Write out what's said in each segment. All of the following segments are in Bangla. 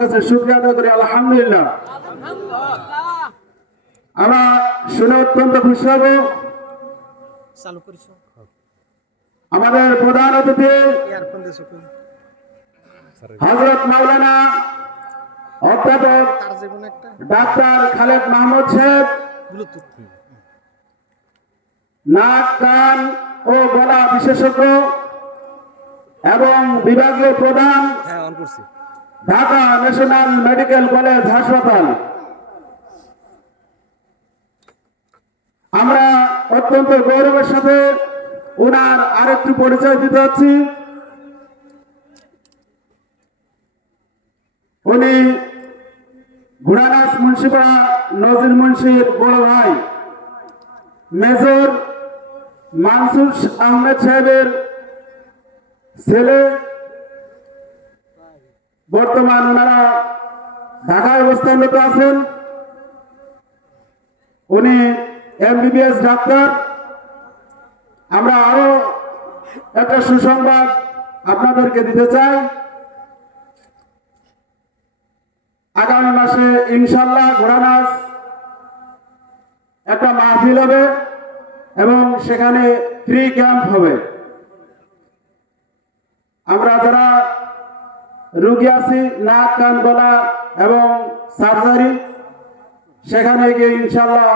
কাছে শুকরিয়া আদায় করি আলহামদুলিল্লাহ। আমরা শুনে অত্যন্ত খুশি হব আমাদের প্রধান অতিথি হযরত মাওলানা অধ্যাপক ডাক্তার খালেদ মাহমুদ সাহেব, নাক কান ও গলা বিশেষজ্ঞ এবং বিভাগীয় প্রধান, ঢাকা ন্যাশনাল মেডিকেল কলেজ হাসপাতাল। আমরা অত্যন্ত গৌরবের সাথে ওনার আরেকটু পরিচয় দিতে যাচ্ছি। উনি ঘোড়ানাস মুন্সিপাড়া নজির মুন্সির বড় ভাই মেজর মানসুর আহমেদ সাহেবের ছেলে। বর্তমান ওনারা ঢাকায় অবস্থানরত আছেন। উনি এমবিবিএস ডাক্তার। আমরা আরো একটা সুসংবাদ আপনাদেরকে দিতে চাই, আগামী মাসে ইনশাল্লাহ ঘোড়ানাস একটা মাহফিল হবে এবং সেখানে ফ্রি ক্যাম্প হবে। আমরা যারা রোগী আছি নাক কান গলা এবং সার্জারি, সেখানে গিয়ে ইনশাল্লাহ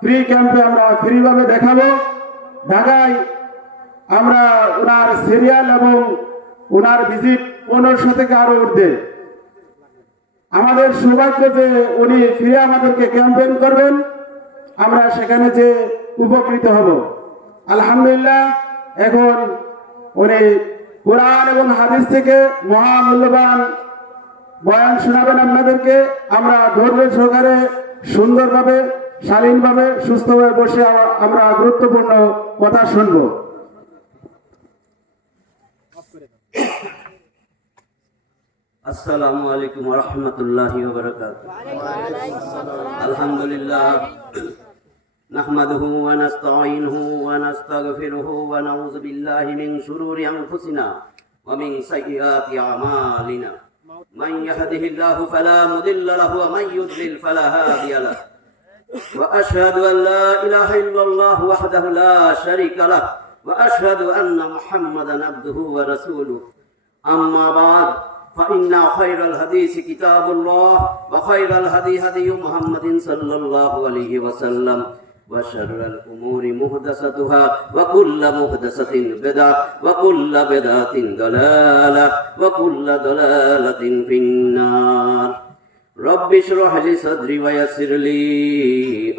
ফ্রি ক্যাম্পে আমরা ফ্রিভাবে দেখাবো। ঢাকায় আমরা ওনার সিরিয়াল এবং ওনার ভিজিট 1500 থেকে আরো ঊর্ধ্বে। আমাদের সৌভাগ্য যে উনি ফিরে আমাদেরকে ক্যাম্পেইন করবেন, আমরা সেখানে যে উপকৃত হব আলহামদুলিল্লাহ। এখন উনি কোরআন এবং হাদিস থেকে মহামূল্যবান বয়ান শোনাবেন আপনাদেরকে। আমরা ধৈর্য সহকারে সুন্দরভাবে শালীনভাবে সুস্থভাবে বসে আমরা গুরুত্বপূর্ণ কথা শুনব। আসসালামু আলাইকুম ওয়া রাহমাতুল্লাহি ওয়া বারাকাতুহু। আলহামদুলিল্লাহ নাহমাদুহু ওয়া নাস্তাঈনুহু ওয়া নাস্তাগফিরুহু ওয়া নাউযু বিল্লাহি মিন শুরুরি আনফুসিনা ওয়া মিন সাইয়্যাতি আমালিনা। মান ইয়াহদিহিল্লাহু ফালা মুদিল্লা লাহু ওয়া মান ইউদ্লিল ফালা হাদিয়া লাহু। ওয়া আশহাদু আন লা ইলাহা ইল্লাল্লাহু ওয়াহদাহু লা শারীকা লাহু ওয়া আশহাদু আন্না মুহাম্মাদান আবদুহু ওয়া রাসূলুহু। আম্মা বা'দ فإن خير الحديث كتاب الله وخير الهدي هدي محمد صلى الله عليه وسلم وشر الأمور محدثاتها وكل محدثة بدعة وكل بدعة ضلالة وكل ضلالة في النار. رب اشرح لي صدري ويسر لي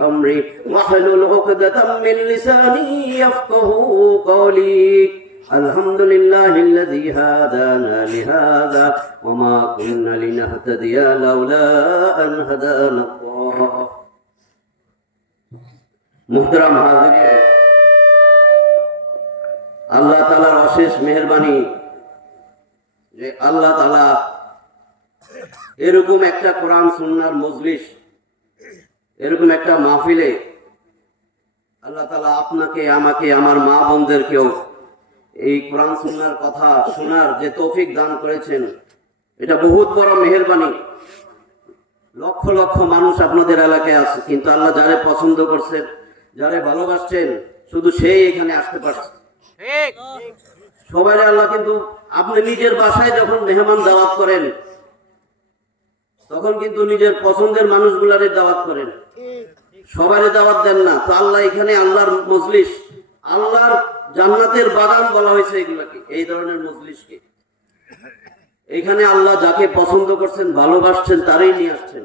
أمري واحلل عقدة من لساني يفقهوا قولي. الحمد لله الذي هدانا لهذا وما كنا لنهتدي لولا أن هدانا الله. মুহতারাম হাজিরিন, আল্লাহ তাআলার অশেষ মেহেরবানি যে আল্লাহ তাআলা এরকম একটা কোরআন সুন্নাহর মজলিস, এরকম একটা মাহফিলে আল্লাহ তাআলা আপনাকে, আমাকে, আমার মা বোনদেরকেও এই কোরআন সুন্নাহর কথা শোনার যে তৌফিক দান করেছেন, এটা বহুত বড় মেহেরবানি। লক্ষ লক্ষ মানুষ আপনাদের এলাকায় আছে, কিন্তু আল্লাহ যারে পছন্দ করছেন, যারে ভালোবাসছেন, শুধু সেই এখানে আসতে পারছে। সবাই আল্লাহ কিন্তু আপনি নিজের বাসায় যখন মেহমান দাওয়াত করেন, তখন কিন্তু নিজের পছন্দের মানুষগুলারে দাওয়াত করেন, সবারে দাওয়াত দেন না। তো আল্লাহ এখানে আল্লাহর মজলিস, আল্লাহর জান্নাতের বাগান বলা হয়েছে এগুলাকে, এই ধরনের মজলিসকে। এখানে আল্লাহ যাকে পছন্দ করছেন, ভালোবাসছেন, তারই নিয়ে আসছেন।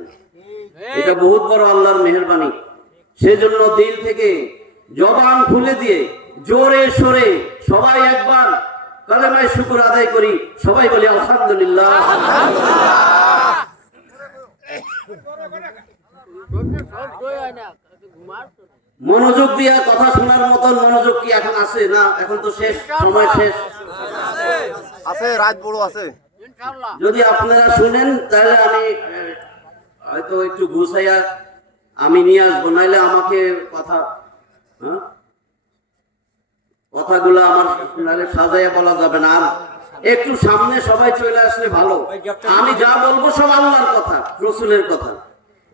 এটা বহুত বড় আল্লাহর মেহেরবানি। সেজন্য দিল থেকে জবান খুলে দিয়ে জোরে সোরে সবাই একবার কালেমায়ে শুকর আদায় করি। সবাই বলি আলহামদুলিল্লাহ। মনোযোগ দিয়ে কথা শোনার মতন মনোযোগ কি এখন আছে? না, এখন তো শেষ, সময় শেষ আছে, রাত বড় আছে। যদি আপনারা শুনেন তাহলে আমি হয়তো একটু গুছাইয়া আমি নিয়ে আসবো, নাইলে আমাকে কথাগুলো আমার নাহলে সাজাইয়া বলা যাবে না। আর একটু সামনে সবাই চলে আসলে ভালো। আমি যা বলবো সব আল্লাহর কথা, রসুলের কথা।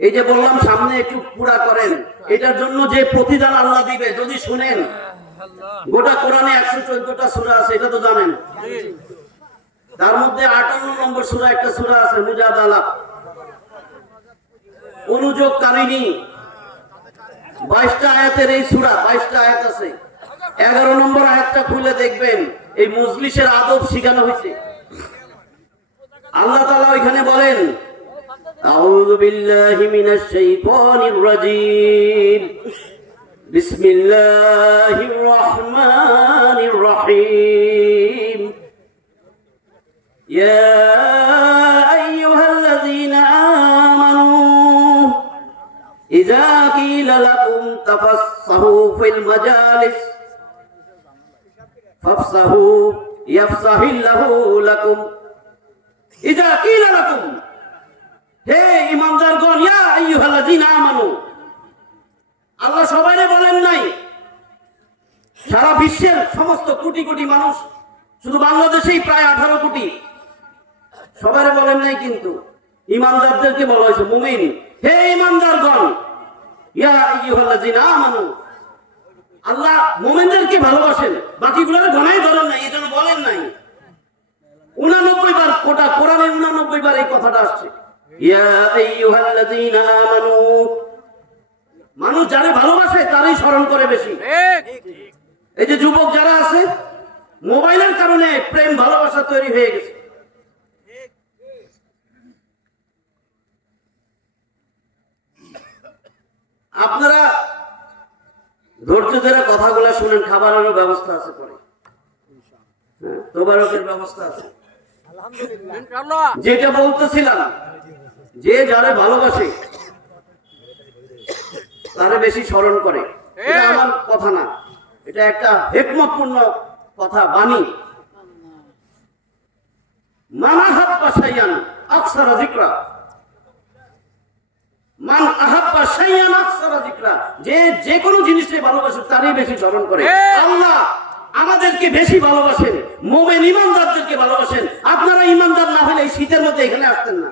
এই যে বললাম সামনে একটু পুরা করেন, এটার জন্য যে প্রতিদান আল্লাহ দিবে যদি শুনেন। গোটা কোরআনে 114টা সূরা আছে, এটা তো জানেন। তার মধ্যে 58 নম্বর সূরা একটা সূরা আছে মুজাদালা, অনুযোগকারিনী। 22টা আয়াতের এই সূরা, 22টা আয়াত আছে। 11 নম্বর আয়াতটা খুলে দেখবেন, এই মজলিসের আদব শিখানো হয়েছে। আল্লাহ তাআলা এখানে বলেন, আউযু বিল্লাহি মিনাশ শাইতানির রাজীম, বিসমিল্লাহির রহমানির রহিম, ইয়া আইয়ুহাল্লাযীনা আমানু ইযা কিলা লাকুম তাফাসসাহু ফিল মাজালিস ফাফসাহু ইয়াফসাহিল্লাহু লাকুম। ইযা কিলা লাকুম, হে ঈমানদারগণ, ইয়া আইয়ুহাল্লাযীনা আমানু, আল্লাহ সবাইকে বলেন নাই, সারা বিশ্বের সমস্ত কোটি কোটি মানুষ, শুধু বাংলাদেশেই প্রায় 18 কোটি, সবাইকে বলেন নাই, কিন্তু ঈমানদারদেরকে বলা হয়েছে মুমিন। হে ঈমানদারগণ, ইয়া আইয়ুহাল্লাযীনা আমানু, আল্লাহ মুমিনদেরকে ভালোবাসেন, বাকিগুলোর গণাই ধরেন নাই, এজন্য বলেন নাই। 89 বার কোটা কোরআনে 89 বার এই কথাটা আসছে, ইয়া আইয়ুহাল্লাযীনা আমানু। মানুষ যারা ভালোবাসে তারই স্মরণ করে বেশি। এই যে যুবক যারা আছে, মোবাইলের কারণে প্রেম ভালোবাসা তৈরি হয়ে গেছে। আপনারা ধৈর্য ধরে কথাগুলো শুনেন, খাবারেরও ব্যবস্থা আছে পরে, তোবারকের ব্যবস্থা আছে। যেটা বলতেছিলাম, যে যারা ভালোবাসে তারা বেশি স্মরণ করে, এটা আমার কথা না, এটা একটা হিকমতপূর্ণ কথা, বাণী। মান আহাব্বা শাইআন আকসারা যিকরা, মান আহাব্বা শাইআন আকসারা যিকরা, যে কোনো জিনিসকে ভালোবাসে তারই বেশি স্মরণ করে। আল্লাহ আমাদেরকে বেশি ভালোবাসেন, মুমিন ঈমানদারদেরকে ভালোবাসেন। আপনারা ঈমানদার না হলে এই শীতের মধ্যে এখানে আসতেন না।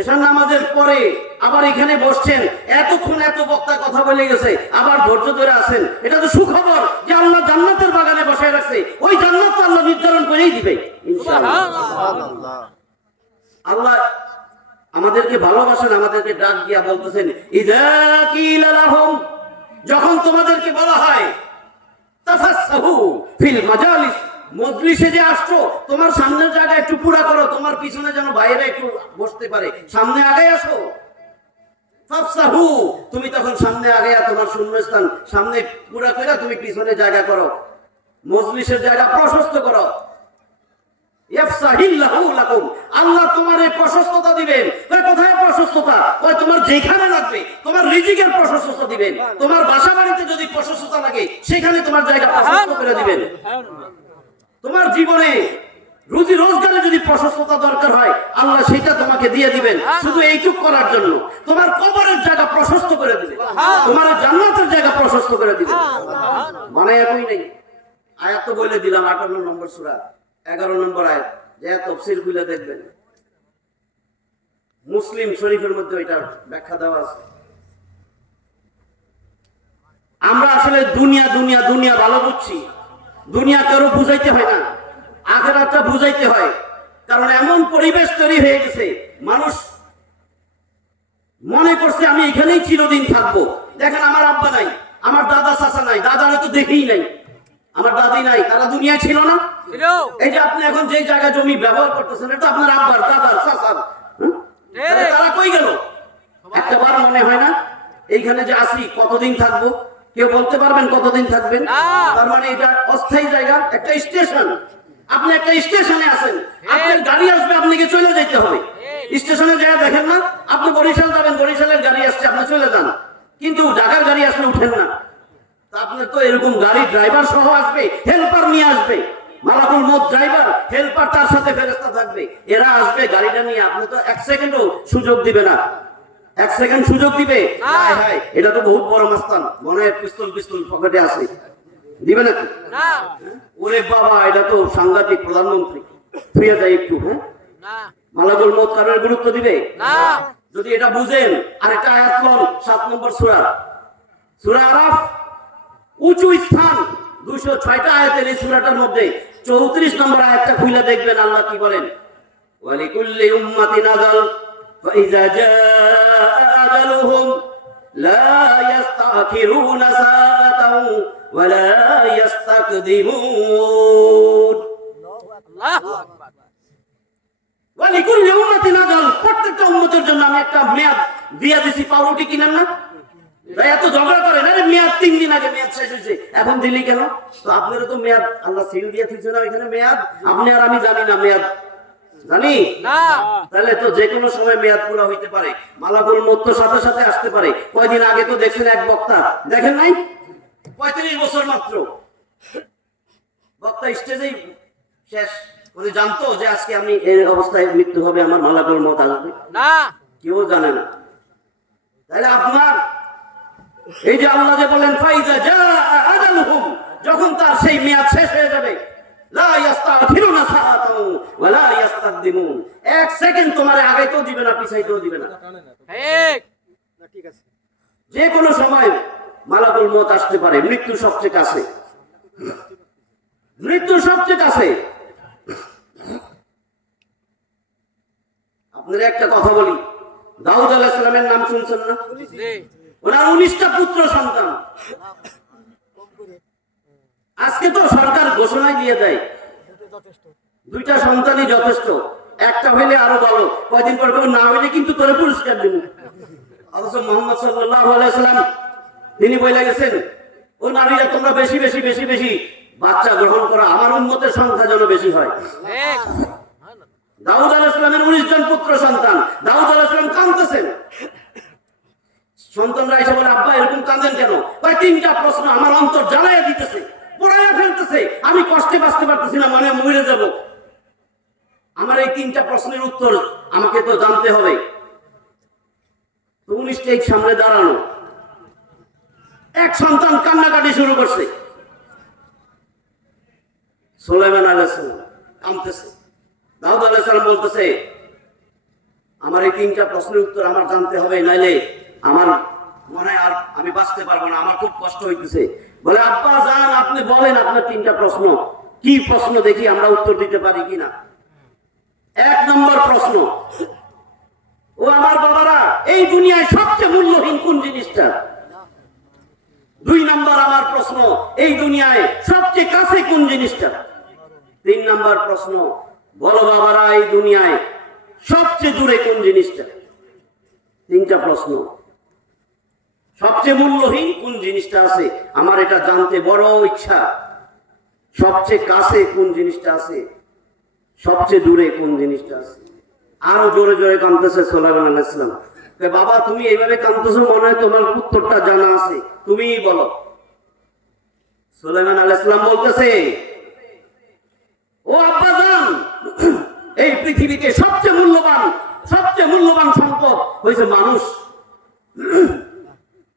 এশার নামাজের পরে আবার এখানে বসছেন, এতক্ষণ এত বক্তা কথা বলে গেছে, আবার ধৈর্য ধরে আছেন। এটা তো সুখবর যে আল্লাহ জান্নাতের বাগানে বসায় রাখছে, ওই জান্নাত আল্লাহ নির্ধারণ করেই দিবে ইনশাআল্লাহ। আল্লাহ আমাদেরকে ভালোবাসেন, আমাদেরকে ডাক দিয়া বলতেছেন, ইযা কিলা লাহুম, যখন তোমাদেরকে বলা হয় তাফাসসাহু ফিল মাজালিস, মজলিসে যে আসছো, তোমার সামনের জায়গা একটু পুরা করো, তোমার পিছনে যেন বাইরে একটু বসতে পারে, সামনে আগে আসো। ফাফসাহু, তুমি তখন সামনে আগে, তোমার শূন্যস্থান সামনে পুরা করে তুমি পিছনে জায়গা করো, মজলিসের জায়গা প্রশস্ত করো। ইয়াফসাহিল্লাহু লাকুম, আল্লাহ তোমারে প্রশস্ততা দিবেন। কোথায় প্রশস্ততা? তোমার যেখানে লাগবে, তোমার রিজিকের প্রশস্ততা দিবেন। তোমার বাসা বাড়িতে যদি প্রশস্ততা লাগে, সেখানে তোমার জায়গা প্রশস্ত করে দিবেন। তোমার জীবনে রুজি রোজগারে যদি প্রশস্ততা দরকার হয়, আল্লাহ সেটা তোমাকে দিয়ে দিবেন, শুধু এইটুক করার জন্য। তোমার কবরের জায়গা প্রশস্ত করে দিবেন, তোমার জান্নাতের জায়গা প্রশস্ত করে দিবেন। মানে একই নেই। আয়াত তো বলে দিলাম, 58 নম্বর সূরা 11 নম্বর আয়াত, যে তাফসীর খুলে দেখবেন, মুসলিম শরীফের মধ্যে এটা ব্যাখ্যা দেওয়া আছে। আমরা আসলে দুনিয়া দুনিয়া দুনিয়া ভালো বুঝছি, দুনিয়া কারো বুঝাইতে হয় না, আখিরাতটা বুঝাইতে হয়। কারণ এমন পরিবেশ তৈরি হয়ে গেছে, মানুষ মনে করছে আমি এখানেই চিরদিন থাকবো। দেখেন, আমার আব্বা নাই, আমার দাদা চাচা নাই, দাদারে তো দেখেই নাই, আমার দাদি নাই, তারা দুনিয়া ছিল না। এই যে আপনি এখন যে জায়গা জমি ব্যবহার করতেছেন, এটা আপনার আব্বার, দাদার, চাচার, তারা কই গেল? একটা বার মনে হয় না এইখানে যে আসি কতদিন থাকবো? কেউ বলতে পারবেন কতদিন থাকবেন? তার মানে এটা অস্থায়ী জায়গা, একটা স্টেশন। আপনি একটা স্টেশনে আছেন, আপনার গাড়ি আসবে, আপনাকে চলে যেতে হবে। স্টেশনে জায়গা দেখেন না, আপনি বরিশাল যাবেন, বরিশালের গাড়ি আসছে, আপনি চলে যান, কিন্তু ঢাকার গাড়ি আসলে উঠেন না। আপনার তো এরকম গাড়ি ড্রাইভার সহ আসবে, হেল্পার নিয়ে আসবে, মালাকুল মউত ড্রাইভার, হেল্পার, তার সাথে ফেরেশতা থাকবে, এরা আসবে গাড়িটা নিয়ে। আপনি তো 1 সেকেন্ডও সুযোগ দিবে না, 1 সেকেন্ড সুযোগ দিবে? হায় হায়, এটা তো বহুত বড় মাস্তান, মনে হয় পিস্তল পকেটে আছে, দিবে নাকি? ওরে বাবা, এটা তো সাংঘাতিক প্রধানমন্ত্রী। ফিরে যায় একটু, হ্যাঁ, মালাকুল মউত কারণে গুরুত্ব দিবে যদি এটা বুঝেন। আরেকটা আয়াত লন, 7 নম্বর সূরা, সূরা আরাফ, উঁচু স্থান 206টা আয়াতের এই সূরাটার মধ্যে 34 নম্বর আয়াতটা খুলে দেখবেন আল্লাহ কি বলেন। ওয়ালিকুল্লি উম্মাতিন আজাল ফাইজা জাআ আজালুহুম লা ইস্তাখিরুনা সাআতাও ওয়া লা ইস্তাকদিমুন। ওয়ালিকুল্লি উম্মাতিন আজাল, প্রত্যেকটা উম্মতের জন্য আমি একটা মেয়াদ দিয়া দিছি। পাউরুটি কিনেন না, তাই এত ঝগড়া করেন, আরে মেয়াদ 3 দিন আগে মেয়াদ শেষ হয়েছে, এখন দিলি কেন? তো আপনারা তো মেয়াদ আল্লাহ সিল দিয়ে দিচ্ছে না, এখানে মেয়াদ আপনি আর আমি জানি না, মেয়াদ জানি না, তাহলে তো যে কোনো সময় মেয়াদ পুরা হইতে পারে। মালাকুল মউত তো সাথে সাথে আসতে পারে। কয়দিন আগে তো দেখছেন এক বক্তা, দেখেন নাই, 35 বছর মাত্র বক্তা স্টেজেই শেষ। উনি জানতো যে আজকে আমি এই অবস্থায় মৃত্যু হবে, আমার মালাকুল মউত আসবে না, কেউ জানে না। তাহলে আপনার এই যে আল্লাহ যে বলেন ফাইজা জাআ আজালুহুম, যখন তার সেই মেয়াদ শেষ হয়ে যাবে, লা ইস্তাখিরুনা সাআতাও ওয়া লা ইস্তাকদিমুন, 1 সেকেন্ড তোমারে আগাইতেও দিবে না, পিছাইতেও দিবে না। ঠিক আছে, যে কোনো সময় মালাকুল মউত আসতে পারে। মৃত্যু সবচেয়ে কাছে, মৃত্যু সবচেয়ে কাছে। আপনাদের একটা কথা বলি, দাউদ আলাইহিস সালামের নাম শুনছেন না? ওনার 19টা পুত্র সন্তান। আজকে তো সরকার ঘোষণায় দিয়ে দেয় 2টা সন্তানই যথেষ্ট, একটা হইলে আরো ভালো, কয়দিন পর না হইলে কিন্তু তোরে পুরস্কার দেব। অথচ মুহাম্মদ সাল্লাল্লাহু আলাইহি সাল্লাম তিনি বলে গেছেন, ও নারীরা তোমরা বেশি বেশি বেশি বেশি বাচ্চা গ্রহণ করো, আমার উম্মতের সংখ্যা যেন বেশি হয়। দাউদ আলাইহিস সালামের 19 জন পুত্র সন্তান। দাউদ আলাইহিস সালাম কাঁদতেছেন, সন্তানরা এসে বলে, আব্বা এরকম কাঁদেন কেন? ভাই 3টা প্রশ্ন আমার অন্তর জ্বালাইয়া দিতেছে, পোড়াইয়া ফেলতেছে, আমি কষ্টে বাঁচতে পারতেছি না, মানে মরে যাব। আমার এই 3টা প্রশ্নের উত্তর আমাকে তো জানতে হবে। তো 19 স্টেজ সামনে দাঁড়ানো, এক সন্তান কান্নাকাটি শুরু করছে। সুলাইমান আলাইহিস সালাম কাঁদতেছে, দাউদ আলাইহিস সালাম বলতেছে, আমার এই 3টা প্রশ্নের উত্তর আমার জানতে হবে, নাইলে আমার মনে হয় আর আমি বাঁচতে পারবো না, আমার খুব কষ্ট হইতেছে। বলে, আব্বা জান আপনি বলেন আপনার 3টা প্রশ্ন কি? প্রশ্ন দেখি আমরা উত্তর দিতে পারি কিনা। 1 নম্বর প্রশ্ন, ও আমার বাবারা, এই দুনিয়ায় সবচেয়ে মূল্যহীন কোন জিনিসটা? 2 নম্বর আমার প্রশ্ন, এই দুনিয়ায় সবচেয়ে কাছে কোন জিনিসটা? 3 নম্বর প্রশ্ন, বলো বাবারা, এই দুনিয়ায় সবচেয়ে দূরে কোন জিনিসটা? 3টা প্রশ্ন। সবচেয়ে মূল্যহীন কোন জিনিসটা আছে আমার এটা জানতে বড় ইচ্ছা। সবচেয়ে কাছে কোন জিনিসটা আছে, সবচেয়ে দূরে কোন জিনিসটা আছে। আরো জোরে জোরে কাঁদতেছে সুলাইমান আলাইহিস সালাম। বাবা তুমি এইভাবে কাঁদতেছো, মনে হয় তোমার উত্তরটা জানা আছে, তুমিই বলো। সুলাইমান আলাইহিস সালাম বলতেছে, ও আব্বা জান, এই পৃথিবীতে সবচেয়ে মূল্যবান সম্পদ হয়েছে মানুষ।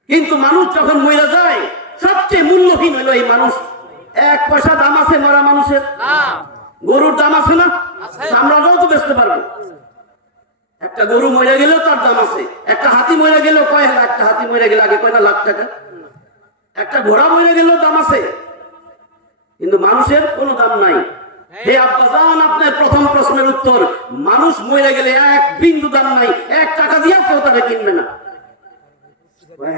কিন্তু মানুষ যখন মরে যায়, সবচেয়ে মূল্যহীন হলো এই মানুষ। 1 পয়সা দাম আছে মরা মানুষের? গরুর দাম আছে না? আমরাও তো বেচতে পারবো। একটা গরু মরে গেলেও তার দাম আছে, একটা হাতি মরে গেলেও কয় লাখ, একটা হাতি মরে গেলে আগে কয়টা লাখ টাকা, একটা ঘোড়া মরে গেলেও দাম আছে, কিন্তু মানুষের কোনো দাম নাই। হে আব্বাজান, আপনার প্রথম প্রশ্নের উত্তর, মানুষ মরে গেলে 1 বিন্দু দাম নাই, 1 টাকা দিয়ে কেউ তারা কিনবে না।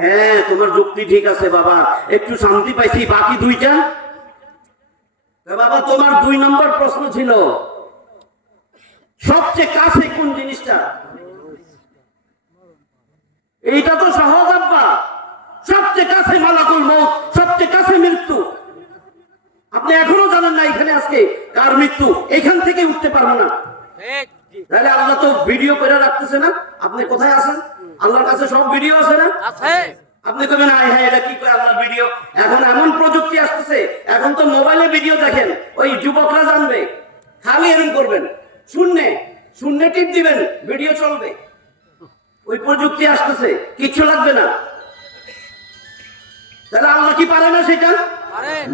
হ্যাঁ তোমার যুক্তি ঠিক আছে বাবা, একটু শান্তি পাইছি, বাকি 2টা? বাবা তোমার 2 নম্বর প্রশ্ন ছিল সবচেয়ে কাছে কোন জিনিসটা? এইটা তো সহজ আব্বা, সবচেয়ে কাছে মালাকুল মউত, সবচেয়ে কাছে মৃত্যু। আপনি এখনো জানেন না এখানে আজকে কার মৃত্যু, এখান থেকে উঠতে পারবো না। তাহলে আল্লাহ তো ভিডিও করে রাখতেছে না, আপনি কোথায় আছেন? আল্লাহর কাছে সব ভিডিও আছে না? আছে। আপনি কবেন আয় হ্যাঁ এটা কি করে আল্লাহর ভিডিও? এখন এমন প্রযুক্তি আসতেছে, এখন তো মোবাইলে ভিডিও দেখেন, ওই যুবকরা জানবে, খালি এরকম করবেন, শূন্যে টিপ দিবেন, ভিডিও চলবে। ওই প্রযুক্তি আসতেছে, কিচ্ছু লাগবে না। তাহলে আল্লাহ কি পারে না সেটা?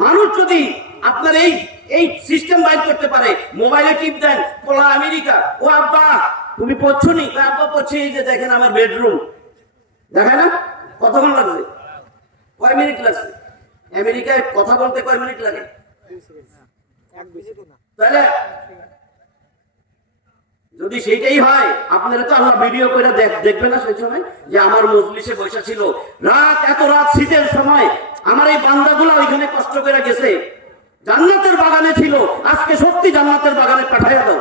মানুষ যদি আপনার এই এই সিস্টেম বাইর করতে পারে, মোবাইলে টিপ দেন, পোলা আমেরিকা, ও আব্বা তুমি পড়ছো নি? আব্বা পড়ছি, এই যে দেখেন আমার বেডরুম, দেখে না? কতক্ষণ লাগছে? কয় মিনিট লাগছে? আমেরিকায় কথা বলতে কয় মিনিট লাগে? তাহলে যদি সেইটাই হয়, আপনারা তো আল্লাহ ভিডিও করে দেখবে না সেই সময় যে আমার মজলিসে বসে ছিল রাত, এত রাত শীতের সময় আমার এই বান্দাগুলো ওইখানে কষ্ট করে গেছে, জান্নাতের বাগানে ছিল, আজকে সত্যি জান্নাতের বাগানে পাঠাইয়া দাও।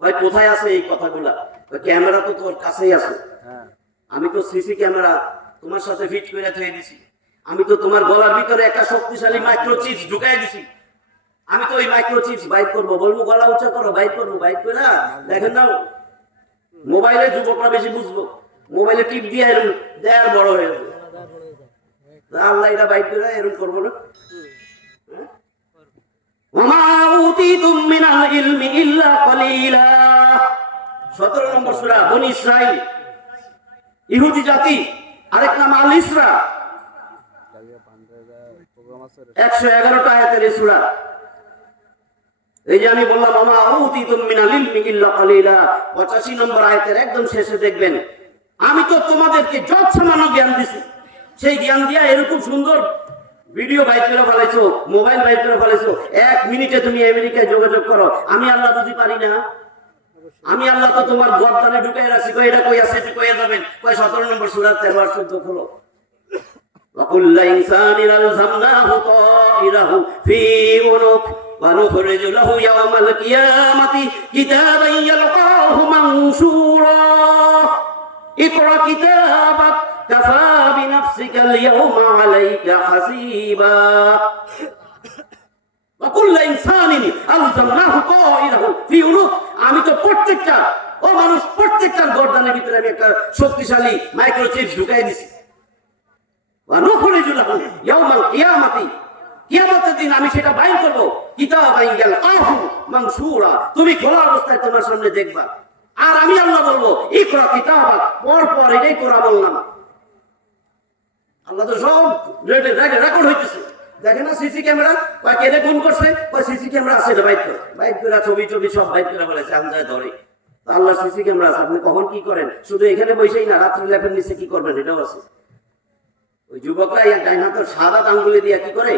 ভাই কোথায় আছে এই কথাগুলা? ক্যামেরা তো তোর কাছেই আছে, আমি তো সিসি ক্যামেরা তোমার সাথে ফিট করে থয়ে দিছি, আমি তো তোমার গলার ভিতরে একটা শক্তিশালী মাইক্রোচিপস ঢুকাই দিছি, আমি তো ওই মাইক্রোচিপস বাইর করবো, বলবো গলা উঁচা করো, বাইর করবো, বাইর করে দেখেন না মোবাইলে যুবকরা বেশি বুঝবো, মোবাইলে টিপ দিয়ে এরকম দেয়ার বড় হয়ে যাবে, আল্লাহ এটা বাইর করে এরকম করবো না? ওমা উতিতুম মিনাল ইলমি ইল্লা কলিলা, 17 নম্বর সূরা বনী ইসরাইল, ইহুদি জাতি, আরেক নাম আল ইসরা, 111টা আয়াতের এই সূরা। এই যে আমি বললাম ওমা উতিতুম মিনাল ইলমি ইল্লা কলিলা, 85 নম্বর আয়াতের একদম শেষে দেখবেন, আমি তো তোমাদেরকে যত সামান্য জ্ঞান দিছি, সেই জ্ঞান দিয়া এরকম সুন্দর ভিডিও বাইর করে ফেলাইছো, মোবাইল বাইর করে ফেলাইছো, 1 মিনিটে তুমি আমেরিকায় যোগাযোগ করো। আমি আল্লাহ বুঝি পারি না? আমি আল্লাহ তো তোমার গর্দানে ঢুকাই রাখছি, কই এটা কই আছে, এটা কই যাবেন, কই 17 নম্বর সূরা 13 আর 14 খোলো। ওয়াকুল্লা ইনসানিন আলজামনাহু তাইরাহু ফি উনুক ওয়া নুখরিজু লাহু ইয়াওমাল কিয়ামাতি কিতাবান ইয়ালকাহু মানশুরা ইকরা কিতাবাক কাফা বিনাফসিকাল ইয়াওমা আলাইকা হাসিবা ওয়া কুল্লা ইনসানিন আলজামনাহু তাইরাহু ফি উনুক, আমি তো প্রত্যেকটা ও মানুষ প্রত্যেকটার গর্দানের ভিতরে আমি একটা শক্তিশালী মাইক্রোচিপস ঢুকাই দিছি। ওয়া নুখরিজু লাহু ইয়াওমাল কিয়ামাতি, কিয়ামতের দিন আমি সেটা বাইর করব, কিতাবান ইয়ালকাহু মানশুরা, তুমি খোলা অবস্থায় তোমার সামনে দেখবা, আর আমি আল্লাহ বলবো ইকরা কিতাবাক, পর এটাই তোরা বললাম। আল্লাহ তো সব রেকর্ড হইতেছে, দেখেন না সিসি ক্যামেরা, কয় কেটে ফোন করছে, কয় সিসি ক্যামেরা আছে, এটা বাইর করে, বাইর করে ছবি সব বাইর করে বলেছে, আমি যায় ধরে। আল্লাহ সিসি ক্যামেরা আছে, আপনি কখন কি করেন, শুধু এখানে বসেই না, রাত্রি লেপের নিচে কি করবেন এটাও আছে। ওই যুবকরা ডাইন হাতের সাদা আঙ্গুলে দিয়ে কি করে,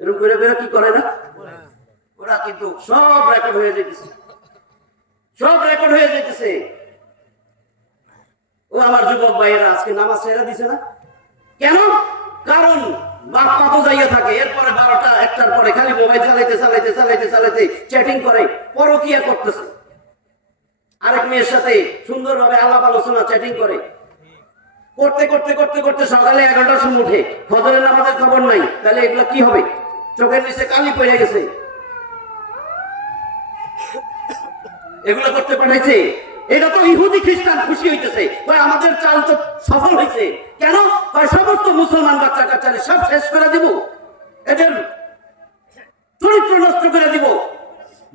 এরকম করে কি করে না, ওরা কিন্তু সব রেকর্ড হয়ে যেতেছে, সব রেকর্ড হয়ে যেতেছে। ও আমার যুবক ভাইয়েরা আজকে নামাজ ছেড়ে দিছে না কেন? কারণ বাপ কত যাইয়া থাকে, এরপরে 12টা 1টার পরে খালি মোবাইল চালাইতে চ্যাটিং করে, পরকিয়া করতেছে, আরেক মেয়ের সাথে সুন্দরভাবে আলাপ আলোচনা চ্যাটিং করে, করতে সকালে 11টার সময় উঠে, ফজরের নামাজের খবর নাই, তাহলে এগুলো কি হবে? চোখের নিচে কালি পড়ে গেছে, এগুলো করতে পাঠাইছে। এটা তো ইহুদি খ্রিস্টান খুশি হইতেছে, আমাদের চাল তো সফল হয়েছে। কেন? সমস্ত মুসলমান বাচ্চা কাচ্চারে সব শেষ করে দিব, এদের চরিত্র নষ্ট করে দিব।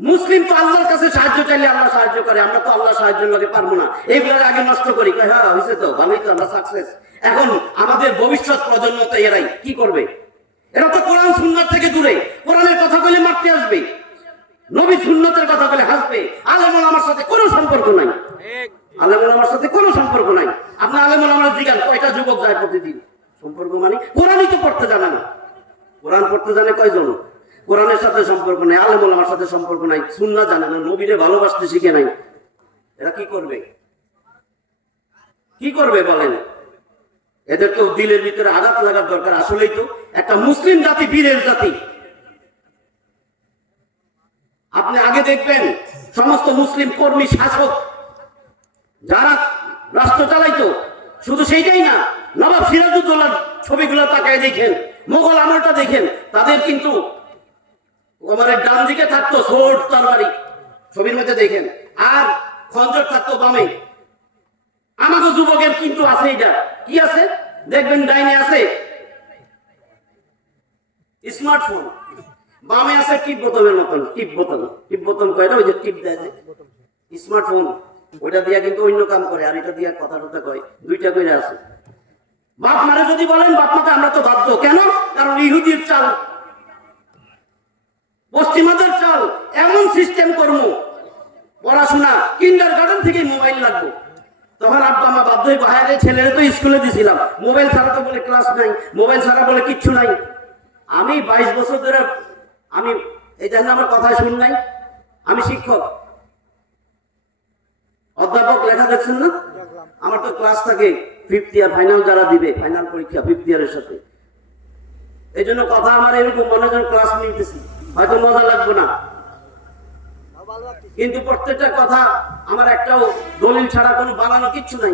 মুসলিম তো আল্লাহর কাছে সাহায্য চাইলে আল্লাহ সাহায্য করে, আমরা তো আল্লাহ সাহায্য লোকে পারবো না, এইগুলোর আগে নষ্ট করি। হ্যাঁ হয়েছে তো ভালোই, তো আমরা সাকসেস। এখন আমাদের ভবিষ্যৎ প্রজন্ম তো এরাই কি করবে? এরা তো কোরআন সুন্নাত থেকে দূরে, কোরআনের কথা বলে মারতে আসবে, নবী সুন্নতের কথা বলে হাসবে। আলেম ওলামার সাথে কোনো সম্পর্ক নাই, আলেম ওলামার সাথে কোনো সম্পর্ক নাই। আপনি আলেম ওলামার জিজ্ঞাসা কয়টা যুবক যায় প্রতিদিন? সম্পর্ক মানে কোরআনই তো পড়তে জানে না। কোরআন পড়তে জানে কয়জন? কোরআনের সাথে সম্পর্ক নাই, আলেম ওলামার সাথে সম্পর্ক নাই, সুন্নাত জানে না, নবীরে ভালোবাসতে শিখে নাই। এরা কি করবে? কি করবে বলেন? এদের তো দিলের ভিতরে আঘাত লাগার দরকার। আসলেই তো একটা মুসলিম জাতি বীরের জাতি। আপনি আগে দেখবেন সমস্ত মুসলিম কর্মী শাসক যারা রাষ্ট্র চালাইতো, শুধু সেইটাই না, নবাব সিরাজউদ্দৌলার ছবিগুলো তাকায় দেখেন, মোগল আমলটা দেখেন, তাদের কিন্তু আমাদের ডান দিকে থাকতো সোর্ড তরবারি, ছবির মধ্যে দেখেন, আর খঞ্জর থাকতো বামে। আমাদের যুবকের কিন্তু আছে, এটা কি আছে দেখবেন, ডাইনে আছে স্মার্টফোন, বামে আছে টিপ বোতলের মতন, টিপ বোতল কয়টা, ওই যে টিপ দেয়, স্মার্টফোন ওইটা দিয়া কিন্তু অন্য কাম করে, আর এটা দিয়া কথা টথা কয়, দুইটা করে আছে। বাপ মারে যদি বলেন, বাপ মাকে আমরা তো বাধ্য। কেন? কারণ ইহুদির চাল, পশ্চিমাদের চাল, এমন সিস্টেম কর্ম, পড়াশোনা কিন্ডার গার্ডেন থেকে মোবাইল লাগবে। তখন আব্বা মা বাধ্য হয়ে বাইরে ছেলেরে তো স্কুলে দিছিলাম, মোবাইল ছাড়া তো বলে ক্লাস নাই, মোবাইল ছাড়া বলে কিচ্ছু নাই। আমি 22 বছর ধরে, আমি এই জন্য আমার কথায় শুন নাই, আমি শিক্ষক, অধ্যাপক, লেখা দেখছেন না? আমার তো ক্লাস থাকে 5th ইয়ার ফাইনাল, যারা দিবে ফাইনাল পরীক্ষা 5th ইয়ারের সাথে। এই জন্য কথা আমার এরকম মনে হয় ক্লাস নিতেছি, হয়তো মজা লাগবে না, কিন্তু প্রত্যেকটা কথা আমার একটাও দলিল ছাড়া কোনো বানানো কিচ্ছু নাই।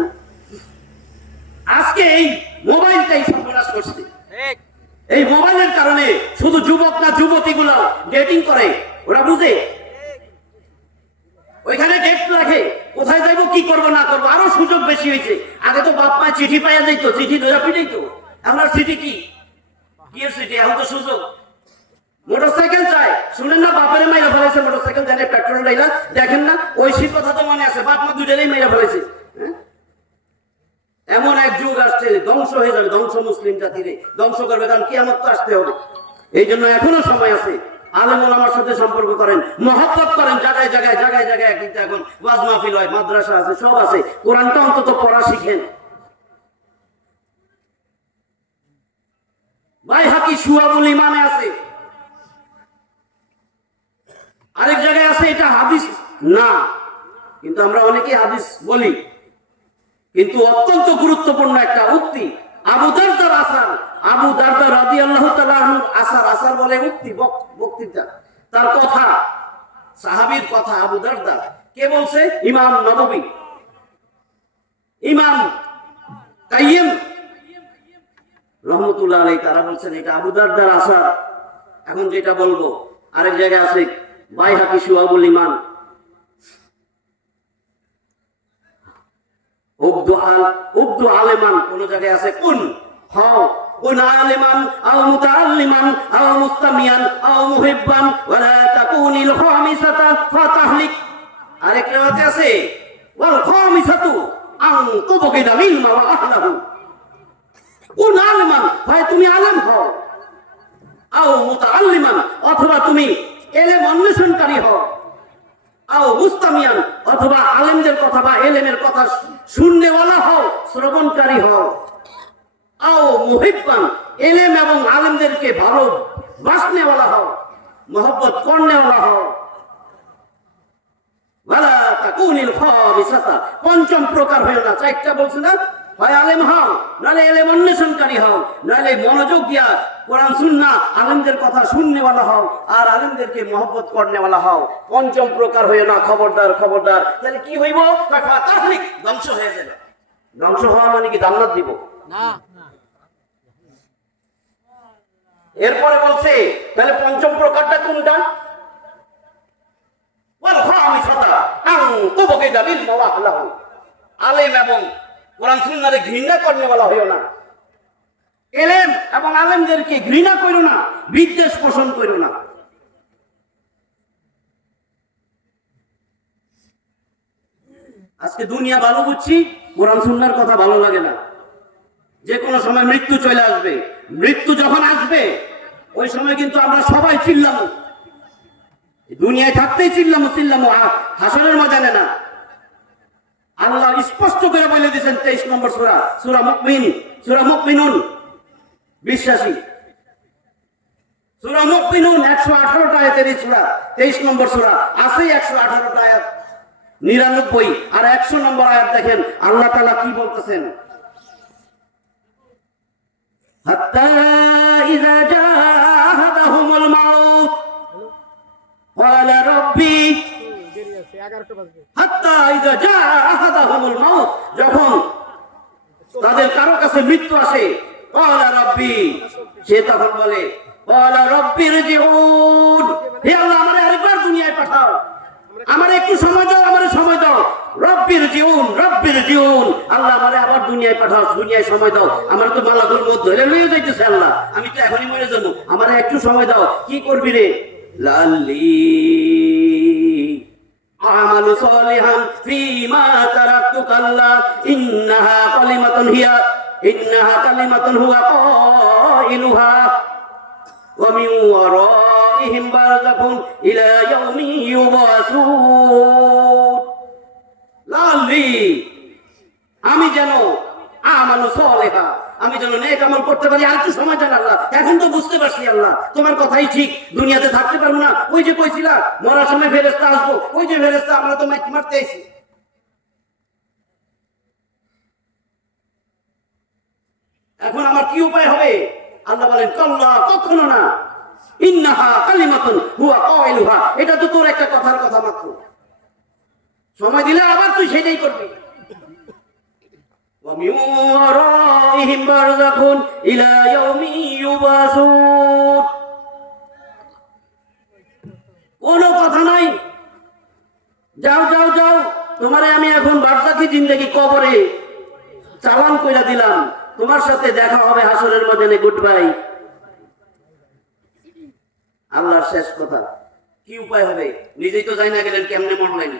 আজকে এই মোবাইলটাই সর্বনাশ করছে। এই মোবাইলের কারণে শুধু যুবক না, যুবতী গুলো ডেটিং করে, ওরা বুঝে, ওইখানে ডেট রাখে, কোথায় যাইবো, কি করবো না করবো, আরো সুযোগ বেশি হয়েছে। আগে তো বাপ মা চিঠি পাইয়া যাইতো, চিঠি ধরে পিটাইতো, এখন আর চিঠি কি এর চিঠি, এখন তো সুযোগ। মোটরসাইকেল চাই, শুনেন না বাপের মাইরা ফেলাইছে মোটরসাইকেল, জানে পেট্রোল ডাইলা, দেখেন না ওই শীত কথা তো মনে আছে, বাপ মা দুইটাই মাইরা ফেলাইছে। এমন এক যুগ আসছে, ধ্বংস হয়ে যাবে, ধ্বংস মুসলিম জাতিরে ধ্বংস করবে, কারণ কিয়ামত তো আসতে হবে। এই জন্য এখনো সময় আছে, আলেম ওলামার সাথে সম্পর্ক করেন, মহব্বত করেন, জায়গায় জায়গায় জায়গায় জায়গায়, কিন্তু এখন ওয়াজ মাহফিল হয়, মাদ্রাসা আছে, সব আছে, কোরআনটা অন্তত পড়া শিখেন। বাইহাকি শুআবুল ঈমানে আছে, আরেক জায়গায় আছে, এটা হাদিস না, কিন্তু আমরা অনেকেই হাদিস বলি, কিন্তু অত্যন্ত গুরুত্বপূর্ণ একটা উক্তি। আবু দারদার আসার, আবু দারদা রাদিয়াল্লাহু তাআলা আনহুর আসার, আসার বলে উক্তি, বক্তৃতা, তার কথা, সাহাবীর কথা। আবু দারদা কে বলছে? ইমাম নববী, ইমাম কাইয়িম রহমতুল্লাহ আলাইহি, তারা বলছেন এটা আবু দারদার আসার। এখন যেটা বলবো, আরেক জায়গায় আছে বাইহাকি শুআবুল ঈমান, উবদু আলেমান, কোন জায়গায় আছে কুন হও, কুন আলেমান আও মুতাআল্লিমান আও মুস্তামিয়ান আও মুহিব্বান ওয়ালা তাকুনিল খামিসাতা ফাতাহলিক। আরেক রাতে আছে ওয়াল খামিসাতু আন তুবগিদা ইলমা ওয়া আহলাহু। কুন আলেমান, হয় তুমি আলেম হও, আও মুতাআল্লিমান, অথবা তুমি ইলম অন্বেষণকারী হও, আও মুস্তামিয়ান, অথবা আলেমদের কথা বা ইলমের কথা শুননেওয়ালা হও, শ্রবণকারী হও, আও মুহিব্বান, ইলম এবং আলেমদেরকে ভালোবাসনেওয়ালা হও, মহব্বত করনেওয়ালা হও, ওয়ালা তাকুনিল খামিসাতা, পঞ্চম প্রকার হয়ো না। চারটা বলছে না, হয় আলেম হও, নাহলে ইলম অন্বেষণকারী হও, নাহলে মনোযোগ দিয়া কোরআন সুন্নাহ আলেমদের কথা শুননেওয়ালা হও, আর আলেমদেরকে মহব্বত করনেওয়ালা হও। পঞ্চম প্রকার হয়ে না, খবরদার খবরদার। তাহলে কি হইব? তাহলিক, ধ্বংস হয়ে যাবে। ধ্বংস হওয়া মানে কি জান্নাত দিব না? এরপরে বলছে, তাহলে পঞ্চম প্রকারটা কোনটা? ওয়াল খামিসাতা আন তুবগিদা ইলমা ওয়া আহলাহু, আলেম এবং কোরআন সুন্নাহকে ঘৃণা করনেওয়ালা হইও না, ইলম এবং আলেমদেরকে ঘৃণা করো না, বিদ্বেষ পোষণ করো না। আজকে দুনিয়া ভালো বুঝছি, কোরআন সুন্নাহর কথা ভালো লাগে না। যে কোনো সময় মৃত্যু চলে আসবে, মৃত্যু যখন আসবে ওই সময় কিন্তু আমরা সবাই চিল্লামু, দুনিয়ায় থাকতেই চিল্লামু, হাসরের ময়দানে না। আল্লাহ স্পষ্ট করে বলে দিয়েছেন 23 নম্বর সূরা, সূরা মুমিন, সূরা মুমিনুন, বিশ্বাসী সূরা মুমিনুন, 118টা আয়াতের এই সূরা, 23 নম্বর সূরা, আছে 118টা আয়াত, 99 আর 100 নম্বর আয়াত দেখেন আল্লাহ তাআলা কি বলতেছেন। হাত্তা ইযা জাআহাদাহুমুল মাউত ক্বালা রাব্বি, হাত্তা ইযা জাআহাদাহুমুল মাউত, যখন তাদের কারো কাছে মৃত্যু আসে, ক্বালা রাব্বি, সে তখন বলে ক্বালা রাব্বিরজিউন, হে আল্লাহ আমারে আরেকবার দুনিয়ায় পাঠাও, আমারে একটু সময় দাও, আমারে সময় দাও। রাব্বিরজিউন, রাব্বিরজিউন, আল্লাহ আমারে আবার দুনিয়ায় পাঠাও, দুনিয়ায় সময় দাও, আমার তো মালাকুল মউত ধরে লইয়া যাইতেছে, আল্লাহ আমি তো এখনই মরে যাব, আমারে একটু সময় দাও। কি করবি রে? লাল্লি আমালু আমালু সালিহান ফীমা তারাকতু কাল্লা ইন্নাহা কালিমাতুন হুয়া কাইলুহা ওয়া মিন ওয়ারাইহিম বারযাখুন ইলা ইয়াউমি ইউবাসুন। লাল্লি আমি যেন আমালু সালিহা, আমি যেন নেক আমল করতে পারি। আর একটু সময় দেন আল্লাহ, এখন তো বুঝতে পারছি আল্লাহ তোমার কথাই ঠিক, দুনিয়াতে থাকতে পারবো না। ওই যে কইছিলা মরার সময় ফেরেশতা আসবো, ওই যে ফেরেশতা, আমরা তো মারতে আইছি। এখন আমার কি উপায় হবে? আল্লাহ বলেন কাল্লা, কখনো না। ইন্নাহা কালিমাতুন হুয়া কাইলুহা, এটা তো তোর একটা কথার কথা মাত্র। সময় দিলে আবার তুই সেটাই করবি। ওয়া মিন ওয়ারাইহিম বারযাখুন ইলা ইয়াউমি ইউবাসুন। কোনো কথা নাই, যাও যাও যাও, তোমারে আমি এখন বারযাখী জিন্দেগি কবরে চালান কইরা দিলাম, তোমার সাথে দেখা হবে হাসরের ময়দানে, গুড বাই। আল্লাহর শেষ কথা। কি উপায় হবে? নিজেই তো যাই না গেলেন, কেমনে মরলেন?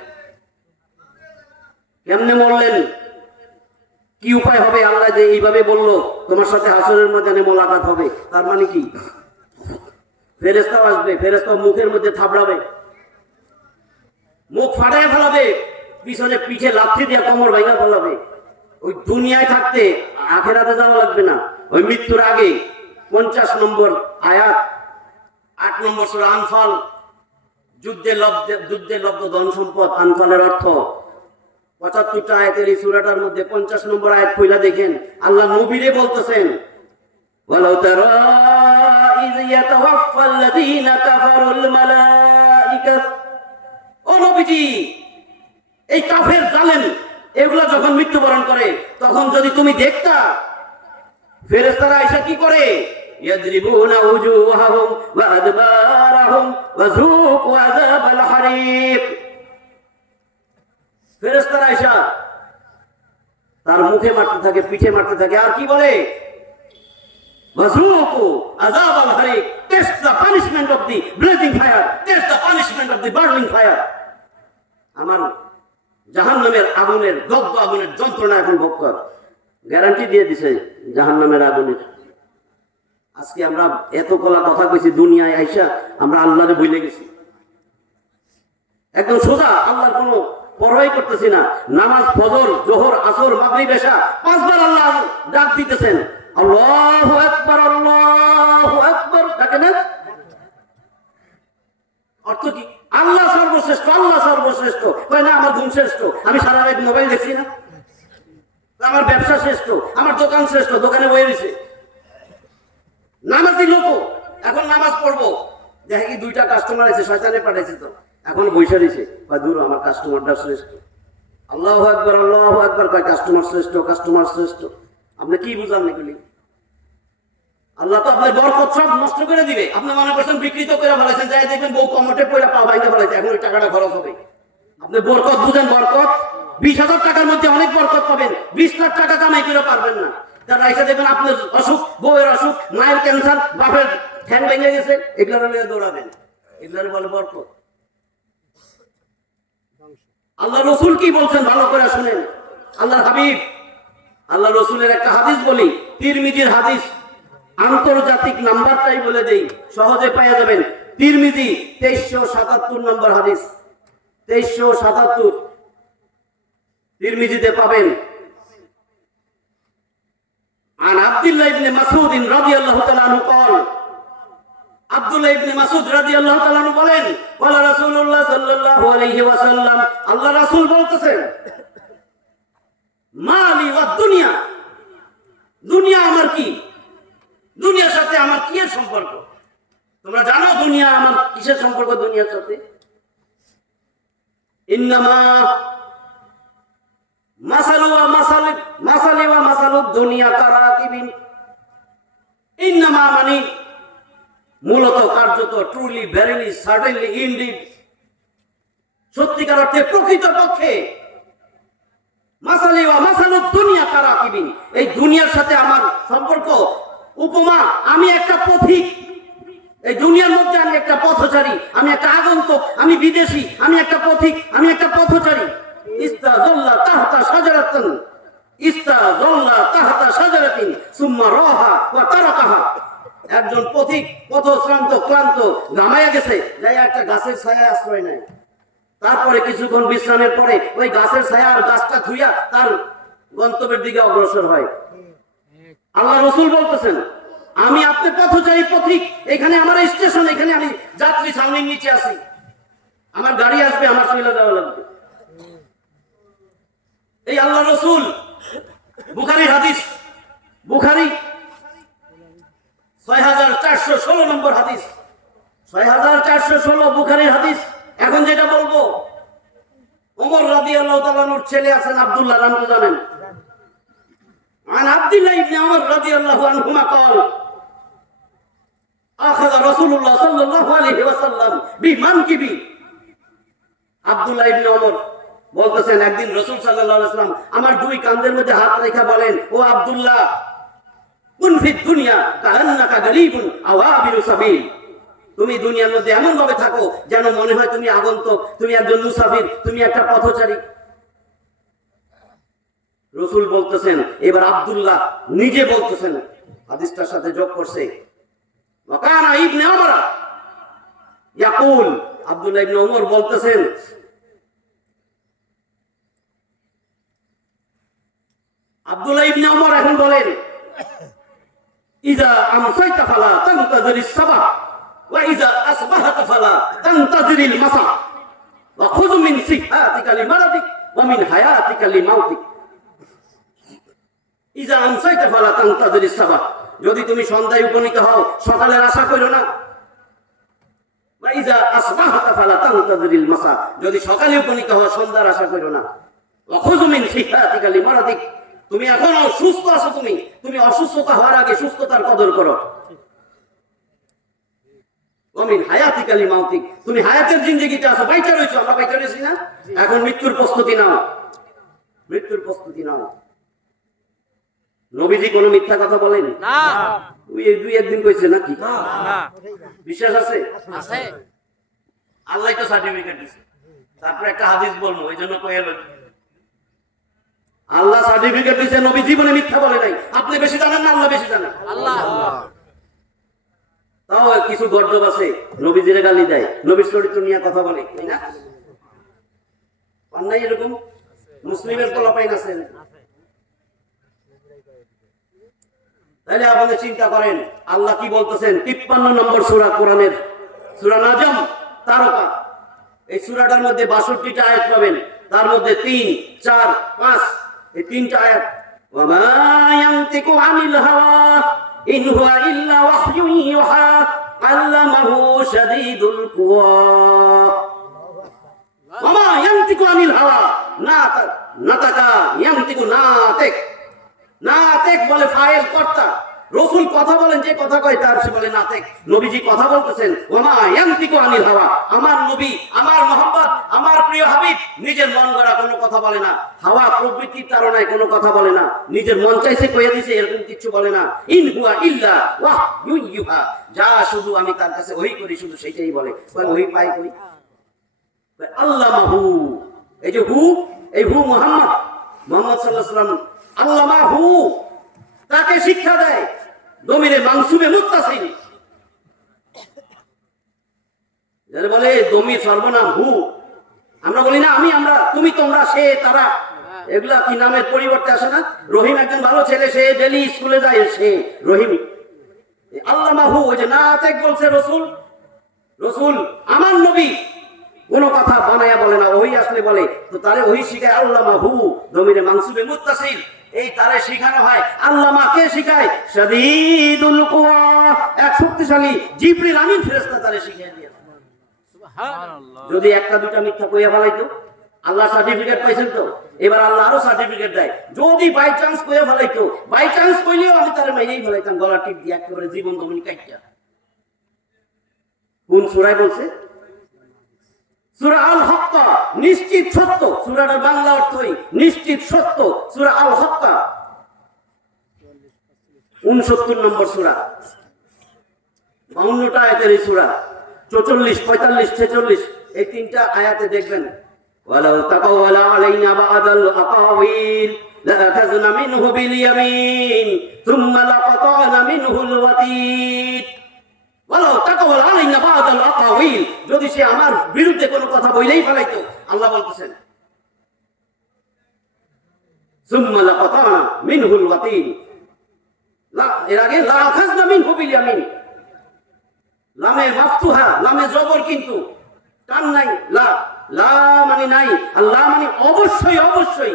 কেমনে মরলেন? কি উপায় হবে? আল্লাহ যে এইভাবে বললো তোমার সাথে হাসরের ময়দানে মোলাকাত হবে, তার মানে কি? ফেরেশতাও আসবে, ফেরেশতা মুখের মধ্যে থাবড়াবে, মুখ ফাটায় ফেলাবে, পিছনে পিঠে লাথি দিয়ে কোমর ভাঙা ফেলাবে। ওই দুনিয়ায় থাকতে আখেরাতে যাওয়া লাগবে না, ওই মৃত্যুর আগে 50 নম্বর আয়াত 8 নম্বর সূরা আনফাল, যুদ্ধে লব্ধ ধন সম্পদ। আনফালের অর্থ 75টা আয়াতের এই সূরাটার মধ্যে 50 নম্বর আয়াত কইলা দেখেন, আল্লাহ নবীরে বলতেছেন ওয়ালাউ তারা ইয ইয়াতাওয়াফাল্লাযীনা কাফারুল মালায়েকা। ও নবীজি, এই কাফের জালেম এগুলা যখন মৃত্যুবরণ করে, তখন যদি তুমি দেখতা ফেরেশতারা এসে কি করে, ইয়াদরিবুনা উজুহাহুম ওয়া আদবারাহুম ওয়া যুকু আযাবাল হারিক। ফেরেশতারা এসে তার মুখে মারতে থাকে, পিঠে মারতে থাকে, আর কি বলে, ওয়া যুকু আযাবাল হারিক, taste the punishment of the blazing fire, taste the punishment of the burning fire. আমার জাহান্নামের আগুনের, দগ্ধ আগুনের যন্ত্রণা এখন ভোগ কর। গ্যারান্টি দিয়ে দিছে জাহান্নামের আগুনের। আজকে আমরা এত কলা কথা কইছি, দুনিয়ায় আইসা আমরা আল্লাহরে ভুলে গেছি। একদম সোজা, আল্লাহর কোনো পরোয়াই করতেছি না। নামাজ, ফজর, জোহর, আসর, মাগরিব, এশা 5 বার আল্লাহ ডাক দিতেছেন, আল্লাহু আকবার, আল্লাহু আকবার, ডাকে না? অর্থ কি? আল্লাহ সর্বশ্রেষ্ঠ, আল্লাহ সর্বশ্রেষ্ঠ। কয় না আমার ঘুম শ্রেষ্ঠ, আমি সারা রাত মোবাইল দেখছি না, আমার ব্যবসা শ্রেষ্ঠ, আমার দোকান শ্রেষ্ঠ, দোকানে বয়ে রয়েছে। নামাজি লোক এখন নামাজ পড়বো, দেখে কি 2টা কাস্টমার আছে, শয়তানে পাঠাইছে, তো এখন বৈশা দিছে, দূর আমার কাস্টমারটা শ্রেষ্ঠ। আল্লাহু আকবার, আল্লাহু আকবার, কয় কাস্টমার শ্রেষ্ঠ, কাস্টমার শ্রেষ্ঠ। আপনি কি বুঝান এগুলি? আল্লাহ তো আপনার বরকত সব নষ্ট করে দিবে। আপনি মনে করছেন বিকৃত করে ফেলেছেন, যাই দেখবেন বউ কমটে পয়লা পা ভাঙতে ফেলেছে, এখন ওই টাকাটা খরচ হবে। আপনি বরকত বুঝেন? বরকত 20,000 টাকার মধ্যে অনেক বরকত পাবেন, 20 লাখ টাকা কামাই করে পারবেন না। তারা এসে দেখবেন আপনার অসুখ, বউয়ের অসুখ, মায়ের ক্যান্সার, বাপের ঠ্যাং ভেঙে গেছে, এগুলোর নিয়ে দৌড়াবেন, এগুলোর বলে বরকত। আল্লাহ রসুল কি বলছেন ভালো করে শুনেন। আল্লাহ হাবিব, আল্লাহ রসুলের একটা হাদিস বলি, তিরমিজির হাদিস, আন্তর্জাতিক নাম্বারটাই বলে দেই, সহজে পাওয়া যাবেন। তিরমিজি 2377 নম্বর হাদিস, 2377 তিরমিজিতে পাবেন। عن عبد الله بن مسعود رضي الله تعالى عنه قال, আব্দুল্লাহ ইবনে মাসউদ রাদিয়াল্লাহু তাআলা আনহু বলেন, ওয়ালা রাসূলুল্লাহ সাল্লাল্লাহু আলাইহি ওয়াসাল্লাম, আল্লাহ রাসূল বলতেছেন, মালি ওয়া দুনিয়া, দুনিয়া আমার কি? দুনিয়ার সাথে আমার কি এর সম্পর্ক? তোমরা জানো দুনিয়া আমার কিসের সম্পর্ক দুনিয়ার সাথে? ইন্নামা মাসালি ওয়া মাসালুদ দুনিয়া কারাকিবিন। ইন্নামা মানে মূলত, কার্যত, ট্রুলি, ভেরিলি, সার্টেনলি, ইনডিড, সত্যিকার অর্থে, প্রকৃতপক্ষে, মাসালি ওয়া মাসালুদ দুনিয়া কারাকিবিন, এই দুনিয়ার সাথে আমার সম্পর্ক উপমা, আমি একটা পথিক, এই দুনিয়ার মধ্যে আমি একটা পথচারী, আমি একটা আগন্তুক, আমি বিদেশি, আমি একটা পথিক, আমি একটা পথচারী। ইস্তাযাল্লা তাহতা শাজারাতিন, ইস্তাযাল্লা তাহতা শাজারাতিন সুম্মা রাহা ওয়া তারাকাহা। একজন পথিক পথশ্রান্ত ক্লান্ত ঘামায়া গেছে, যাই একটা গাছের ছায়ায় আশ্রয় নেয়। তারপরে কিছুক্ষণ বিশ্রামের পরে ওই গাছের ছায়া আর গাছটা ধুইয়া তার গন্তব্যের দিকে অগ্রসর হয়। আল্লাহ রাসূল বলতেছেন, আমি আপনার পথচারী পথিক, এখানে আমার স্টেশন, এখানে আমি যাত্রী ছাউনির নিচে আছি, আমার গাড়ি আসবে, আমার চলে যাওয়া লাগবে। এই আল্লাহ রাসূল, বুখারীর হাদিস, বুখারী 6416 নম্বর হাদিস, 6416 বুখারীর হাদিস। এখন যেটা বলবো, ওমর রাদিয়াল্লাহু তাআলা আনহুর ছেলে আছেন আব্দুল্লাহ, নাম তো জানেন। عن عبد الله بن عمر رضي الله عنهما قال أخذ رسول الله صلى الله عليه وسلم بمنكبي। আব্দুল্লাহ ইবনে ওমর বলতেছেন, একদিন রাসূল সাল্লাল্লাহু আলাইহি ওয়াসাল্লাম আমার দুই কাঁধের মধ্যে হাত রেখে বলেন, ও আব্দুল্লাহ, কুন ফিদ দুনিয়া কাআন্নাকা গরীবুন আও আবিরু সাবিল। তুমি দুনিয়ার মধ্যে এমন ভাবে থাকো যেন মনে হয় তুমি আগন্তুক, তুমি একজন মুসাফির, তুমি একটা পথচারী। রাসূল বলতেছেন, এবার আব্দুল্লাহ নিজে বলতেছেন, হাদিসটার সাথে যোগ করছে, ওয়াকানা ইবনে ওমর ইয়াকুল, আব্দুল্লাহ ইবনে ওমর বলতেছেন, আব্দুল্লাহ ইবনে ওমর এখন বলেন, ইযা আমসাইতা ফালা তানতাজিরিস সাবাহ ওয়া ইযা আসবাহাতা ফালা তানতাজিরিল মাসা ওয়া খুযু মিন সিহাতিকা লিমারাদিক ওয়া মিন হায়াতিকা লিমাউতিক। ইযা আমসাইতা ফালা তানতাজিরিস সাবাহ, যদি তুমি সন্ধ্যায় উপনীত হও সকালের আশা করো না। ওয়া ইযা আসবাহাতা ফালা তানতাজিরিল মাসা, যদি সকালে উপনীত হও সন্ধ্যার আশা করো না। ওয়া খুযু মিন সিহাতিকা লিমারাদিক, তুমি এখনো সুস্থ আছো, তুমি অসুস্থতা হওয়ার আগে সুস্থতার কদর করো। ওমিন হায়াতিকা লিমাউতিক, তুমি হায়াতের জিন্দেগিতে আছো, বাইচা রইছো, আমরা বাইচা রইছি না, এখন মৃত্যুর প্রস্তুতি নাও, মৃত্যুর প্রস্তুতি নাও। নবীজি কোনো মিথ্যা কথা বলেন না, দুই একদিন কইছে নাকি? না, বিশ্বাস আছে? আছে। আল্লাহ তো সার্টিফিকেট দিয়েছে। তারপর একটা হাদিস বলবো, এই জন্য কয়ে লই, আল্লাহ সার্টিফিকেট দিয়েছে, নবী জীবনে মিথ্যা বলে নাই। আপনি বেশি জানেন না, আল্লাহ বেশি জানেন। আল্লাহ তাও কিছু গর্দব আছে, নবীজিরে গালি দেয়, নবীর চরিত্র নিয়ে কথা বলে, তাই না? অন্যায় এরকম মুসলিমের পোলাপাইন আছে। তাহলে আপনি চিন্তা করেন আল্লাহ কি বলতেছেন। 53 নম্বর সূরা কোরআনের, সূরা নাজম, তারকা। এই সূরাটার মধ্যে 62টা আয়াত পাবেন, তার মধ্যে 3, 4, 5 এই 3টা আয়াত। ওয়া মা ইয়ানতিকু আনিল হাওয়া ইন হুয়া ইল্লা ওয়াহয়ুন ইউহা আল্লামাহু শাদীদুল কুওয়া। ওয়া মা ইয়ানতিকু আনিল হাওয়া, নাতাকা ইয়ানতিকু নাতিক। নাতিক বলে ফাইল কর্তা, রাসূল কথা বলেন, যে কথা কয় তার সে বলে নাতিক। নবীজি কথা বলতেছেন, ওয়া মা ইয়ানতিকু আনিল হাওয়া, আমার নবী, আমার মুহাম্মদ, আমার প্রিয় হাবিব নিজের মন গড়া কোনো কথা বলে না, হাওয়া প্রবৃত্তির তাড়নায় কোনো কথা বলে না, নিজের মন চাইছে কইয়া দিছে এরকম কিছু বলে না। ইন হুয়া ইল্লা ওয়াহয়ুন ইউহা, যা শুধু আমি তার কাছে ওহী করি, শুধু সেটাই বলে। ওহী পাই কই? আল্লামাহু, এই যে হু, এই হু মুহাম্মদ সাল্লাল্লাহু আলাইহি ওয়াসাল্লাম, আল্লামাহু তাকে শিক্ষা দেয়। দমিরে মানসুবে মুত্তাসিল, যারা বলে দমির সর্বনাম হু, আমরা বলি না আমি, আমরা, তুমি, তোমরা, সে, তারা, এগুলা কি নামের পরিবর্তে আসে না? রহিম একজন ভালো ছেলে, সে ডেলি স্কুলে যায়, সে রহিম। আল্লামাহু, ওই যে নাতিক বলছে রাসূল, রাসূল আমার নবী কোন কথা বানায়া বলে না, ওহী আসলে বলে, তো তারে ওহী শিখায় আল্লামাহু, দমিরে মানসুবে মুত্তাসিল, এই তারে শিখানো হয়। আল্লামা কে শিখায়? শাদীদুল কুওয়া, এক শক্তিশালী জিবরিল আমিন ফেরেশতা তারে শিখিয়ে দিয়েছে। সুবহানাল্লাহ। যদি একটা দুটা মিথ্যা কইয়া ফেলাইতো, আল্লাহ সার্টিফিকেট পাইছেন তো, এবার আল্লাহ আরো সার্টিফিকেট দেয়। যদি বাই চান্স কইয়া ফেলাইতো, বাই চান্স কইলেও আমি তারে মাইরেই ফেলাইতাম, গলা টিপ দিয়ে একেবারে জীবন দমনি কাইটা। কোন সূরায় বলছে? সূরা আল হাক্কা, নিশ্চিত সত্য। সূরাটার বাংলা অর্থই নিশ্চিত সত্য। সূরা আল হাক্কা 69 নম্বর সূরা। 52টা আয়াতের এই সূরা 44, 45, 46 এই তিনটা আয়াতে দেখবেন ওয়ালাউ তাকাওয়ালা আলাইনা বা'দাল আকাওয়িল লাআখাযনা মিনহু বিল ইয়ামিন থুম্মা লাকাতা'না মিনহুল ওয়াতিদ। ওয়ালাউ তাকাওয়ালা আলাইনা বা'দাল আকাওয়িল, যদি সে আমার বিরুদ্ধে কোনো কথা বলেই ফেলাইতো, আল্লাহ বলতেছেন থুম্মা লাকাতা'না মিনহুল ওয়াতিদ, এর আগে লাআখাযনা মিনহু বিল ইয়ামিন, লামে মাফতুহা, লামে জবর কিন্তু টান নাই, লা মানে নাই, আর লা মানে অবশ্যই অবশ্যই,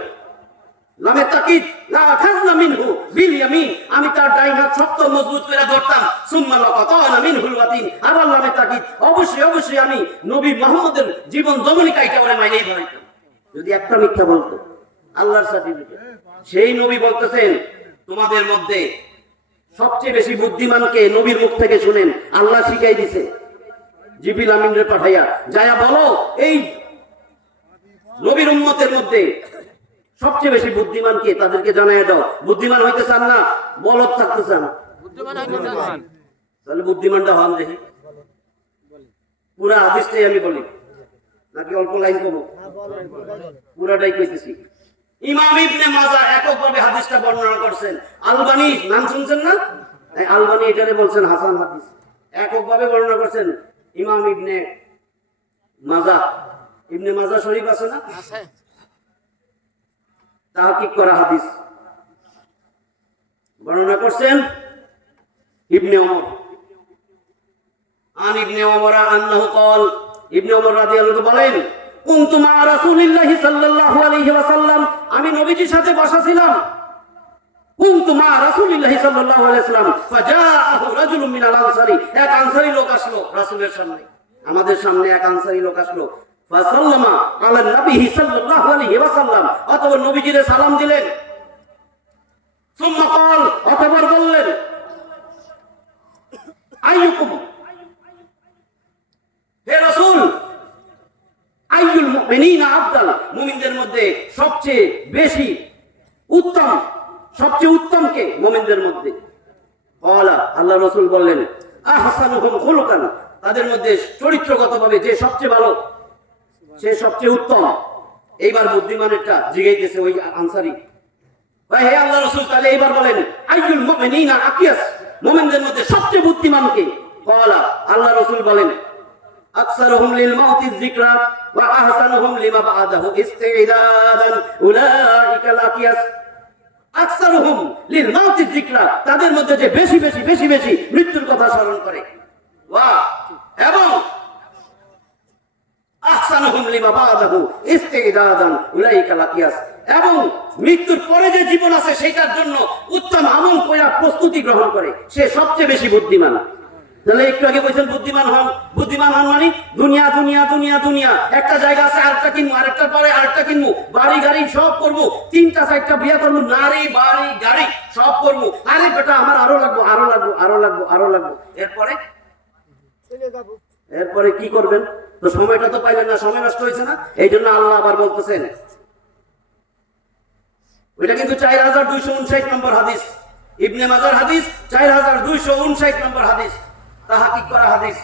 লামে তাকিদ, লা আখাযনা মিনহু বিল ইয়ামিন, আমি তার ডাইন হাত শক্ত মজবুত করে ধরতাম, সুম্মা লাকাতা'না মিনহুল ওয়াতিন, আবার লামে তাকিদ, অবশ্যই অবশ্যই আমি নবী মুহাম্মদের জীবন দমনী কাইটা ওরে মাইলেই ধরাইতাম যদি একটা মিথ্যা বলতো। আল্লাহর সার্টিফিকেট। সেই নবী বলতেছেন তোমাদের মধ্যে সবচেয়ে বেশি বুদ্ধিমানকে নবীর মুখ থেকে শুনেন, আল্লাহ শিখাই দিছে জিবরিল আমিনরে পাঠাইয়া, যায়া বলো এই নবীর উম্মতের মধ্যে সবচেয়ে বেশি বুদ্ধিমান কে, তাদেরকে জানাইয়া দাও। বুদ্ধিমান হইতে চান না, বলদ থাকতে চান? তাহলে বুদ্ধিমানটা হন দেখি। পুরা হাদিসটাই আমি বলি নাকি অল্প লাইন কব? পুরাটাই কইতেছি। ইমাম ইবনে মাজাহ এককভাবে হাদিসটা বর্ণনা করছেন। আলবানী নাম শুনছেন না? আলবানী এটারে বলছেন হাসান হাদিস, এককভাবে বর্ণনা করছেন ইমাম ইবনে মাজাহ। ইবনে মাজাহ শরীফ আছে না? তাহকিক করা হাদিস বর্ণনা করছেন ইবনে ওমর। আন ইবনে ওমর আন্নাহু ক্বাল, ইবনে ওমর রাদিয়াল্লাহু বলেন কুনতু মা রাসূলিল্লাহি সাল্লাল্লাহু আলাইহি ওয়াসাল্লাম, আমি নবীজির সাথে বসা ছিলাম। কুনতু মা রাসূলিল্লাহি সাল্লাল্লাহু আলাইহি ওয়াসাল্লাম ফাজাআহু রাজুলুম মিনাল আনসারি, এক আনসারী লোক আসলো রাসূলের সামনে, আমাদের সামনে এক আনসারী লোক আসলো। ফাসাল্লামা আলা নবী সাল্লাল্লাহু আলাইহি ওয়াসাল্লাম, অতঃপর নবীজিরে সালাম দিলেন। সুম্মা ক্বাল, অতঃপর বললেন আইয়ুকুম, হে রাসূল, আইয়ুল মুমিনিনা আফদাল, মুমিনদের মধ্যে সবচেয়ে বেশি উত্তম, সবচেয়ে উত্তম কে মুমিনদের মধ্যে? ক্বালা, আল্লাহ রাসূল বললেন আহসানুহুম খুলুকান, তাদের মধ্যে চরিত্রগতভাবে যে সবচেয়ে ভালো, সে সবচেয়ে উত্তম। এইবার বুদ্ধিমানেরটা জিগাইতেছে ওই আনসারী, ভাই হে আল্লাহ রাসূল, তাহলে এইবার বলেন আইয়ুল মুমিনিনা আকিয়াস, মুমিনদের মধ্যে সবচেয়ে বুদ্ধিমান কে? ক্বালা, আল্লাহ রাসূল বলেন আকসারুহুম লিল মাউতি যিকরা ওয়া আহসানুহুম লিমা বা'দাহু ইস্তিদাদান উলাইকাল আকিয়াস। আকসারুহুম লিল মাউতি যিকরা, তাদের মধ্যে যে বেশি বেশি বেশি বেশি মৃত্যুর কথা স্মরণ করে, ওয়া এবং আহসানুহুম লিমা বা'দাহু ইস্তিদাদান উলাইকাল আকিয়াস, এবং মৃত্যুর পরে যে জীবন আছে সেটার জন্য উত্তম আমল কইরা প্রস্তুতি গ্রহণ করে, সে সবচেয়ে বেশি বুদ্ধিমান। তাহলে একটু আগে বলছেন বুদ্ধিমান হন, বুদ্ধিমান হন মানে দুনিয়া দুনিয়া দুনিয়া দুনিয়া, একটা জায়গা আছে আরেকটা কিনবো, আরেকটা পরে আরেকটা কিনবো, বাড়ি গাড়ি সব করবো, 3টা 4টা বিয়ে করবো, নারী বাড়ি গাড়ি সব করবো, আরে বেটা আমার আরো লাগবো আরো লাগবো আরো লাগবো আরো লাগবো, এরপরে কি করবেন? তো সময়টা তো পাইলেন না, সময় নষ্ট হয়েছে না। এই জন্য আল্লাহ আবার বলতেছেন, ওইটা কিন্তু 4259 নম্বর হাদিস, ইবনে মাজার হাদিস 4259 নম্বর হাদিস, তাহকিক করা হাদিস।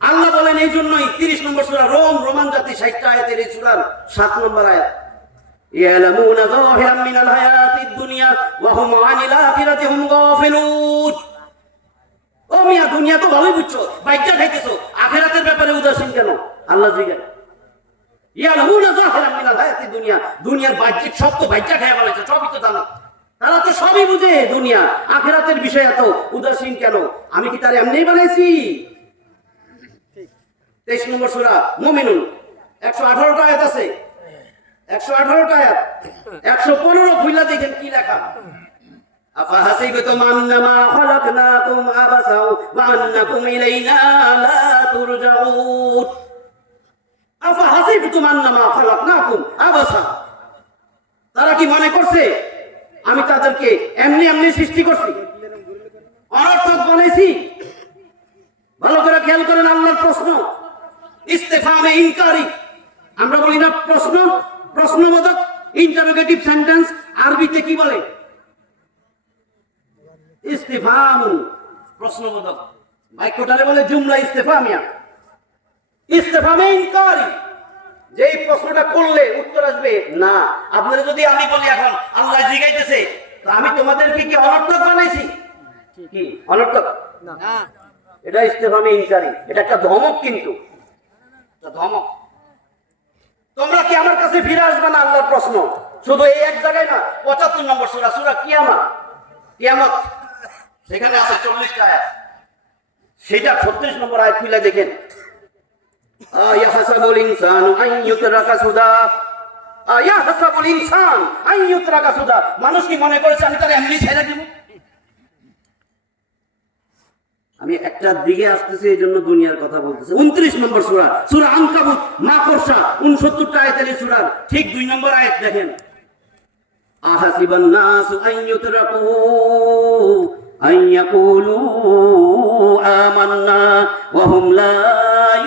আল্লাহ বলেন এই জন্যই 30 নম্বর সূরা রোমান জাতি 60টা আয়াতের এই সূরার 7 নম্বর আয়াত, ইয়ালামুনা যাহিরাম মিনাল হায়াতিদ দুনিয়া ওয়া হুম আনিল আখিরাতি হুম গাফিলুন। ও মিয়া, দুনিয়া তো ভালোই বুঝছো, বাইকটা খাইতেছো, আখিরাতের ব্যাপারে উদাসীন কেন? আল্লাহ জিজ্ঞাসা ইয়ালামুনা যাহিরাম মিনাল হায়াতিদ দুনিয়া, দুনিয়ার বাহ্যিক সব তো বাইকটা খাইয়া বলেছে, সবই তো জানো, তারা তো সবই বুঝে, দুনিয়া আখিরাতের বিষয় এত উদাসীন কেন? আমি কি তার এমনি বানাইছি? 23 নম্বর সূরা মুমিনুন 118টা আয়াত আছে, 118টা আয়াত, 115 খুইলা দেখেন কি লেখা, আফাহাসিবতুম আন্নামা খালাকনাকুম আবাসাও ওয়া আন্নাকুম ইলাইনা লা তুরজাউন। আফাহাসিবতুম আন্নামা খালাকনাকুম আবাসা, তারা কি মনে করছে আমি তাদেরকে এমনি এমনি সৃষ্টি করছি, অনর্থক বানাইছি? ভালো করে খেয়াল করেন, আল্লাহর প্রশ্ন ইস্তেফামে ইনকারি, আমরা বলি না প্রশ্ন, প্রশ্নবোধক ইন্টারোগেটিভ সেন্টেন্স আরবিতে কি বলে? ইস্তেফাম। প্রশ্নবোধক বাক্যটারে বলে জুমলা ইস্তেফামিয়া, ইস্তেফামে ইনকারি। যেই প্রশ্নটা করলে উত্তর আসবে না। আপনারা যদি আমি বলি এখন আল্লাহ জিজ্ঞাইতেছে, তো আমি তোমাদেরকে কি অনর্থক বানাইছি? কি অনর্থক না, এটা ইস্তেফামে ইনকারি, এটা একটা ধমক, কিন্তু একটা ধমক। তোমরা কি আমার কাছে ফিরে আসবে না? আল্লাহর প্রশ্ন শুধু এই এক জায়গায় না, ৭৫ নম্বর সূরা, সূরা কিয়ামত, কিয়ামত সেখানে আছে 40টা আয়াত। সেটা 36 নম্বর আয়াত খুলে দেখেন। আয়াহাসাবুল ইনসানু আন ইউতরাকা সুদা, আয়াহাসাবুল ইনসান আন ইউতরাকা সুদা। মানুষ কি মনে করেছে আমি তার এমনি ছেড়ে দেব? আমি একটা দিকে আসতেছি, এই জন্য দুনিয়ার কথা বলতেছি। 29 নম্বর সূরা, সূরা আনকাবুত মাকড়সা, 69টা আয়াতের সূরার ঠিক 2 নম্বর আয়াত দেখেন। আহাসিবান নাসু আন ইউতরাকু আন ইয়াকুলু আমান্না ওয়া হুম লা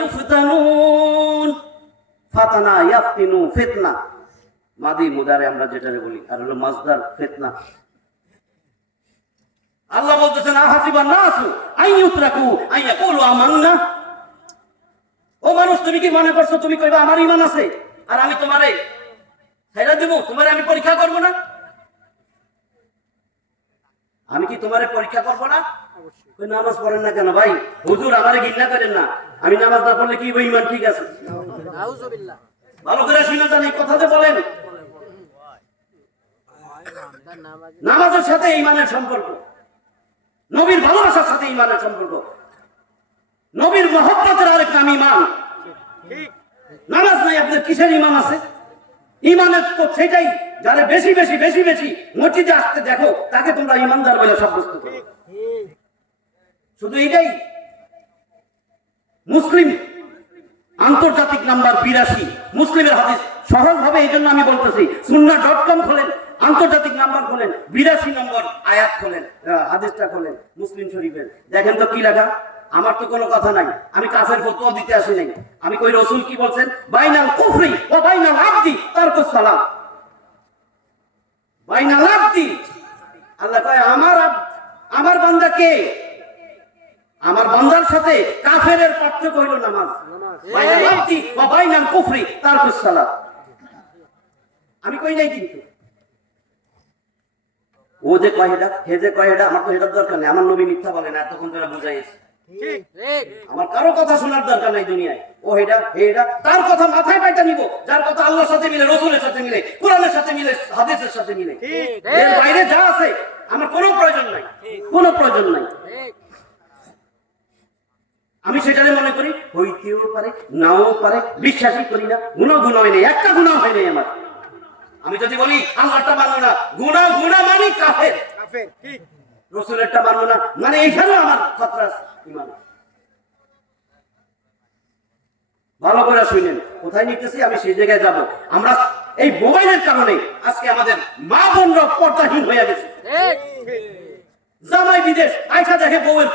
ইফতানুন। ফাতানা ইয়াফতিনু, ফিতনা মাদি মুদারে আমরা যেটারে বলি, আর হলো মাসদার ফিতনা। আল্লাহ বলতেছেন আহাসিবান নাসু আন ইউতরাকু আন ইয়াকুলু আমান্না। ও মানুষ, তুমি কি মনে করছো তুমি কইবা আমার ঈমান আছে আর আমি তোমারে ছেড়ে দেব? তোমারে আমি পরীক্ষা করব না? আমি কি তোমারে পরীক্ষা করব না? অবশ্যই। নামাজ পড়েন না কেন ভাই? হুজুর আমারে ঘৃণা করেন না, আমি নামাজ না পড়লে কি ঈমান ঠিক আছে? নাউজুবিল্লাহ। ভালো করে শুনে যান এই কথা যে বলেন। নামাজের সাথে ঈমানের সম্পর্ক, নবীর ভালোবাসার সাথে ঈমানের সম্পর্ক, নবীর মহব্বতের আরেক নাম ঈমান। নামাজ নাই আপনার কিসের ঈমান আছে? ঈমানের তো সেটাই, যারা বেশি বেশি বেশি বেশি মসজিদে আসতে দেখো তাকে তোমরা ঈমানদার বলে সাব্যস্ত করো। শুধু এটাই। মুসলিম আন্তর্জাতিক নাম্বার 82, মুসলিমের হাদিস সহজভাবে, এই জন্য আমি বলতেছি সুন্নাহ.com খোলেন, আন্তর্জাতিক নাম্বার খোলেন, 82 নম্বর আয়াত খোলেন, হাদিসটা খোলেন মুসলিম শরীফের, দেখেন তো কি লেখা। আমার তো কোনো কথা নাই, আমি কাফের ফতোয়া দিতে আসি নাই। আমি কই রাসূল কি বলছেন? বাইনাল কুফরি ওয়া বাইনাল আবদি তারকুস সালাত। বাইনাল আবদি, আল্লাহ কয় আমার বান্দা কে? আমার বান্দার সাথে কাফেরের পার্থক্য হইল নামাজ। বাইনাল আবদি ওয়া বাইনাল কুফরি তারকুস সালাত। আমি কই নাই, কিন্তু ও যে কয় এটা, হে যে কয় এটা, আমার তো এটার দরকার নেই। আমার নবী মিথ্যা বলে না, তখন তোরা বুঝাইছে। আমার কারো কথা শোনার দরকার নাই দুনিয়ায়। ও এটা তার কথা মাথায় পাইটা নিব, যার কথা আল্লাহর সাথে মিলে, রসুলের সাথে মিলে, কোরআনের সাথে মিলে, হাদিসের সাথে মিলে। এর বাইরে যা আছে আমার কোনো প্রয়োজন নাই, কোনো প্রয়োজন নাই। আমি সেটারে মনে করি হইতেও পারে নাও পারে, বিশ্বাসই করি না। গুনাহ হয় নাই, একটা গুনাহ হয় নাই আমার। আমি যদি বলি আল্লাহটা মানবো না, গুনাহ মানে কাফের, ঠিক। রসুলেরটা মানবো না মানে এইখানেও আমার খতরা ঈমান। ভালো করে শুনেন, কোথায় নিতেছি আমি সেই জায়গায় যাব। আমরা এই মোবাইলের কারণে আজকে আমাদের মা বোনরা পর্দাহীন হয়ে গেছে। জামাই বিদেশ আইসা দেখে বউয়ের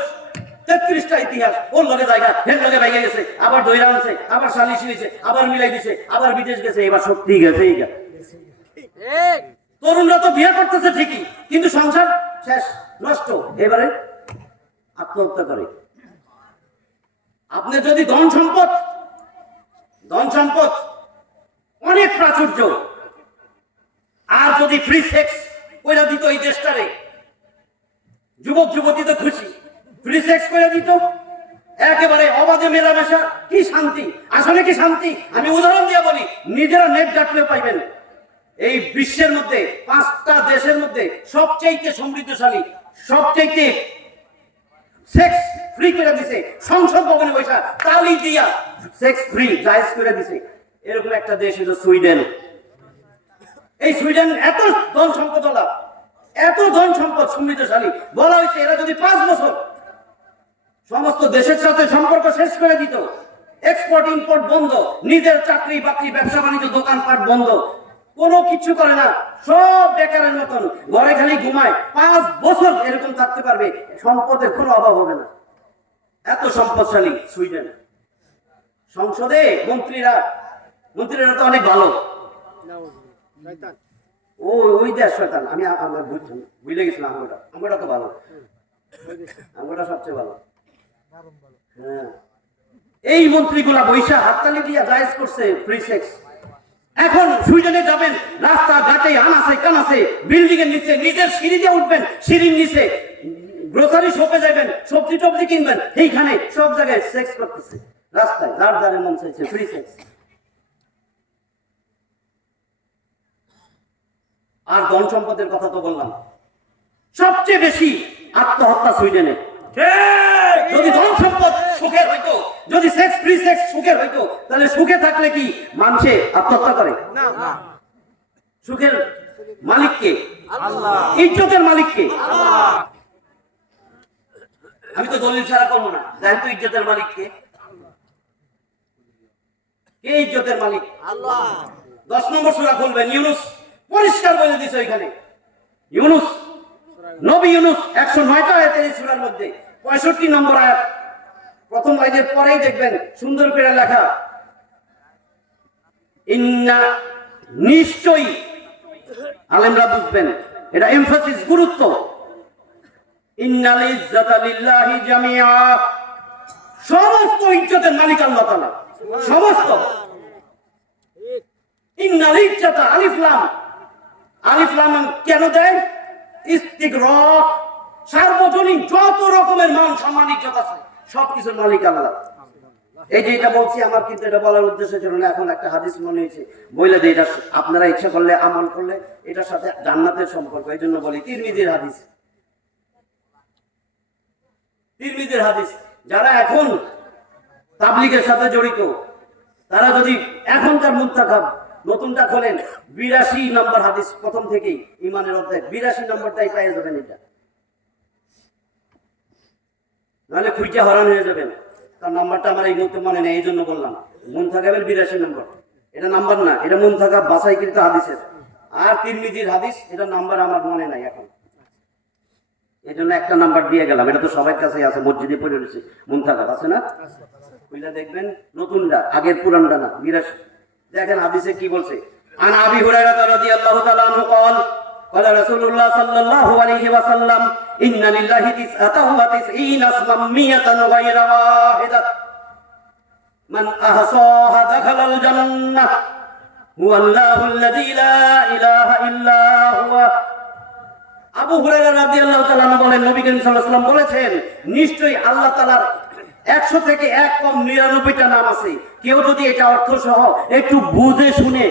33টা ইতিহাস, ওর লগে জায়গা, হের লগে ভাইগে গেছে, আবার দইরা আনছে, আবার সালিশি হয়েছে, আবার মিলাই দিছে, আবার বিদেশ গেছে, এবার সত্যি গেছে। তরুণরা তো বিয়ে করতেছে ঠিকই, কিন্তু সংসার শেষ, নষ্ট। এবারে আত্মহত্যা করে। আপনি যদি ধন সম্পদ অনেক প্রাচুর্য, আর যদি ফ্রি সেক্স কইরা দিত এই দেশটারে, যুবক যুবতী তো খুশি, ফ্রি সেক্স করে দিত, একেবারে অবাধে মেলামেশা, কি শান্তি। আসলে কি শান্তি? আমি উদাহরণ দিয়ে বলি, নিজেরা নেট ডাকলেও পাইবেন। এই বিশ্বের মধ্যে 5টা দেশের মধ্যে সবচেয়ে সমৃদ্ধশালী, সবচেয়ে সেক্স ফ্রি করে দিছে, সংসদ ভবনে বসা তালি দিয়া সেক্স ফ্রি জায়েজ করে দিছে, এরকম একটা দেশ হলো সুইডেন। এই সুইডেন এত ধন সম্পদ, এত ধন সম্পদ, সমৃদ্ধশালী। বলা হয়েছে এরা যদি 5 বছর সমস্ত দেশের সাথে সম্পর্ক শেষ করে দিত, এক্সপোর্ট ইম্পোর্ট বন্ধ, নিজের চাকরি বাকরি ব্যবসা বাণিজ্য দোকানপাট বন্ধ, কোনো কিছু করে না, সব বেকারের মতন ঘরে খালি ঘুমায়, 5 বছর এরকম থাকতে পারবে, সম্পদের কোনো অভাব হবে না। এত সম্পদশালী সুইডেন। সংসদে মন্ত্রীরা তো অনেক ভালো। ওই দেশ শয়তান, আমি বুঝলে গেছিলাম। আমরা তো ভালো, আঙ্গুরটা সবচেয়ে ভালো। হ্যাঁ, এই মন্ত্রীগুলা বৈশা হাততালি দিয়া জায়েজ করছে ফ্রি সেক্স। এখন সুইডেনে যাবেন, রাস্তা ঘাটে আনাছে কানাছে, বিল্ডিং এর নিচে নিজের সিঁড়ি দিয়ে উঠবেন, সিঁড়ির নিচে গ্রোসারি শপে যাবেন, সবজি টবজি কিনবেন, এইখানে সব জায়গায় সেক্স করতেছে রাস্তায়, যার যার মন চাইছে ফ্রি সেক্স। আর ধন সম্পদের কথা তো বললাম, সবচেয়ে বেশি আত্মহত্যা সুইডেনে। যদি ধন সম্পদ সুখের হইতো, যদি সেক্স ফ্রি সেক্স সুখের হইতো, তাহলে সুখে থাকলে কি মানুষে আত্মহত্যা করে? না। সুখের মালিককে আল্লাহ, ইজ্জতের মালিককে আল্লাহ। আমি তো দলিল ছাড়া করবো না, দেখেন তো ইজ্জতের মালিককে। কে ইজ্জতের মালিক? আল্লাহ। 10 নম্বর সূরা খুলবেন, ইউনুস পরিষ্কার বলে দিছে এখানে। ইউনুস, নবী ইউনুস 109টা আয়াত এই সূরার মধ্যে, 65 নম্বর আয়াত প্রথম লাইনের পরেই দেখবেন সুন্দর করে লেখা, ইন্না, নিশ্চয়ই। আলেমরা বুঝবেন এটা এমফাসিস, গুরুত্ব। ইন্নাল ইজ্জাতা লিল্লাহি জামিআ, সমস্ত ইজ্জতের মালিক আল্লাহ তাআলা, সমস্ত। ইন্নাল ইজ্জাতা, আলিফ লাম, আলিফ লাম কেন দেয়? ইস্তিগরাক, সার্বজনীন যত রকমের মান সম্মান ইজ্জত আছে সবকিছুর মালিক আল্লাহ। এই যে এটা বলছি, আমার কিন্তু এটা বলার উদ্দেশ্য ছিল না, এখন একটা হাদিস মনে হয়েছে বলে যে এটা আপনারা ইচ্ছা করলে আমল করলে এটার সাথে জান্নাতের সম্পর্ক, এই জন্য বলি। তিরমিজির হাদিস, তিরমিজির হাদিস। যারা এখন তাবলীগের সাথে জড়িত, তারা যদি এখনকার মুনতাখাব নতুনটা খোলেন, 82 নম্বর হাদিস প্রথম থেকেই, ইমানের অধ্যায় 82 নম্বরটাই পেয়ে যাবেন। এটা নাহলে খুঁজে হরান হয়ে যাবেন। তার নাম্বারটা আমার এই মুহূর্তে মনে নেই, এই জন্য বললাম। মুনতাখাবের 82 নম্বর, এটা নাম্বার না, এটা মুনতাখাব বাছাই কিন্তু হাদিসের। আর তিরমিজির হাদিস, এটা নাম্বার আমার মনে নাই এখন, এই জন্য একটা নাম্বার দিয়ে গেলাম। এটা তো সবার কাছেই আছে, মসজিদে পড়ে রয়েছে, মুনতাখাব আছে না? খুলে দেখবেন, নতুনটা, আগের পুরানটা না, 82। দেখেন হাদিসে কি বলছে। আন আবি হুরায়রা রাদিয়াল্লাহু তাআলা আনহু قال قال رسول الله صلى الله عليه وسلم ان لله 99 اسما 100 غير واحده من احصاها دخل الجنه هو الله الذي لا اله الا هو। আবু হুরায়রা রাদিয়াল্লাহু তাআলা বলেন, নবী করিম সাল্লাল্লাহু আলাইহি ওয়াসাল্লাম বলেছেন, নিশ্চয়ই আল্লাহ তাআলার 100 থেকে 1 কম 99টা নাম আছে। কেউ যদি এটা অর্থ সহ একটু বুঝে শুনে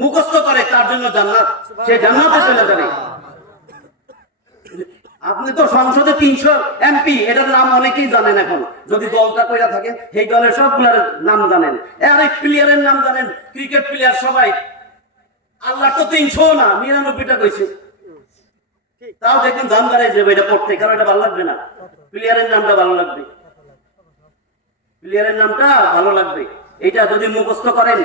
মুখস্থ করে, তার জন্য জান্নাত, সে জান্নাতে চলে যাবে। আপনি তো সংসদে 300 এমপি, এটার নাম অনেকেই জানেন এখন, যদি দলটা কইরা থাকেন সেই দলের সবগুলোর নাম জানেন, আরেক প্লেয়ারের নাম জানেন, ক্রিকেট প্লেয়ার সবাই। আল্লাহ তো 300 না, 99টা কইছে, তাও দেখবেন জান দাঁড়ায় যাবে এটা পড়তে, কারণ এটা ভালো লাগবে না, প্লেয়ারের নামটা ভালো লাগবে, প্লেয়ারের নামটা ভালো লাগবে। এটা যদি মুখস্থ করেন,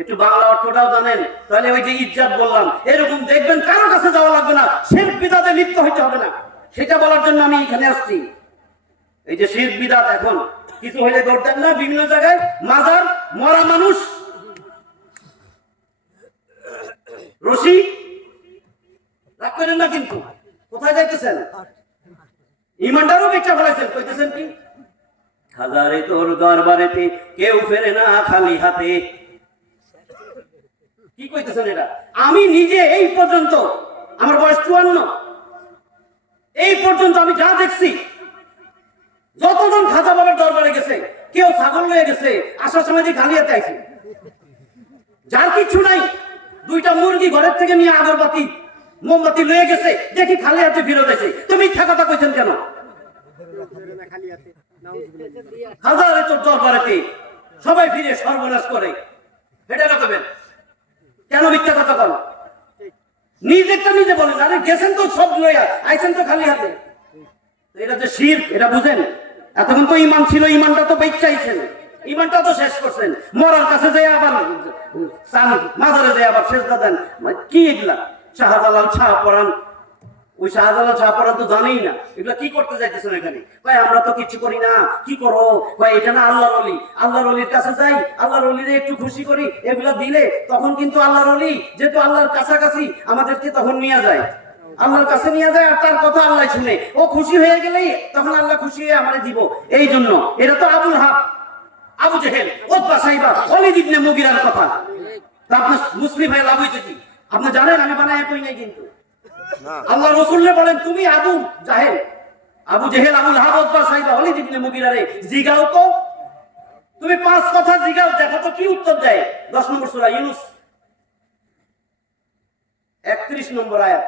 একটু বাংলা অর্থটাও জানেন, তাহলে ওই যে ইজ্জত বললাম, এরকম দেখবেন কারো কাছে যাওয়া লাগবে না, শিরক বিদআতে লিপ্ত হইতে হবে না। সেটা বলার জন্য আমি এখানে আসছি। এই যে শিরক বিদআত, এখন কিছু হইলে দৌড়তেন না বিভিন্ন জায়গায়, মাজার, মরা মানুষ, রশি, রাগ করেন না কিন্তু। কোথায় যাইতেছেন? ইমানদারও বেচা ফেলাইছেন, কইতেছেন কি? হাজারে তোর দরবারেতে কেউ ফেরে না খালি হাতে। কি কইতেছেন এটা? আমি নিজে এই পর্যন্ত, আমার বয়স 54, এই পর্যন্ত আমি যা দেখছি, যতজন খাজা বাবার দরবারে গেছে, কেউ ছাগল লয়ে গেছে, আসার সময় দিয়ে খালি হাতে আইছে। যার কিছু নাই, 2টা মুরগি ঘরের থেকে নিয়ে আগরবাতি মোমবাতি লয়ে গেছে, দেখি খালি হাতে ফিরত এসে। তুমি মিথ্যা কথা কইছেন কেন? হাজারে তোর দরবারেতে সবাই ফিরে সর্বনাশ করে, এটা রাখবেন কেন? মিথ্যা কথা বলো, নিজেরটা নিজে বলেন। আরে গেছেন তো সব লইয়া, আইছেন তো খালি হাতে। এটা যে শিরক, এটা বুঝেন? এতক্ষণ তো ইমান ছিল, ইমানটা তো বেচাইছেন, ইমানটা তো শেষ করছেন। মরার কাছে যাই আবার মাজারে যাই আবার সেজদা দেন, কি এগুলা? শাহজালাল শাহ পরান, ওই শাহজালাল শাহ পরান তো জানেই না এগুলা কি করতে যাইতেছেন এখানে। ভাই আমরা তো কিছু করি না, কি করো? ভাই এটা না আল্লাহর ওলি, আল্লাহর ওলির কাছে যাই, আল্লাহর ওলিরে একটু খুশি করি, এগুলা দিলে তখন কিন্তু আল্লাহর ওলি যেহেতু আল্লাহর কাছাকাছি আমাদেরকে তখন নিয়ে যায়। আল্লাহর কাছে নিয়ে যায় আর তার কথা আল্লাহ শুনে, ও খুশি হয়ে গেলেই তখন আল্লাহ খুশি হয়ে আমারে দিব। এই জন্য এটা তো আবুল হাব, আবু জেহেল, উতবা সাইবা, ওয়ালিদ ইবনে মুগিরার কথা। তা আপনার মুসলিম হয়ে লাভ হয়েছে কি? আপনি জানেন আমি বানায় কই নাই, কিন্তু আল্লাহ রাসূলকে বলেন তুমি আবু জাহেল, আবু জেহেল, আবুল হাব, উতবা সাইবা, ওয়ালিদ ইবনে মুগিরারে জিগাও তো, তুমি 5 কথা জিগাও, দেখো তো কি উত্তর দেয়। 10 নম্বর সূরা ইউনূস 31 নম্বর আয়াত।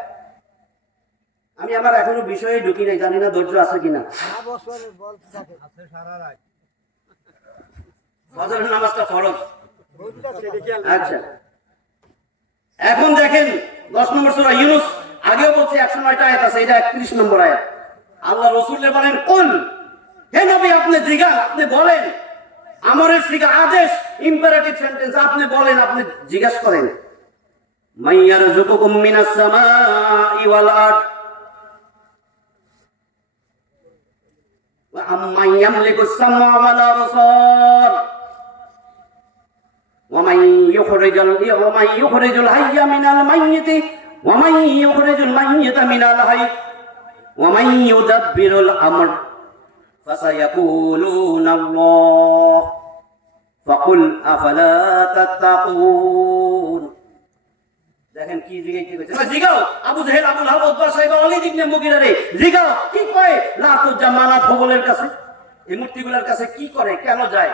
আমি আমার এখনো বিষয়ে ঢুকি নাই, জানি না ধৈর্য আছে কিনা। ফজরের নামাজটা ফরজ। আচ্ছা, এখন দেখেন 10 নম্বর সূরা ইউনূস, আগেও বলছে 109টা আয়াত আছে, এটা 31 নম্বর আয়াত। আল্লাহ রাসূলকে বলেন কুল, হে নবী আপনি জিজ্ঞাসা, আপনি বলেন, আমরের সিগা, আদেশ, ইম্পারেটিভ সেন্টেন্স, আপনি বলেন, আপনি জিজ্ঞাসা করেন। মাইয়ারযুকুকুম মিনাস সামাই ওয়াল আরদ ওয়া আম্মান ইয়ামলিকুস সামআ ওয়াল আবসার ওয়া মান ইউখরিজুল হাইয়্যা মিনাল মাইয়িতি ওয়া মান ইউখরিজুল মাইয়িতা মিনাল হাইয়্য ওয়া মান ইউদাব্বিরুল আমর ফাসায়াকুলুনা আল্লাহ ফাকুল আফালা তাত্তাকুন। দেখেন কি জিজ্ঞাসা করছে, জিগাও আবু জেহেল, আবুল হাব, উতবা সাইবা, ওয়ালিদ ইবনে মুগিরা রে, জিগাও কি কয় লা তুজামানাত হবলের কাছে, এই মূর্তিগুলোর কাছে কি করে, কেন যায়,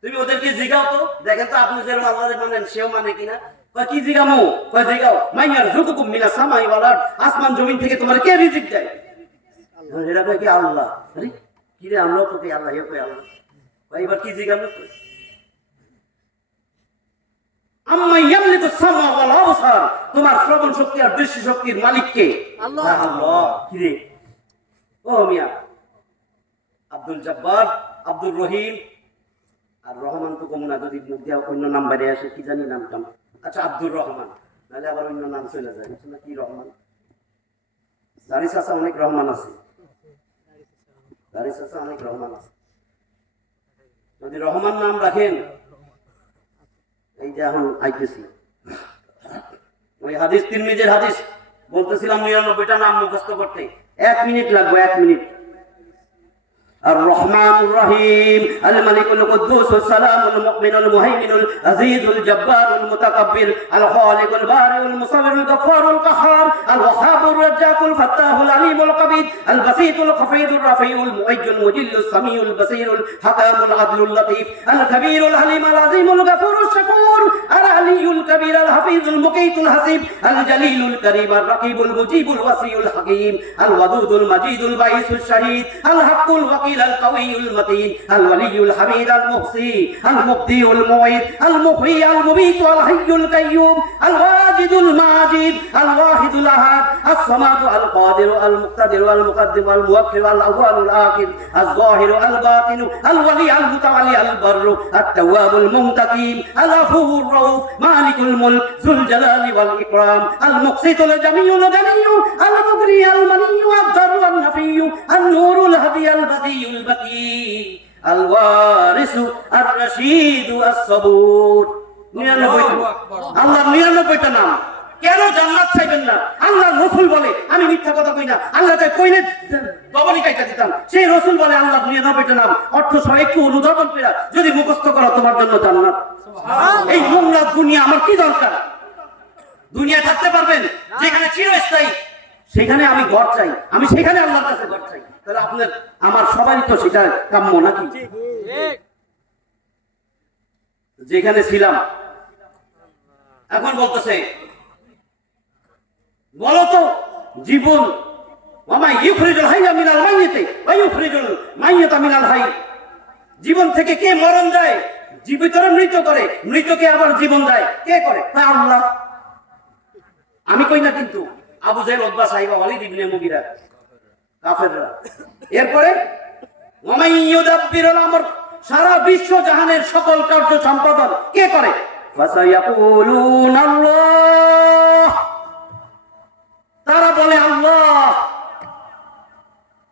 তুমি ওদেরকে জিগাও তো। দেখেন তো আপনি যেরকম আল্লাহরে মানেন সেও মানে কিনা। কয় কি জিগামু, কয় জিগাও মাইয়ারযুকুকুম মিনাস সামাই ওয়াল আরদ, আসমান জমিন থেকে তোমার কে রিজিক দেয়। এরা কয় কি আল্লাহ। আরে কি রে, আমরাও তো কই আল্লাহ, কই আল্লাহ। কয় এবার কি জিগামু, আম্মা ইয়ামলিকুস সামআ ওয়াল আবসার, তোমার শ্রবণ শক্তি আর দৃষ্টি শক্তির মালিক কে? আল্লাহ। আল্লাহ। কি রে, ও মিয়া, আব্দুল জব্বার, আব্দুর রহিম আর রহমান তো কম না, যদি মুখ দিয়া অন্য নাম বাইরে আসে, কি জানি নামটা। আচ্ছা আব্দুর রহমান, নাহলে আবার অন্য নাম চলে যায় না। কি রহমান, দাড়ি চাচা অনেক রহমান আছে, দাড়ি চাচা অনেক রহমান আছে। যদি রহমান নাম রাখেন, এই যে এখন আইতেছি ওই হাদিস, তিরমিজির হাদিস বলতেছিলাম 99টা নাম মুখস্থ করতে 1 মিনিট লাগবে, 1 মিনিট। الرحمن الرحيم الملك القدوس السلام المؤمن المهيمن العزيز الجبار المتكبر الخالق البارئ المصور الغفار القهار الوهاب الرزاق الفتاح العليم القبير البسيط الخفيض الرفيع المعز المجل السميع البصير الحكام العدل اللطيف الكبير الحليم العظيم الغفور الشكور العلي الكبير الحفيظ المقيت الحسيب الجليل الكريم الرقيب المجيب الوصي الحكيم الودود المجيد البعيث الشهيد الحق الوكيل القوي المتين الولي الحميد المحصي المبدي المعيد المحيي المميت الحي القيوم الواجد الماجد الواحد الاحد الصمد القادر المقتدر المقدم المؤخر الاول الاخر الظاهر الباطن الولي المتولي البر التواب المنتقم العفو الرؤوف مالك الملك ذو الجلال والاكرام المقسط الجميع الغني المغني المني الضر النفي النور الهدي البديع البكي الوارث الرشيد الصبور। 99 আল্লাহ 99টা নাম। কেন জান্নাত চাইবেন না? আল্লাহ রাসূল বলে, আমি মিথ্যা কথা কই না, আল্লাহ তাই কইলে দবনি কাইটা দিতাম। সেই রাসূল বলে আল্লাহ 99টা নাম অর্থ সহ একটু অনুধাবন করে যদি মুখস্থ করো তোমার জন্য জান্নাত। সুবহানাল্লাহ। এই নোংরা দুনিয়া আমার কি দরকার? দুনিয়া থাকতে পারবেন যেখানে চিরস্থায়ী, সেখানে আমি ঘর চাই, আমি সেখানে আল্লাহর কাছে ঘর চাই। তাহলে আপনার আমার সবারই তো সেটা কাম্য নাকি? যেখানে ছিলাম এখন বলতেছে বলো তো জীবন ওয়ামা ইউখরিজুল হাইয়া মিনাল মাইয়িতি ওয়া ইউখরিজুল মাইয়িতা মিনাল হাই, জীবন থেকে কে মরণ দেয়? জীবিতরা মৃত করে, মৃতকে আবার জীবন দেয় কে করে? আল্লাহ। আমি কই না কিন্তু, আবু জেহেল, উতবা সাইবা, ওয়ালিদ ইবনে মুগিরা কাফেররা। এরপরে ওয়ামান ইউদাব্বিরুল আমর, সারা বিশ্ব জাহানের সকল কার্য সম্পাদন কে করে? ফাসায়াকুলুনা আল্লাহ, তারা বলে আল্লাহ।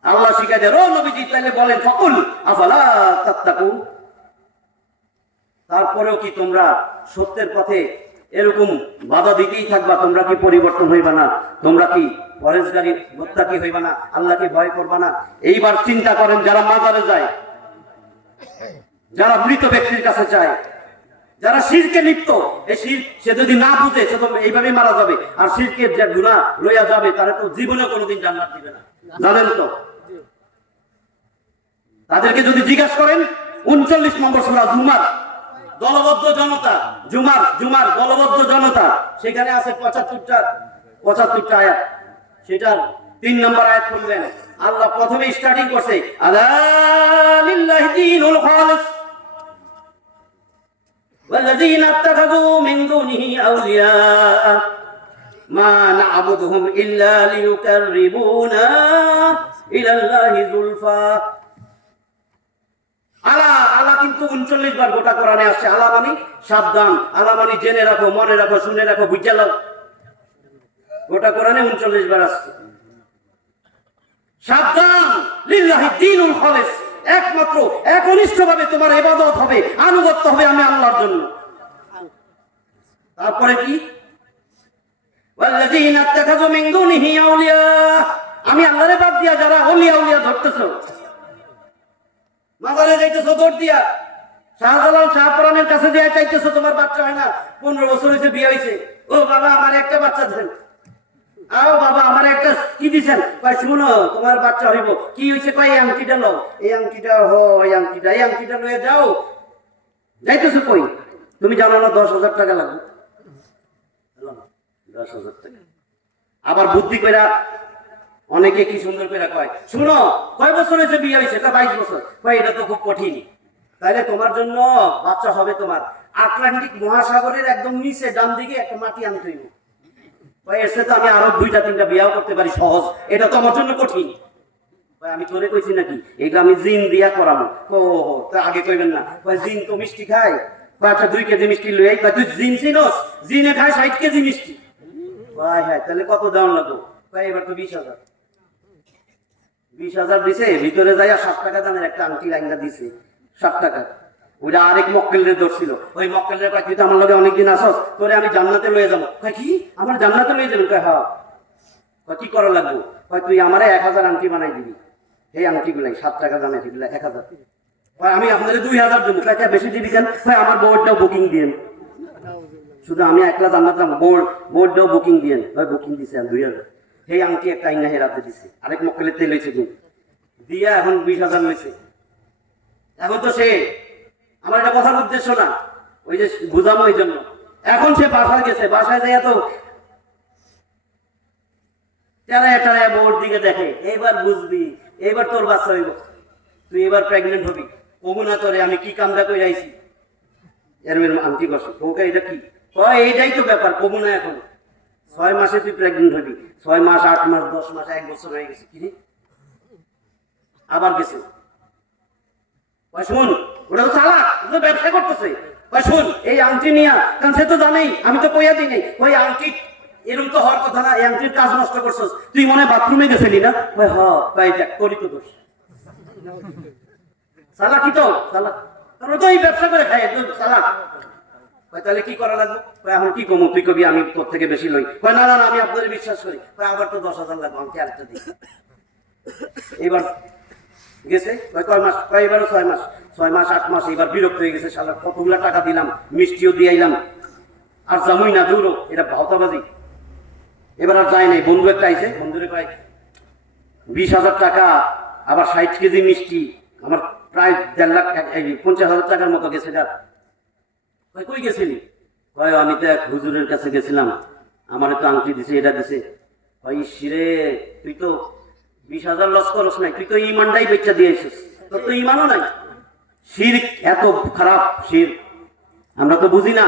আল্লাহ শিখায় দেয়, ও নবীজি তাইলে বলেন ফাকুল আফালা তাত্তাকুন, তারপরেও কি তোমরা সত্যের পথে এরকম বাধা দিতেই থাকবা? তোমরা কি পরিবর্তন হইবা না? তোমরা কি পরেশগারী মুত্তাকি হইবা না, আল্লাহকে ভয় করবা না। এইবার চিন্তা করেন যারা মাজারে যায়, যারা মৃত ব্যক্তির কাছে যায়, যারা শিরকে লিপ্ত, এই শির সে যদি না বুঝে সে তো এইভাবেই মারা যাবে। আর শিরকের যে গুনাহ লইয়া যাবে তারা তো জীবনে কোনোদিন জান্নাত দিবে না, জানেন তো। তাদেরকে যদি জিজ্ঞাসা করেন 39 নম্বর সূরা জুমার দলবদ্ধ জনতা, জুমার দলবদ্ধ জনতা, সেখানে আছে 75টা আয়াত। সেটার 3 নম্বর আয়াত খুলবেন, আল্লাহ প্রথমে স্টার্টিং করছে আলা লিল্লাহি দীনুল খালিস والذين اتخذوا من دونه أولياء ما نعبدهم إلا ليقربونا إلى الله زلفى। আলা কিন্তু 39 বার গোটা কোরআনে আসছে। আলা মানে সাবধান, আলা মানে জেনে রাখো, মনে রাখো, শুনে রাখো, বুঝে নাও। গোটা কোরআনে 39 বার আসছে। সাবধান, লিল্লাহি দীনুল খালিস, একমাত্র একনিষ্ঠভাবে তোমার ইবাদত হবে, আনুগত্য হবে আমি আল্লাহর জন্য। তারপরে কি, ওয়াল্লাযীনা ইত্তাখাযু মিন দুনিহি আউলিয়া, আমি আল্লাহরে বাদ দিয়া যারা আউলিয়া ধরতেছো, মাজারে যাইতেছো দৌড় দিয়া, শাহজালাল শাহপুরানের কাছে দিয়া চাইতেছো তোমার বাচ্চা হয় না, 15 বছর হয়েছে, বিয়ে হয়েছে, ও বাবা আমার একটা বাচ্চা দেন, আও বাবা আমার একটা কি দিছেন, কয় শুনো তোমার বাচ্চা হইব, কি হইছে, কয় এই আংটিটা লও, এই আংটিটা এই আংটিটা লয়ে যাও। যাইতেছো কই, তুমি জানো না 10,000 টাকা লাগবে, 10,000 টাকা। আবার বুদ্ধি কইরা অনেকে কি সুন্দর করে কয়, শুনো কয় বছর হয়েছে বিয়ে হয়েছে, তা 22 বছর, কয় এটা তো খুব কঠিন, তাহলে তোমার জন্য বাচ্চা হবে তোমার আটলান্টিক মহাসাগরের একদম নিচে ডান দিকে একটা মাটি আনতে হইব, এসে তো আমি আরো 2-3টা বিয়াও করতে পারি সহজ, এটা তো আমার জন্য কঠিন। আমি তোরে কইছি নাকি, এগুলো আমি জিন দিয়া করাবো। ও তা আগে কইবেন না, জিন তো মিষ্টি খায়, আচ্ছা 2 কেজি মিষ্টি লই আই, তুই জিন চিনস, জিনে খায় 60 কেজি মিষ্টি, হ্যাঁ তাহলে কত দাম লাগবে, এবার তো 20,000 দিছে, ভিতরে যাইয়া 7 টাকা দামের একটা আংটি লাইনটা দিছে, 7 টাকা। ওইটা আরেক মক্কেলরে ধরছিল, ওই মক্কেলরে কয় তুই তো আমার লগে অনেকদিন আসস, তোরে আমি জান্নাতে লয়ে যাবো। কয় কি আমার জান্নাতে লয়ে যাবেন? কয় হ্যাঁ। কয় কি করা লাগবে? কয় তুই আমারে 1000 আংটি বানাই দিবি, এই আংটিগুলাই 7 টাকা দামে, এগুলা 1000। কয় আমি আপনাদের 2000 দেবো। কয় বেশি দিবি কেন? কয় আমার বোর্ডটাও বুকিং দিয়েন, শুধু আমি একলা জান্নাত যাবো, বোর্ডটাও বুকিং দিয়েন। কয় বুকিং দিছে 2000। এই আংটি একটা আইনা হেরাতে দিছে, আরেক মক্কেলের তেল হয়েছে কিন দিয়া এখন 20,000 লইছে। এখন তো সে আমার এটা কথার উদ্দেশ্য না, ওই যে বুঝাবো এই জন্য। এখন সে বাসায় গেছে, বাসায় যাইয়া তো টেরায় বোর্ড দিকে দেখে, এইবার বুঝবি, এইবার তোর বাচ্চা হইব, তুই এবার প্রেগনেন্ট হবি। কবু না তোরে আমি কি কামটা করে আইছি, এর আংটি বসে ওকে, এটা কি কয়, এইটাই তো ব্যাপার, কবু না এখন 6 মাসে তুই প্রেগনেন্ট হবি, 6 মাস 8 মাস 10 মাস 1 বছর হয়ে গেছে, কি আবার গেছে। শোন ওটা তো চালাক, তো ব্যবসা করতেছে। শোন এই আংটি নিয়া, কারণ সে তো জানেই আমি তো কইয়া দিই নাই, ওই আংটি এরকম তো হওয়ার কথা না, এই আংটির কাজ নষ্ট করছস, তুই মনে বাথরুমে গেছিলি না? ভাই দেখ তোরই তো দোষ, চালাকি তো চালাক, তারপরে তো এই ব্যবসা করে খায় চালাক। তাহলে কি করা লাগবে? এখন কি কমু, তুই কবি আমি তোর থেকে বেশি লই। না না আমি আপনাদের বিশ্বাস করি। আবার তো 10,000 লাগবে, আমাকে আরেকটা দিই। এবার গেছে কয় মাস, এবারও 6 মাস, 6 মাস 8 মাস, এবার বিরক্ত হয়ে গেছে, শালা কতগুলা টাকা দিলাম, মিষ্টিও দিয়ে আইলাম, আর জামুই না দূরও, এটা ভাওতাবাজি। এবার আর যায় নাই, বন্ধু একটা আইছে, বন্ধুরে কয় 20,000 টাকা, আবার 60 কেজি মিষ্টি, আমার প্রায় 1.5 লাখ 50,000 টাকার মতো গেছে। যার কই গেছিলি? আমি তো এক হুজুরের কাছে গেছিলাম, আমার তো আংটি দিছে, এটা দিছে। শিরে তুই তো 20,000 লস করস নাই, তুই তো ইমানটাই বেচা দিয়েছিস, তোর তো ইমানও নাই। শিরক এত খারাপ, শিরক আমরা তো বুঝি না।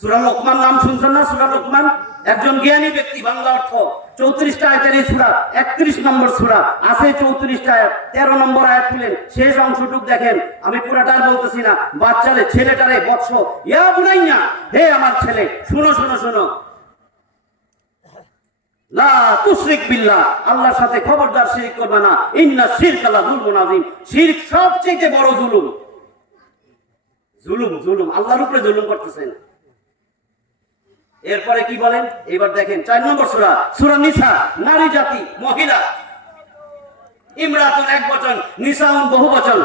সূরা লোকমান নাম শুনছেন না? সূরা লোকমান একজন জ্ঞানী ব্যক্তি, বাংলা অর্থ 34টা আয়াতের এই সূরা, 31 নম্বর সূরা আছে, 34টা আয়াত, 13 নম্বর আয়াত খুলেন, শেষ অংশটুক দেখেন। আমি পুরাটা বলতেছি না, বাচ্চারে ছেলেটারে বৎস, ইয়া বুনাইয়া, হে আমার ছেলে শুনো শুনো শুনো, লা তুশরিক বিল্লাহ, আল্লাহর সাথে খবরদার শিরক করবে না, ইন্না শিরকা লা যুলমুন আযীম, শিরক সবচেয়ে বড় জুলুম। জুলুম আল্লাহর উপরে জুলুম করতেছেন। এরপরে কি বলেন এবার দেখেন 4 নম্বর সূরা সূরা নিসা, নারী জাতি, মহিলা। ইমরাতুন এক বচন, নিসাউন বহু বচন,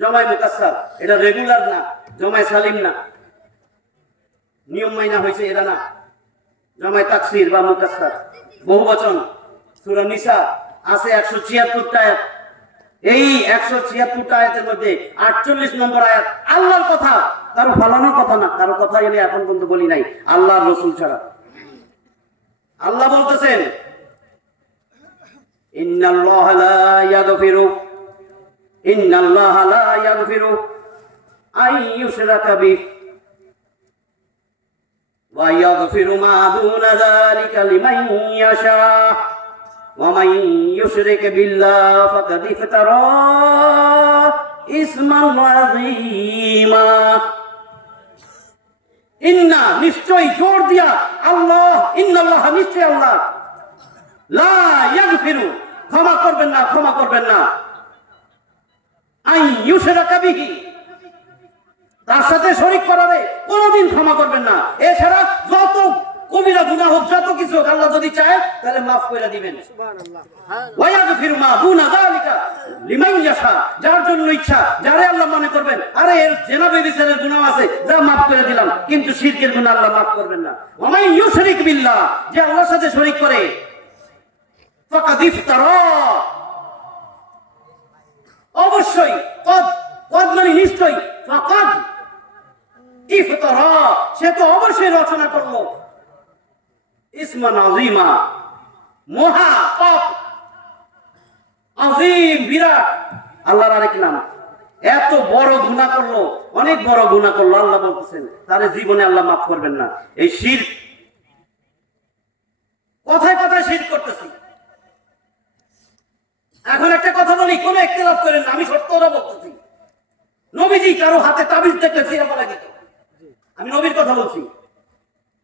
জমায় মুকাসসার। এটা রেগুলার না, জমায় সালিম না, নিয়ম মাইনা হয়েছে এরা না, জমায় তাকসির বা মুকাসসার, বহু বচন। সূরা নিসা আছে 176টা আয়াত। এই 176টা আয়াতের মধ্যে 48 নম্বর আয়াত আল্লাহর কথা, কারো ফালানোর কথা না, কারো কথা এনে এখন পর্যন্ত বলি নাই, আল্লাহর রাসূল ছাড়া। আল্লাহ বলতেছেন ইন্নাল্লাহা লা ইয়াগফিরু আন ইউশরাকা বিহি ওয়া ইয়াগফিরু মা দুনা যালিকা লিমান ইয়াশা ওয়া মান ইউশরিক বিল্লাহি ফাকাদ ইফতারা ইসমান আযীমা। ইন্না নিশ্চয়, জোর দিয়া, আল্লাহ, ইন্নাল্লাহ নিশ্চয় আল্লাহ, লা ইয়াগফিরু ক্ষমা করবেন না, ক্ষমা করবেন না, আন ইউশরাকা বিহি তার সাথে শরীক করারে কোনোদিন ক্ষমা করবেন না। এছাড়া যত কবিরা গুনাহ হোক, যত কিছু হোক, আল্লাহ যদি চায় তাহলে মাফ করে দিবেন। সুবহানাল্লাহ। ওয়া ইয়াগফিরু মা দুনা যালিকা লিমান ইয়াশা, যার জন্য ইচ্ছা, যারে আল্লাহ মনে করবেন আরে এর জেনা ব্যভিচারের গুনাহ আছে, যা মাফ করে দিলাম, কিন্তু শিরকের গুনাহ আল্লাহ মাফ করবেন না। ওয়া মান ইউশরিক বিল্লাহ, যে আল্লাহর সাথে শরীক করে, ফাকাদ ইফতারা, অবশ্যই, কদ মানে নিশ্চয়, ফাকাদ ইফতারা, সে তো অবশ্যই রচনা করলো ইসমান আযীমা, মহা পাপ, আযীম, বিরাট, আল্লাহর আরেক নাম। এত বড় গুনাহ করলো, অনেক বড় গুনাহ করলো, আল্লাহ বলতেছেন তার জীবনে আল্লাহ মাফ করবেন না। এই শিরক, কথায় কথায় শিরক করতেছি। এখন একটা কথা বলি, কোন ইখতিলাফ করেন না, আমি সত্যটা বলতেছি। নবীজি কারো হাতে তাবিজ দেখলে ছিঁড়ে ফেলা যেত, আমি নবীর কথা বলছি।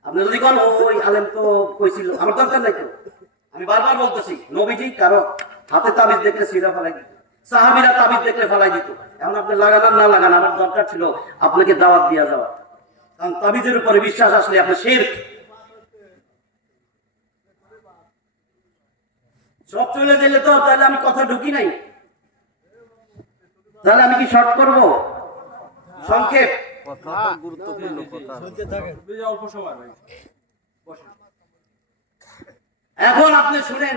আপনি যদি কোন ওই আলেম তো কইছিল, আমার দরকার নাই তো, আমি বারবার বলতেছি, নবীজি কারো হাতে তাবিজ দেখলে ছিঁড়ে ফেলাই দিত, সাহাবীরা তাবিজ দেখলে ফেলাই দিত। এখন আপনি লাগান না লাগান, আমার দরকার ছিল আপনাকে দাওয়াত দিয়া যাওয়া, কারণ তাবিজের উপরে বিশ্বাস আসলে আপনার শিরক। সব চলে গেলে তো তাহলে আমি কথা ঢুকি নাই, তাহলে আমি কি শর্ট করব? সংক্ষেপ, গুরুত্বপূর্ণ কথা। এখন আপনি শুনেন,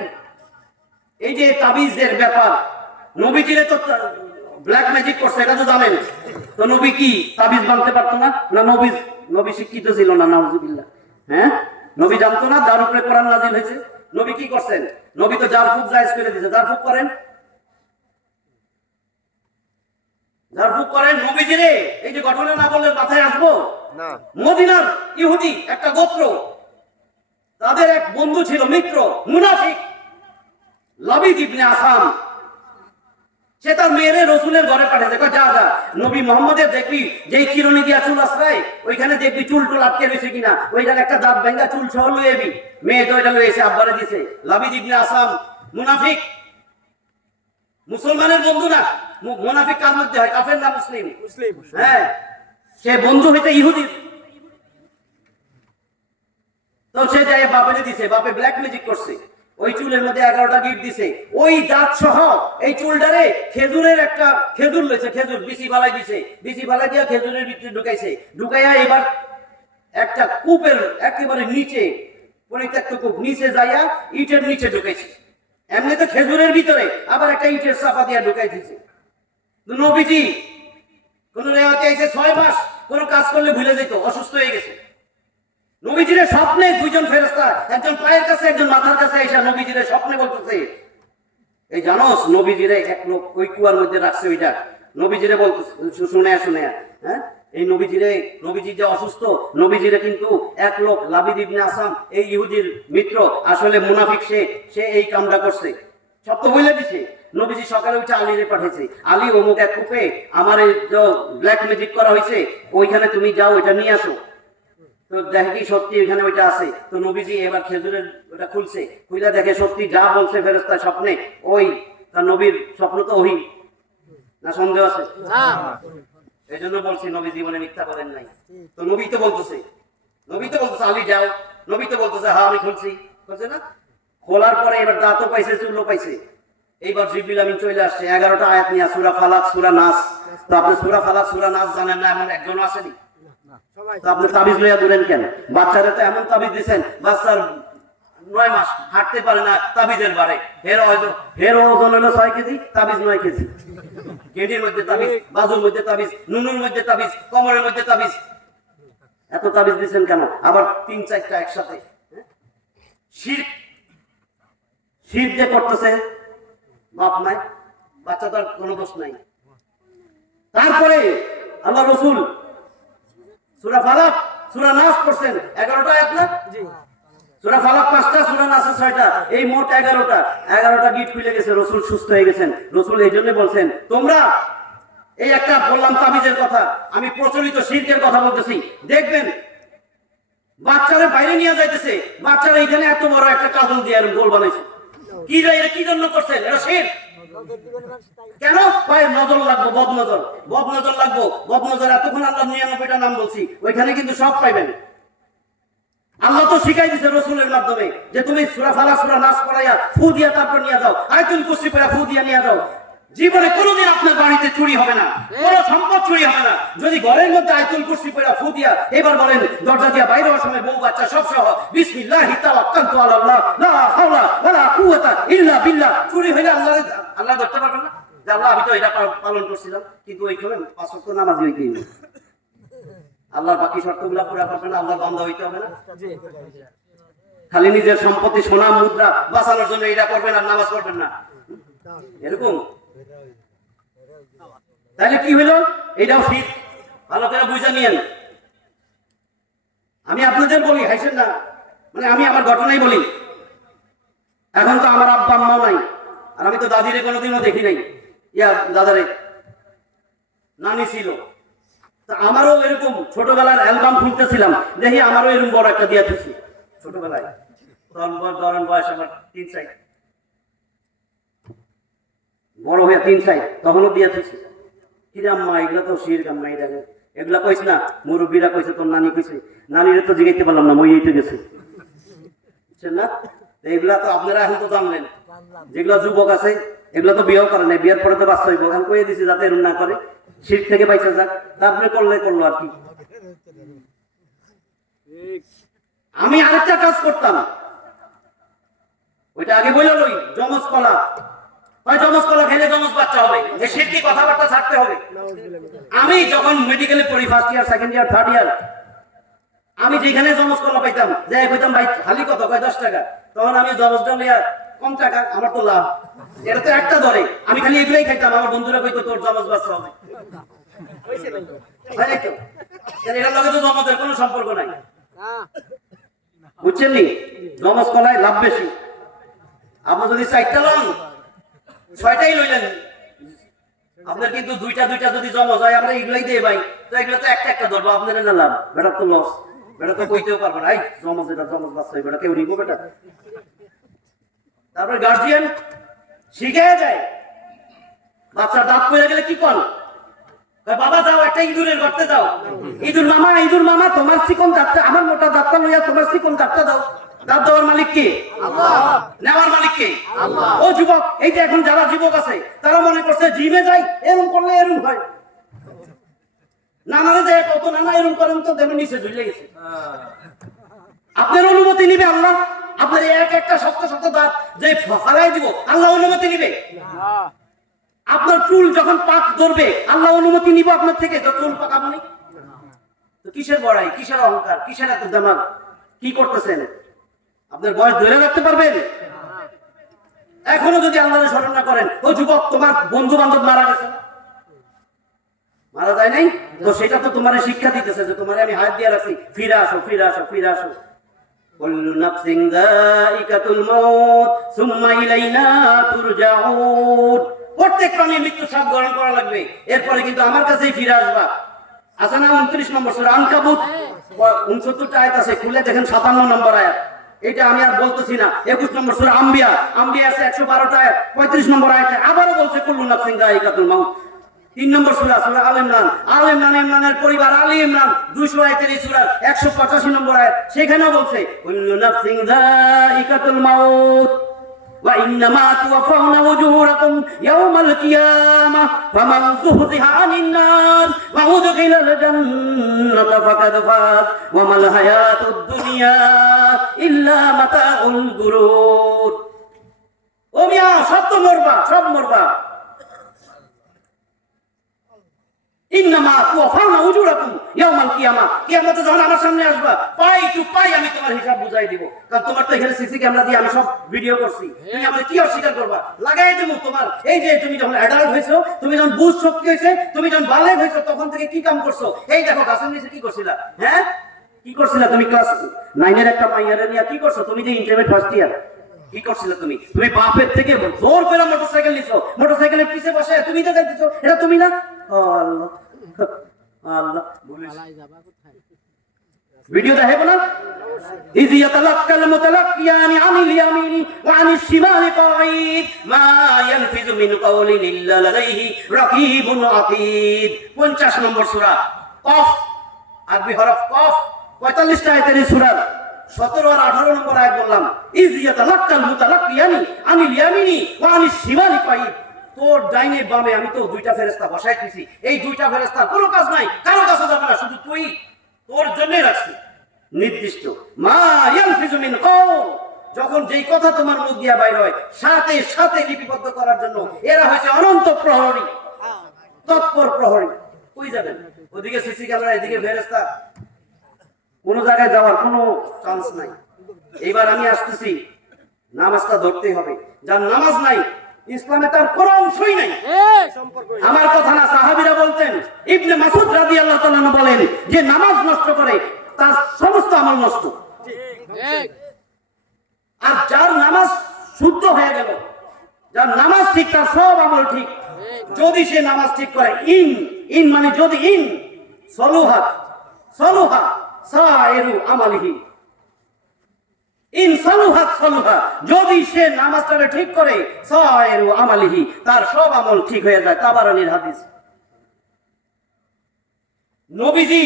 এই যে তাবিজের ব্যাপার, নবীজিরে তো ব্ল্যাক ম্যাজিক করছে, এটা তো জানেন। তো নবী কি তাবিজ বানতে পারতো না? না, নবী শিক্ষিত ছিল না, নাউজুবিল্লাহ। হ্যাঁ, নবী জানতো না যার উপরে কোরআন নাযিল হয়েছে? নবী কি করছেন? নবী তো জারফুক জায়েজ করে দিয়েছে, জারফুক করেন, জারফুক করেন। নবীজিরে এই যে ঘটনা না বললে মাথায় আসবো না। মদিনার ইহুদি একটা গোত্র, তাদের এক বন্ধু ছিল, মিত্র, মুনাফিক, লাবিদ ইবনে আসাম। সে তার মেয়েরে রসুলের ঘরে পাঠিয়েছে, যা যা নবী মোহাম্মদের দেখবি যেই চিরুনি দিয়া চুল আশ্রয়, ওইখানে দেখবি চুল টুল আটকে রয়েছে কিনা, ওইখানে একটা দাঁত ভেঙ্গা চুল সহ লুয়ে এবি। মেয়ে তো ওইটা লুয়ে এসে আব্বারে দিছে। লাবিদ ইবনে আসাম মুনাফিক, মুসলমানের বন্ধু না। মুনাফিক কার মধ্যে হয়? কাফের না মুসলিম? মুসলিম। হ্যাঁ, সে বন্ধু হইতে ইহুদি। তো সে যাই বাপেরে দিছে, বাপে ব্ল্যাক ম্যাজিক করছে, ওই চুলের মধ্যে 11টা গিট দিছে, ওই দাঁত সহ এই চুলটারে খেজুরের একটা খেজুর লইছে, খেজুর বিচি ফালাই দিছে, বিচি ফালাই দিয়া খেজুরের ভিতরে ঢুকাইছে, ঢুকাইয়া এবার একটা কূপের একেবারে নিচে, পরিত্যক্ত কূপ, নিচে যাইয়া ইটের নিচে ঢুকাইছে। এমনি তো খেজুরের ভিতরে আবার একটা ইটের চাপা দিয়া ঢুকাই দিছে। নবীজি কোন রেওয়াতে আইছে 6 মাস কোন কাজ করলে ভুলে যেত, অসুস্থ হয়ে গেছে। নবীজিরে স্বপ্নে দুইজন ফেরেশতা, একজন পায়ের কাছে একজন মাথার কাছে এসে নবীজিরে স্বপ্নে বলতেছে, এই জানোস নবীজিরে এক লোক ওই কুয়ার মধ্যে রাখছে, ওইটা নবীজিরে বলতেছে, শুনে হ্যাঁ, এই নবীজি যে অসুস্থ, নবীজিরে কিন্তু এক লোক লাবিদ ইবনে আসাম, এই ইহুদির মিত্র, আসলে মুনাফিক, সে এই কামটা করছে, সব তো বলে দিছে। নবীজি সকালে উঠে আলীরে পাঠিয়েছে, আলী অমুক এক কূপে আমার এই ব্ল্যাক ম্যাজিক করা হয়েছে, ওইখানে তুমি যাও, ওইটা নিয়ে আসো। তো দেখে কি সত্যি ওইখানে ওইটা আছে। তো নবীজি এবার খেজুরের ওটা খুলছে, খুলে দেখে সত্যি যা বলছে ফেরেশতা স্বপ্নে, ওই তার নবীর স্বপ্ন তো ওই না, সন্দেহ আছে? এই জন্য বলছি নবী জীবনে মিথ্যা বলেন নাই। তো নবী তো বলতেছে নবী তো বলতেছে আলী যাও, নবী তো বলতেছে হ্যাঁ আমি খুলছি, বলছে না? খোলার পরে এবার দাঁতও পাইছে, চুলও পাইছে। এইবার জিবরিল আমিন চলে আসছে 11টা আয়াত নিয়ে, সূরা ফালাক, সূরা নাস। তো আপনি সূরা ফালাক, সূরা নাস জানেন না এমন একজন আসেনি? তো আপনি তাবিজ লইয়া দূরেন কেন? বাচ্চারা তো এমন তাবিজ দিচ্ছেন, বাচ্চার 9 মাস হাঁটতে পারে না তাবিজের বারে। হের ওজন হলো 6 কেজি, তাবিজ 9 কেজি। গেন্ডির মধ্যে তাবিজ, বাজুর মধ্যে তাবিজ, নুনুর মধ্যে তাবিজ, কোমরের মধ্যে তাবিজ। এত তাবিজ দিচ্ছেন কেন? আবার 3-4টা একসাথে। শিরক, শিরক যে করতেছে বাপ নাই, বাচ্চা তার কোনো দোষ নাই। তারপরে আল্লাহ রসুল সূরা ফালাক, সূরা নাস পড়ছেন 11টা আয়াত না? সূরা ফালাক 5টা, সূরা নাস 6টা, এই মোট 11টা গিট খুলে গেছে, রসুল সুস্থ হয়ে গেছেন। রসুল এই জন্য বলছেন, তোমরা এই একটা বললাম তাবিজের কথা, আমি প্রচলিত শিরকের কথা বলতেছি। দেখবেন বাচ্চারা বাইরে নিয়ে যাইতেছে, বাচ্চারা এখানে এত বড় একটা কাজল দিয়ে গোল বানাইছে। কি রে, এটা কি জন্য করছেন? এটা শিরক। কেন? কয় নজর লাগবো, বদনজর লাগবো। বদনজর এতক্ষণ আল্লাহ 99টা নাম বলছি, ওইখানে কিন্তু সব পাইবেন। আল্লাহ তো শিখাই দিছে রসুলের মাধ্যমে যে তুমি সূরা ফালাক, সূরা নাস পড়াইয়া ফু দিয়া তারপর নিয়ে যাও, আয়াতুল কুরসি পড়া ফু দিয়া নিয়ে যাও। জীবনে কোনোদিন আপনার বাড়িতে চুরি হবে না, কোনো সম্পদ চুরি হবে না, যদি ঘরের মধ্যে আয়াতুল কুরসি পড়া ফু দিয়া এবার বলেন দরজা দিয়া বাইরে হওয়ার সময় বউ বাচ্চা সব সহ বিসমিল্লাহি তাওয়াক্কালতু আলাল্লাহ লা হাওলা ওয়ালা কুওয়াতা ইল্লা বিল্লাহ। চুরি হইলে আল্লাহ ধরতে পারবেন না যে আল্লাহ আমি তো এটা পালন করছিলাম, কিন্তু ওইখানে 5 ওয়াক্ত নামাজ হইতেই না। আল্লাহর বাকি শর্তগুলো পুরো করবেন না, আল্লাহর বান্দা হইতে হবে না। খালি নিজের সম্পত্তি সোনা মুদ্রা বাঁচানোর জন্য এটা করবেন আর নামাজ পড়বেন না, এরকম। তাহলে কি হলো? এটাও শিরক। ভালো করে বুঝে নিয়েন। আমি আপনাদের বলি, হাসেন না, মানে আমি আমার ঘটনাই বলি। এখন তো আমার আব্বা আম্মাও নাই, আর আমি তো দাদিরে কোনোদিনও দেখি নাই। দাদারে নানি ছিল, তা আমারও এরকম ছোটবেলার অ্যালবাম খুলতেছিলাম, দেখি আমারও এরকম বড় একটা দিয়া থুছি ছোটবেলায়। ধরেন বয়স আমার 3-4, বড় হয়ে 3-4, তখনও দিয়া থুছি। কিরে আম্মা, এগুলা তো শিরক আম্মা, এগুলা কইস না। মুরব্বীরা কইছে, তোর নানি কইছে। নানিরে তো জিগাইতে পারলাম না, মই এইতে গেছে, বুঝছেন না? এগুলা তো আপনারা এখন তো জানলেন। যেগুলা যুবক আছে এগুলা তো বিয়েও করে নাই, বিয়ের পরে তো বাচ্চা হইব। এখন কইয়ে দিছি যাতে এরকম না করে, শিরক থেকে বাইচা যাক। তারপরে করলো আর কি। আমি আরেকটা কাজ করতাম, ওইটা আগে বলে লই। জমজ কলা, জমজ কলা খেলে জমজ বাচ্চা হবে, এই শিরকি কথাবার্তা ছাড়তে হবে। আমি যখন মেডিকেলে পড়ি, 1st ইয়ার, 2nd ইয়ার, 3rd ইয়ার, আমি যেখানে জমজ কলা পাইতাম, যাই কইতাম ভাই খালি কত, কয় 10 টাকা। তখন আমি জমজটা লিয়া, কম টাকা, আমার তো লাভ, এটা তো একটা ধরে। আমি খালি এগুলাই খাইতাম। আমার বন্ধুরা কইতো তোর জমজ বাচ্চা হবে। এটার লগে তো জমজের কোনো সম্পর্ক নাই, বুঝছেন নি? জমজ কলায় লাভ বেশি। আপনি যদি 4টা লন, 6টাই লইলেন, আপনার কিন্তু 2টা যদি জমজ হয়, আমরা এগুলাই দিয়ে ভাই, তো এগুলো তো একটা ধরবো, আপনার না লাভ, বেটা তো লস। বেটা তো কইতেও পারবো না, এই জমজ, এটা জমজ বাচ্চা, বেটা কেউ নিবো বেটা। তারপরে গার্জিয়ান শিখে যায়, বাচ্চা দাঁত পড়ে গেলে কি কর, বাবা যাও একটা ইঁদুরের গর্তে যাও, ইঁদুর মামা তোমার চিকন দাঁতটা, আমার মোটা দাঁতটা লইয়া তোমার চিকন দাঁতটা দাও। দাঁত দেওয়ার মালিক কে? আল্লাহ। নেওয়ার মালিক কে? আল্লাহ। ও যুবক, এই যে এখন যারা যুবক আছে তারা মনে করছে জিমে যাই, এরকম করলে এরকম হয়। নানারে যায় কত, নানা এরকম করেন তো দেবেন নিচে ঝুলে গেছে। আপনার অনুমতি নিবে আল্লাহ? আপনার একটা শক্ত দাঁত যে ফালাই দিব, আল্লাহ অনুমতি নিবে? আপনার চুল যখন পাক ধরবে, আল্লাহ অনুমতি নিব আপনার থেকে তো চুল পাকাবো না? তো কিসের বড়াই, কিসের অহংকার, কিসের এত দামাগ? কি করতেছেন? আপনার বয়স ধরে রাখতে পারবেন? এখনো যদি আল্লাহকে স্মরণ না করেন, ও যুবক তোমার বন্ধু বান্ধব মারা গেছে, মারা যায় নাই, তো সেটা তো তোমার শিক্ষা দিতেছে যে তোমার আমি হাত দিয়ে রাখছি, ফিরে আসো। কুল্লু নাফসিন যায়িকাতুল মাউত সুম্মা ইলাইনা তুরজাউন। প্রত্যেক প্রাণীর মৃত্যু স্বাদ গ্রহণ করা লাগবে, এরপরে কিন্তু আমার কাছেই ফিরে আসবা। আছে না 29 নম্বর সূরা আনকাবুত, 69টা আয়াত আছে, খুলে দেখেন 57 নম্বর আয়াত। এটা আমি আর বলতেছি না। 21 নম্বর সূরা আম্বিয়া আছে 112টা আয়াত, 35 নম্বর আয়াতে আবারও বলছে কুল্লু নাফসিন যায়িকাতুল মাউত। 3 নম্বর সূরা সূরা আল ইমরান। আল ইমরান, ইমরানের পরিবার আলী ইমরান 200 আয়াতের এই সূরার 185 নম্বর আয়াত, সেখানেও বলছে কুল্লু নাফসিন যায়িকাতুল মাউত ওয়া ইন্নামা তুওয়াফাউনা উজুরাকুম ইয়াওমাল কিয়ামাহ ফামান যুহজিহা আনিন নার ওয়া উদখিলাল জান্নাতা ফাকাদ ফাজ ওয়া মাল হায়াতুদ দুনিয়া ইল্লা মাতাউল গুরুর। ও মিয়া, সব তো মরবা, সব মরবা। ইন্নামা তুওয়াফাউনা উজুরাকুম ইয়াওমাল কিয়ামাহ, কিয়ামতে যখন আমার সামনে আসবা, পাই টু পাই আমি তোমার হিসাব বুঝাই দিব। কারণ তোমার তো এখানে সিসি ক্যামেরা দিয়ে আমি সব ভিডিও করছি, তুমি আমাকে কি অস্বীকার করবা? লাগাই দেবো তোমার। এই যে তুমি যখন অ্যাডাল্ট হয়েছো, তুমি যখন বুঝ শক্তি হয়েছে, তুমি যখন বালেগ হয়েছো, তখন থেকে কি কাম করছো? এই দেখো গাছের নিচে কি করছিলা? হ্যাঁ, কি করছিলা তুমি? ক্লাস 9 এর একটা মাইয়ারে নিয়ে কি করছো? তুমি যে ইন্টারমিডিয়েট ফার্স্ট ইয়ার, কি করছিলে তুমি? তুমি বাপের থেকে জোর করে মোটরসাইকেল নিছো, মোটরসাইকেলের পিছে বসে তুমি তো যাইতেছো, এটা তুমি না? আল্লাহ আল্লাহ, ভিডিও দেখো না? إذ يتلقى المتلقيان عن اليمين وعن الشمال قعيد ما يلفظ من قول إلا لديه رقيب عتيد। 50 নম্বর সূরা কফ, আরবি হরফ কফ, 45 আয়াতের সূরা 17 আর 18 নম্বর আয়াত বললাম। إذ يتلقى المتلقيان عن اليمين وعن الشمال قعيد। তোর ডাইনে বামে আমি তো দুইটা ফেরেশতা বসাই দিয়েছি, এই দুইটা ফেরেশতার কোনো কাজ নাই, কারো কাছে যাবে না, শুধু তুই তোর জন্যই রাখছি নির্দিষ্ট। মা ইয়ালফিজু মিন কওল, যখন যেই কথা তোমার মুখ দিয়া বাইর হয় সাথে সাথে লিপিবদ্ধ করার জন্য এরা হয়েছে অনন্ত প্রহরী, তৎপর প্রহরী। কই যাবেন? ওদিকে সিসি ক্যামেরা, এদিকে ফেরেশতা, কোনো জায়গায় যাওয়ার কোনো চান্স নাই। এইবার আমি আসতেছি, নামাজটা ধরতেই হবে। যার নামাজ নাই, ইসলামে তার কোনো অংশই নাই। আমার কথা না, সাহাবীরা বলতেন, ইবনে মাসউদ রাদিয়াল্লাহু তাআলা বলেন যে নামাজ নষ্ট করে তার সমস্ত আমল নষ্ট। আর যার নামাজ শুদ্ধ হয়ে গেল, যার নামাজ ঠিক, তার সব আমল ঠিক। যদি সে নামাজ ঠিক করে, ইন ইন মানে যদি, ইন সলুহা সলুহা সাইরু আমালিহি, ইন সলুহাত সলুহা, যদি সে নামাজটাকে ঠিক করে, সাইরু আমালিহি, তার সব আমল ঠিক হয়ে যায়। তাবারানীর হাদিস। নবীজি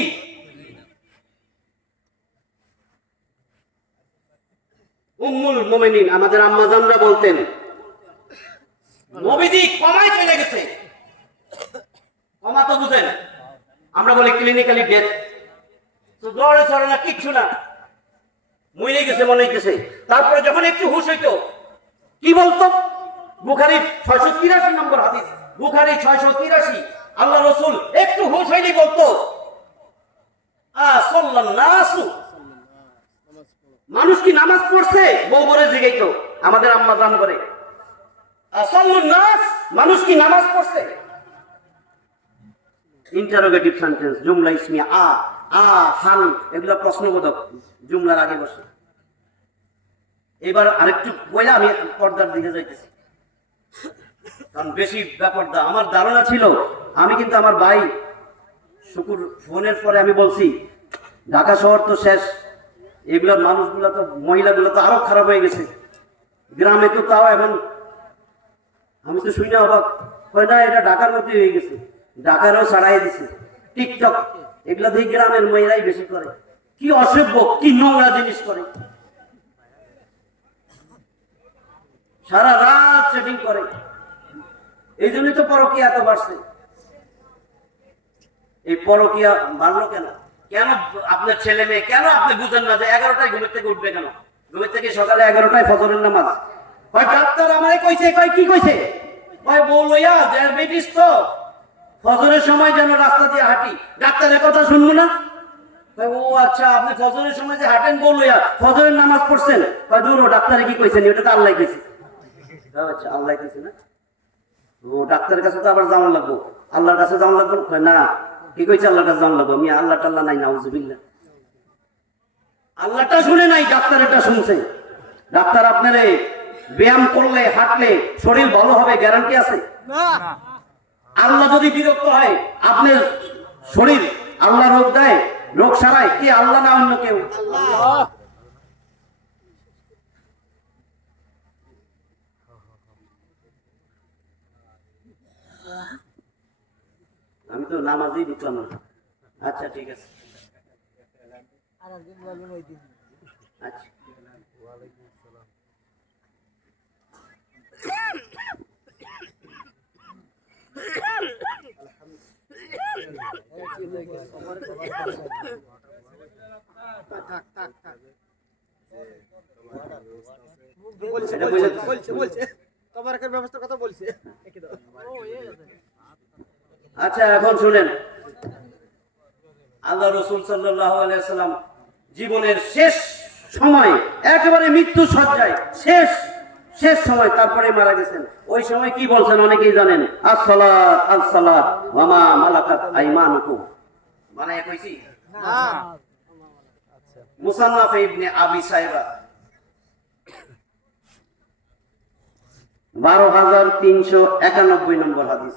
উম্মুল মুমিনিন আমাদের আম্মা জানরা বলতেন, নবীজি কমায় চলে গেছে। কমা তো বুঝেন, আমরা বলি ক্লিনিক্যালি ডেথ, তো জ্বরে সরে না, কিচ্ছু না, মরে গেছে মনে হইতেছে। তারপরে যখন একটু হুঁশ হইতো, কি বলতো? বুখারী 683 নম্বর হাদিস, বুখারী 683, আল্লাহ রাসূল একটু হুঁশ হইলেই বলতো সাল্লাল্লাহু নাসু, মানুষ কি নামাজ পড়ছে? বউ বলে জিগাইতো, আমাদের আম্মা জান করে, সাল্লাল্লাহু নাস, মানুষ কি নামাজ পড়ছে? ইন্টারোগেটিভ সেন্টেন্স, জুমলা ইসমিয়া, হাল, এগুলো প্রশ্নবোধক, জুমলার আগে বসে। এবার আরেকটু বইলা আমি পর্দার দিকে যাইতেছি, কারণ বেশি ব্যাপারটা আমার ধারণা ছিল। আমি কিন্তু আমার ভাই শুকুর ফোনের পরে আমি বলছি, ঢাকা শহর তো শেষ, এগুলোর মানুষগুলো তো, মহিলাগুলো তো আরো খারাপ হয়ে গেছে, গ্রামে তো তাও এখন। আমি তো শুই না অবাক, হয় না, এটা ঢাকার মধ্যে হয়ে গেছে, ঢাকারও ছাড়াই দিছে টিকটক, এগুলা দিয়ে গ্রামের মহিলাই বেশি করে। কি অসভ্য, কি নোংরা জিনিস করে, সারা রাত সেটিং করে। এই জন্যই তো পরকীয়া এত বাড়ছে। এই পরকীয়া বাড়লো কেন? কেন আপনার ছেলে মেয়ে, কেন আপনি বুঝেন না যে 11টায় ঘুমের থেকে উঠবে কেন? ঘুমের থেকে সকালে 11টায় ফজরের নামাজ। কয় ডাক্তার আমারে কইছে, কয় কি কইছে? কয় বউ লইয়া ডায়াবেটিস তো, ফজরের সময় যেন রাস্তা দিয়ে হাঁটি, ডাক্তারের কথা শুনবো না? ও আচ্ছা, আপনি ফজরের সময় যে হাঁটেন বউ লইয়া, ফজরের নামাজ পড়ছেন? কয় দূর, ডাক্তারে কি কইছেন? ওটা তো আল্লাহ কইছে। আচ্ছা, আল্লাহ কইছে না? ও ডাক্তারের কাছে তো আবার যাওয়া লাগবো, আল্লাহর কাছে যাওয়া লাগবো না? কি কইছে? আল্লাহর কাছে যাওয়া লাগবো। আমি আল্লাহ টাল্লাহ নাই, নাউজুবিল্লাহ। আল্লাহটা শুনে নাই, ডাক্তারেরটা শুনছে। ডাক্তার আপনারে ব্যায়াম করলে, হাঁটলে শরীর ভালো হবে গ্যারান্টি আছে? আল্লাহ যদি বিরক্ত হয় আপনার শরীর, আল্লাহ রোগ দেয়, রোগ সারায় কি আল্লাহ না অন্য কেউ? আমি তো নামাজই ঢুকলাম না। আচ্ছা ঠিক আছে, আচ্ছা। এটা বুঝে- ব্যবস্থার কথা বলছে। আচ্ছা এখন শুনেন, আল্লাহ রসুল সাল্লাল্লাহু আলাইহি সাল্লাম জীবনের শেষ সময়, একেবারে মৃত্যু সজ্জায়, শেষ শেষ সময়, তারপরে মারা গেছেন। ওই সময় কি বলছেন অনেকেই জানেন, আসসালাত আসসালাত ওয়া মা মালাকাত আইমানুকুম। মানে কইছি মুসান্নাফ ইবনে আবি সাইবা 12,391 নম্বর হাদিস,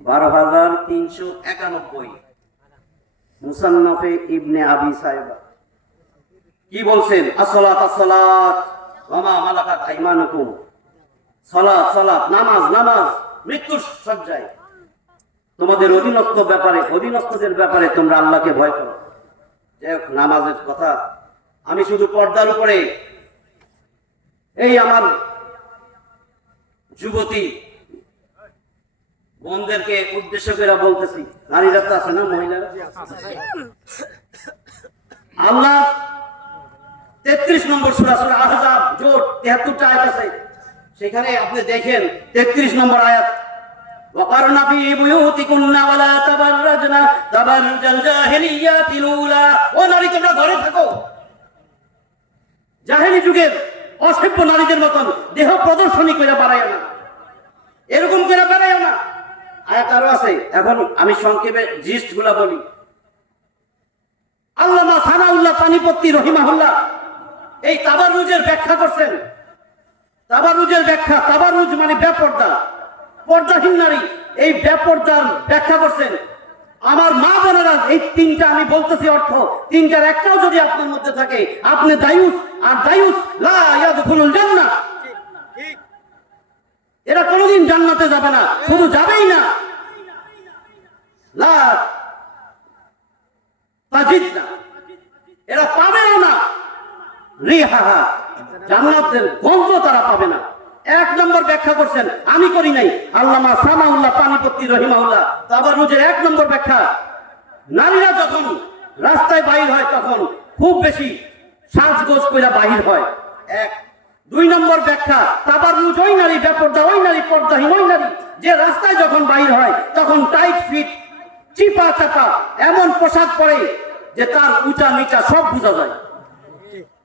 12,391 মুসান্নাফে ইবনে আবি সাইবা কি বলছেন, আসসালাত আসসালাত ওয়া মা মালাকাত আইমানুকুম। সালাত সালাত, নামাজ নামাজ, মৃত্যুর সজ্জায় তোমাদের অধীনস্থদের ব্যাপারে তোমরা আল্লাহকে ভয় করো। যাই হোক, নামাজের কথা আমি শুধু পর্দার উপরে এই আমার যুবতী বোনদেরকে উদ্দেশ্য করে বলতেছি, নারীরা তো আছে না, মহিলারা আল্লাহ 33 নম্বর সূরা সূরা আহজাব, জোট 73টা আয়াত আছে, সেখানে আপনি দেখেন 33 নম্বর আয়াত, ওয়াকারনা ফি বুয়ুতিকুন্না ওয়ালা তাবাররাজনা তাবাররুজাল জাহিলিয়াতিল উলা। ও নারী, তোমরা ঘরে থাকো, জাহেলি যুগের অসভ্য নারীদের মতন দেহ প্রদর্শনী করে বাড়াইও না, এরকম করে বাড়াইও না। আয়াত আরো আছে, এখন আমি সংক্ষেপে জিস্ট গুলা বলি। আল্লামা সানাউল্লাহ পানিপত্তি রহিমাহুল্লাহ এই তাবাররুজের ব্যাখ্যা করছেন। তাবাররুজের ব্যাখ্যা, তাবাররুজ মানে বেপর্দা, পর্দাহীন নারী, এই বেপর্দার ব্যাখ্যা করছেন। আমার মা বোনেরা, এই তিনটা আমি বলতেছি অর্থ, তিনটার একটাও যদি আপনার মধ্যে থাকে, আপনি দায়ুস, আর দায়ুস লা ইয়াদখুলুল জান্নাহ, এরা কোনোদিন জান্নাতে যাবে না, শুধু যাবেই না, লা তাজিদনা, এরা পাবেও না রিহাহা, জান্নাতের গন্ধ তারা পাবে না। এক নম্বর ব্যাখ্যা করছেন, আমি করি নাই, আল্লামা সানাউল্লাহ পানিপত্তি রহিমাহুল্লাহ তাবাররুজের 1 নম্বর ব্যাখ্যা, নারীরা যখন রাস্তায় বাহির হয় তখন খুব বেশি সাজগোজ করে বাহির হয়। 1 2 নম্বর ব্যাখ্যা, তাবাররুজ ওই নারী, বেপর্দা ওই নারী, পর্দাহীন ওই নারী যে রাস্তায় যখন বাহির হয় তখন টাইট ফিট, চিপা চাপা এমন পোশাক পরে যে তার উঁচা নিচা সব বোঝা যায়।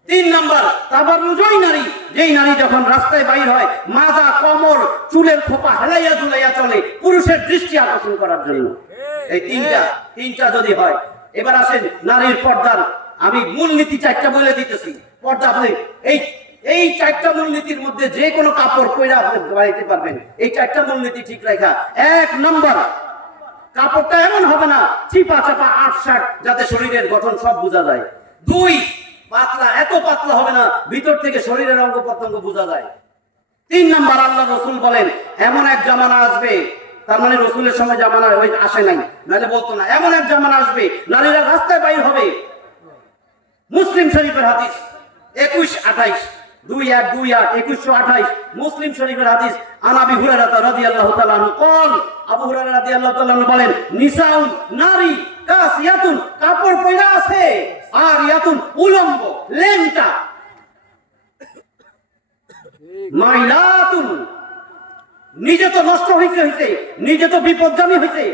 3 নম্বর, তাবাররুজ ওই নারী যেই নারী যখন রাস্তায় বাইর হয় মাজা, কোমর, চুলের খোপা হেলাইয়া ঝুলাইয়া চলে পুরুষের দৃষ্টি আকর্ষণ করার জন্য। এই তিনটা যদি হয়, এবার আসেন নারীর পর্দার আমি মূলনীতি 4টা বলে দিতেছি। পর্দা আপনি এই 4টা মূলনীতির মধ্যে যে কোনো কাপড় পরে আপনি বাড়িতে পারবেন। এই 4টা মূলনীতি ঠিক রাখা। 1 নম্বর, কাপড়টা এমন হবে না চিপা চাপা 8-60 যাতে শরীরের গঠন সব বোঝা যায়। 2 পাতলা, এত পাতলা হবে না ভিতর থেকে শরীরের অঙ্গ প্রত্যঙ্গ বোঝা যায়। 3 নম্বর, আল্লাহ রসুল বলেন এমন এক জামানা আসবে, তার মানে রসুলের সময় জামানা ওই আসে নাই, নাহলে বলতো না, এমন এক জামানা আসবে নারীরা রাস্তায় বাইর হবে। মুসলিম শরীফের হাদিস 2128, 2128 মুসলিম শরীফের হাদিস। আন আবি হুরায়রা রাদিয়াল্লাহু তাআলা আনহু قال, আবু হুরায়রা রাদিয়াল্লাহু তাআলা আনহু বলেন, নিসাউন, নারী, কাসিয়াতুন, কাপড় পরা আছে, আর ইয়াতুন, উলঙ্গ, লেংটা, মাইলাতুন, নিজে তো নষ্ট হইছে, নিজে তো বিপদগামী হইছে,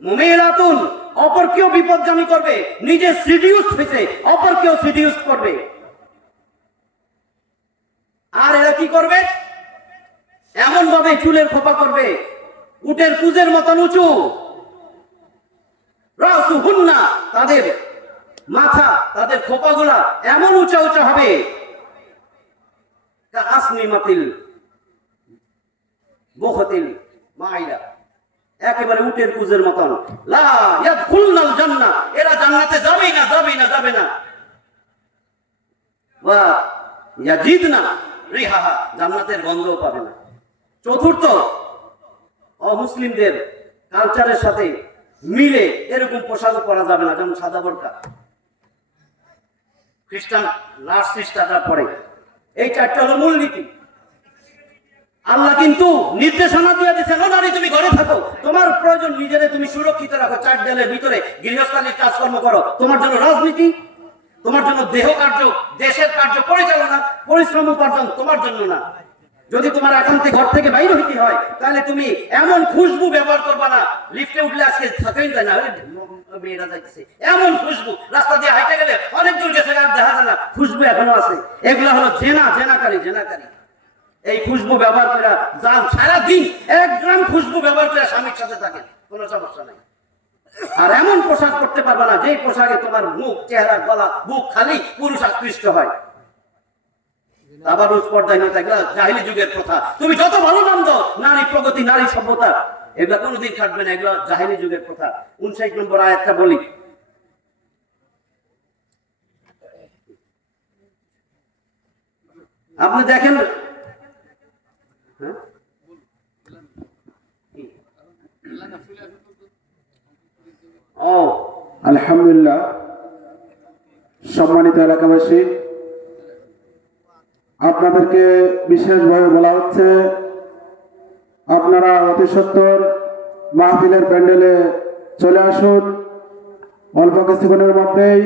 মুমিলাতুন, অপরকেও বিপদগামী করবে, নিজে সিডিউস হইছে, অপরকেও সিডিউস করবে। আর এরা কি করবে, এমন ভাবে চুলের খোপা করবে উটের কুজের মতন উঁচু, রাসুহুন্না, তাদের মাথা, তাদের খোপাগুলা এমন উঁচা উঁচা হবে, কাসনিমাতিল বুখতিল মাইলা, একেবারে উটের কুজের মতন। লা ইয়াদখুলনাল জান্নাহ, এরা জান্নাতে যাবেই না, যাবে না। ওয়া ইয়াজিদনা রিহাহা, জান্নাতের গন্ধও পাবে না। 4র্থ, অমুসলিমদের কালচারের সাথে মিলে এরকম পোশাক পরা যাবে না, যেমন সাদা বোরকা। খ্রিস্টান নার্সিস্টরা পরে এই চারটা হলো মূলনীতি। আল্লাহ কিন্তু নির্দেশনা দিয়ে দিচ্ছেন, ও নারী তুমি ঘরে থাকো, তোমার প্রয়োজন নিজেরে তুমি সুরক্ষিত রাখো, চার দেয়ালের ভিতরে গৃহস্থালীর কাজকর্ম করো। তোমার জন্য রাজনীতি, তোমার জন্য দেহ কার্য, দেশের কার্য পরিচালনা, পরিশ্রম উপার্জন তোমার জন্য না। যদি তোমার একান্তে ঘর থেকে বাইরে হইতে হয়, তাহলে তুমি এমন খুশবু ব্যবহার করবা না, লিফটে উঠলে আজকে থাকেই যায় না, মেয়েরা যাইতেছে এমন খুশবু, রাস্তা দিয়ে হাইটে গেলে অনেক দূর গেছে আর দেখা যায় না, খুশবু এখনো আছে। এগুলা হলো জেনাকারী। এই খুশবু ব্যবহার করে যান সারাদিন 1 গ্রাম খুশবু ব্যবহার করে স্বামীর সাথে থাকেন, কোনো সমস্যা নাই। আর এমন পোশাক করতে পারবে না যেই পোশাকে তোমার মুখ, চেহারা, গলা, বুক খালি পুরুষ আকৃষ্ট হয়। আবার রোজ পর্দায় না থাকলে জাহিলি যুগের প্রথা। তুমি যত ভালো নাম দাও, নারী প্রগতি, নারী সভ্যতা, এগুলা কোনোদিন খাটবে না, এগুলো জাহিলি যুগের প্রথা। 59 নম্বর আয়াতটা বলি, আপনি দেখেন। আলহামদুলিল্লাহ, সম্মানিত এলাকাবাসী, আপনাদেরকে বিশেষভাবে বলা হচ্ছে আপনারা অতি সত্বর মাহফিলের প্যান্ডেলে চলে আসুন। অল্প কিছুক্ষণের মধ্যেই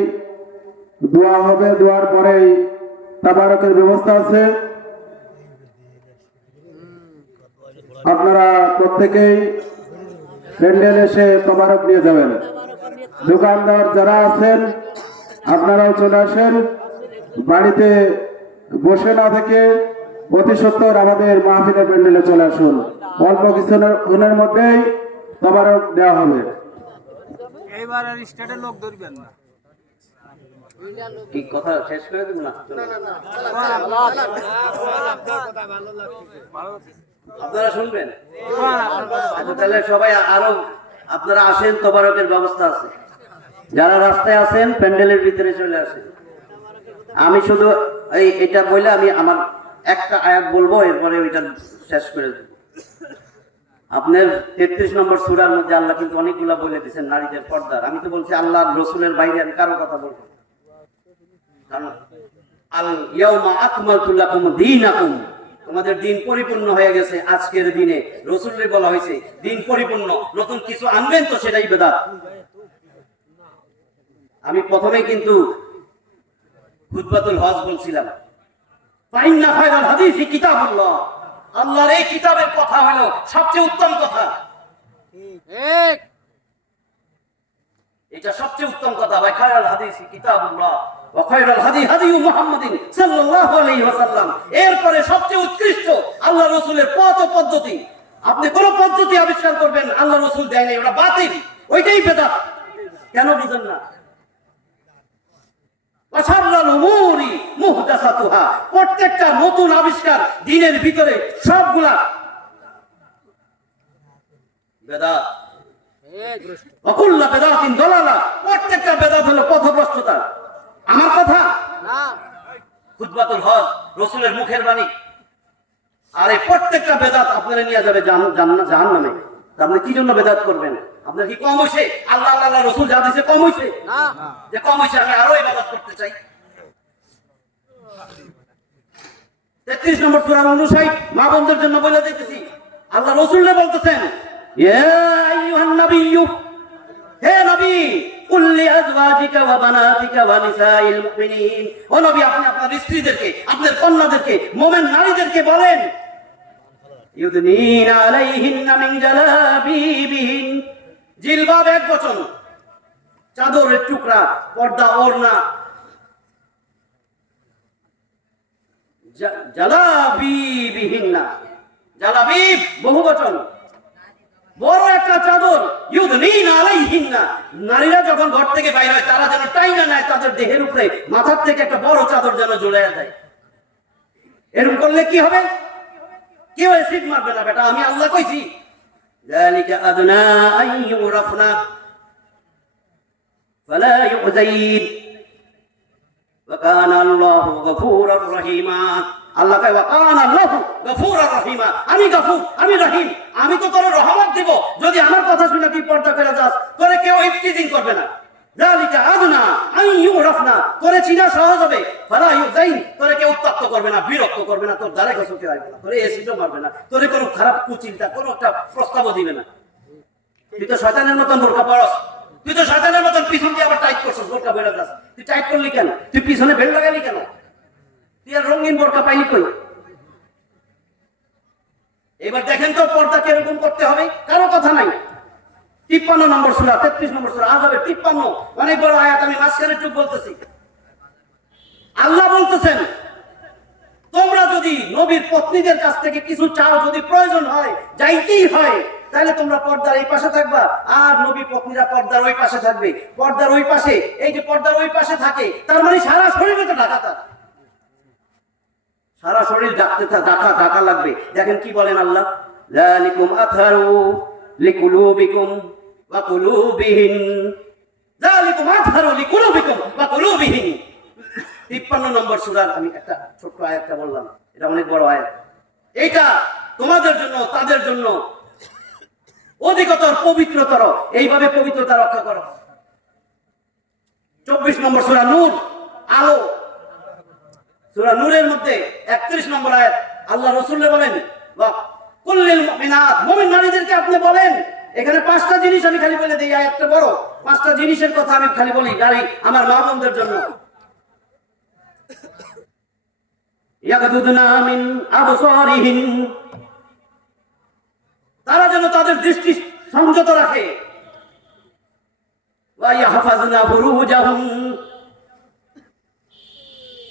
দোয়া হবে, দোয়ার পরেই তাবারকের ব্যবস্থা আছে। আপনারা প্রত্যেকেই প্যান্ডেলে এসে তাবারক নিয়ে যাবেন। দোকানদার যারা আছেন আপনারাও চলে আসেন, বাড়িতে বসে না থেকে অতি সত্বর আমাদের মাহফিলের প্যান্ডেলে চলে আসুন। অল্প কিছুক্ষণের মধ্যেই তাবারক দেওয়া হবে। এইবার আর স্টেটের লোক ধরবেন না। কি কথা শেষ করে দেব না? আপনারা শুনবেন? আচ্ছা, তাহলে সবাই আরো আপনারা আসেন, তবারকের ব্যবস্থা আছে। যারা রাস্তায় আছেন প্যান্ডেলের ভিতরে চলে আসেন। আমি শুধু এটা বলে আমি আমার একটা আয়াত বলবো, এরপরে ওইটা শেষ করে দেব। আপনার 33 নম্বর সূরার মধ্যে আল্লাহ কিন্তু অনেকগুলা বলে দিয়েছেন নারীদের পর্দার। আমি তো বলছি আল্লাহ রসুলের বাইরে আমি কারো কথা বলবো, কারণ আল ইয়াউমা আকমালতু লাকুম দীনাকুম, তোমাদের দিন পরিপূর্ণ হয়ে গেছে আজকের দিনে। রসুলের বলা হয়েছে দিন পরিপূর্ণ, নতুন কিছু আনবেন তো সেটাই বেদাত। আমি প্রথমেই কিন্তু খুতবাতুল হজ বলছিলাম, ফাইন্না খায়রাল হাদিসি কিতাবুল্লাহ, আল্লাহর এই কিতাবের কথা হলো সবচেয়ে উত্তম কথা। ঠিক, এটা সবচেয়ে উত্তম কথা। ওয়া খায়রাল হাদিসি কিতাবুল্লাহ ওয়া খায়রাল হাদি হাদি মুহাম্মাদিন সাল্লাল্লাহু আলাইহি ওয়াসাল্লাম। এরপরে সবচেয়ে উৎকৃষ্ট আল্লাহ রাসূলের পথ ও পদ্ধতি। আপনি কোন পদ্ধতি আবিষ্কার করবেন আল্লাহ রাসূল দেয় নাই, ওটা বাতিল, ওইটাই বেদাত। কেন বুঝেন না? প্রত্যেকটা নতুন আবিষ্কার দিনের ভিতরে সবগুলা বেদাত। অকুল্লা বেদাতিন দলালা, প্রত্যেকটা বেদাত হলো পথভ্রষ্টতা। আমার কথা না, খুতবাতুল হজ রাসূলের মুখের বাণী। আর এই প্রত্যেকটা বেদাত আপনারা নিয়ে যাবে জাহান্নামে। আপনি কি জন্য বেদাত করবেন? আপনার কি কম হইছে? আল্লাহ আল্লাহ রাসূল যা দিয়েছে কম হইছে? না, যে কম হইছে আমি আরো ইবাদত করতে চাই। 33 নম্বর সূরা 59 মা বোনদের জন্য বলে দিতেছি, আল্লাহ রাসূলকে বলতেছেন, ইয়া আইয়ুহান নাবিয়্যু, হে নবী, কুল লিআজওয়াজিকা ওয়া বানাতিকা ওয়া নিসাইল মুমিনিন, ও নবী আপনি আপনার স্ত্রীদেরকে, আপনার কন্যাদেরকে, মুমিন নারীদেরকে বলেন, ইউদনিনা আলাইহিন্না মিন জালাবিবিহিন, জিলবাব এক বচন, চাদরের টুকরা, পর্দা, ওড়না, জালাবিবিহিন্না, জালাবিব বহু বচন, বড় একটা চাদর, ইউদনিনা আলাইহিন্না, নারীরা যখন ঘর থেকে বাইরে হয় তারা যেন টাইনা নেয় তাদের দেহের উপরে, মাথার থেকে একটা বড় চাদর যেন ঝুলাইয়া দেয়। এরকম করলে কি হবে? কেউ এসিড মারবে না বেটা, আমি আল্লাহ কইছি। যালিকা আদনা আন ইউরাফনা ফালা ইউযাইন, ওয়া কানা আল্লাহু গফুরুর রহিমা। আল্লাহ কয় ওয়া কানা আল্লাহু গফুরুর রহিমা, আমি গফুর, আমি রহিম, আমি তো তোর রহমত দিব যদি আমার কথা শুনে তুই পর্দা করে যাস, তোরে কেউ ইফতিজিং করবে না। যালিকা আদনা আন ইউরাফনা, তোরে চিনা সহজ হবে। ফালা ইউজাইন, তোরে কেউ উত্তপ্ত করবে না, বিরক্ত করবে না, তোর দ্বারে কাছে কেউ আসবে না, তোরে এসিডও মারবে না, তোরে কোনো খারাপ কুচিন্তা কোনো একটা প্রস্তাবও দিবে না। তুই তো শয়তানের মতন বোরকা পরস, তুই তো শয়তানের মতন পিছন দিয়ে আবার টাইট করছিস, বোরকা বেড়ে যাস। তুই টাইট করলি কেন? তুই পিছনে বেল্ট লাগালি কেন? তুই আর রঙিন বোরকা পাইলি কই? এবার দেখেন তো পর্দা কিরকম করতে হবে, কারো কথা নাই। 53 নম্বর সূরা, 33 নম্বর সূরা, আজ হবে 53, অনেক বড় আয়াত, আমি মাঝখানে চুপ বলতেছি। আল্লাহ বলতেছেন, তোমরা যদি নবীর পত্নীদের কাছ থেকে কিছু চাও, যদি প্রয়োজন হয়, যাইতেই হয়, তাহলে তোমরা পর্দার এই পাশে থাকবা, আর নবী পত্নীরা পর্দার ওই পাশে থাকবে। পর্দার ওই পাশে, এই যে পর্দার ওই পাশে থাকে, তার মানে সারা শরীরে তো ঢাকা, তার সারা শরীর ঢাকা লাগবে। দেখেন কি বলেন আল্লাহ, যালিকুম আতহারু লিকুলুবিকুম ওয়া কুলুবিহিম, যালিকুম আতহারু লিকুলুবিকুম ওয়া কুলুবিহিম। 53 নম্বর সূরার আমি একটা ছোট্ট আয়াতটা বললাম, এটা অনেক বড় আয়াত। এইটা তোমাদের জন্য, তাদের জন্য অধিকতর পবিত্রতর, এইভাবে পবিত্রতা রক্ষা করো। 24 নম্বর সূরা নূর, আলো, সূরা নূরের মধ্যে 31 নম্বর আয়াত, আল্লাহ রাসূলকে বলেন, ওয়া কুল্লিল মুমিনাত, মুমিন নারীদেরকে আপনি বলেন। এখানে 5টা জিনিস আমি খালি বলে দিই, আয়াতটা বড়, 5টা জিনিসের কথা আমি খালি বলি নারী আমার মা বোনদের জন্য। ইয়াগদুদনা মিন আবসারিহিন, তারা যেন তাদের দৃষ্টি সংযত রাখে। ওয়া ইয়াহফাজনা ফুরুজাহুম,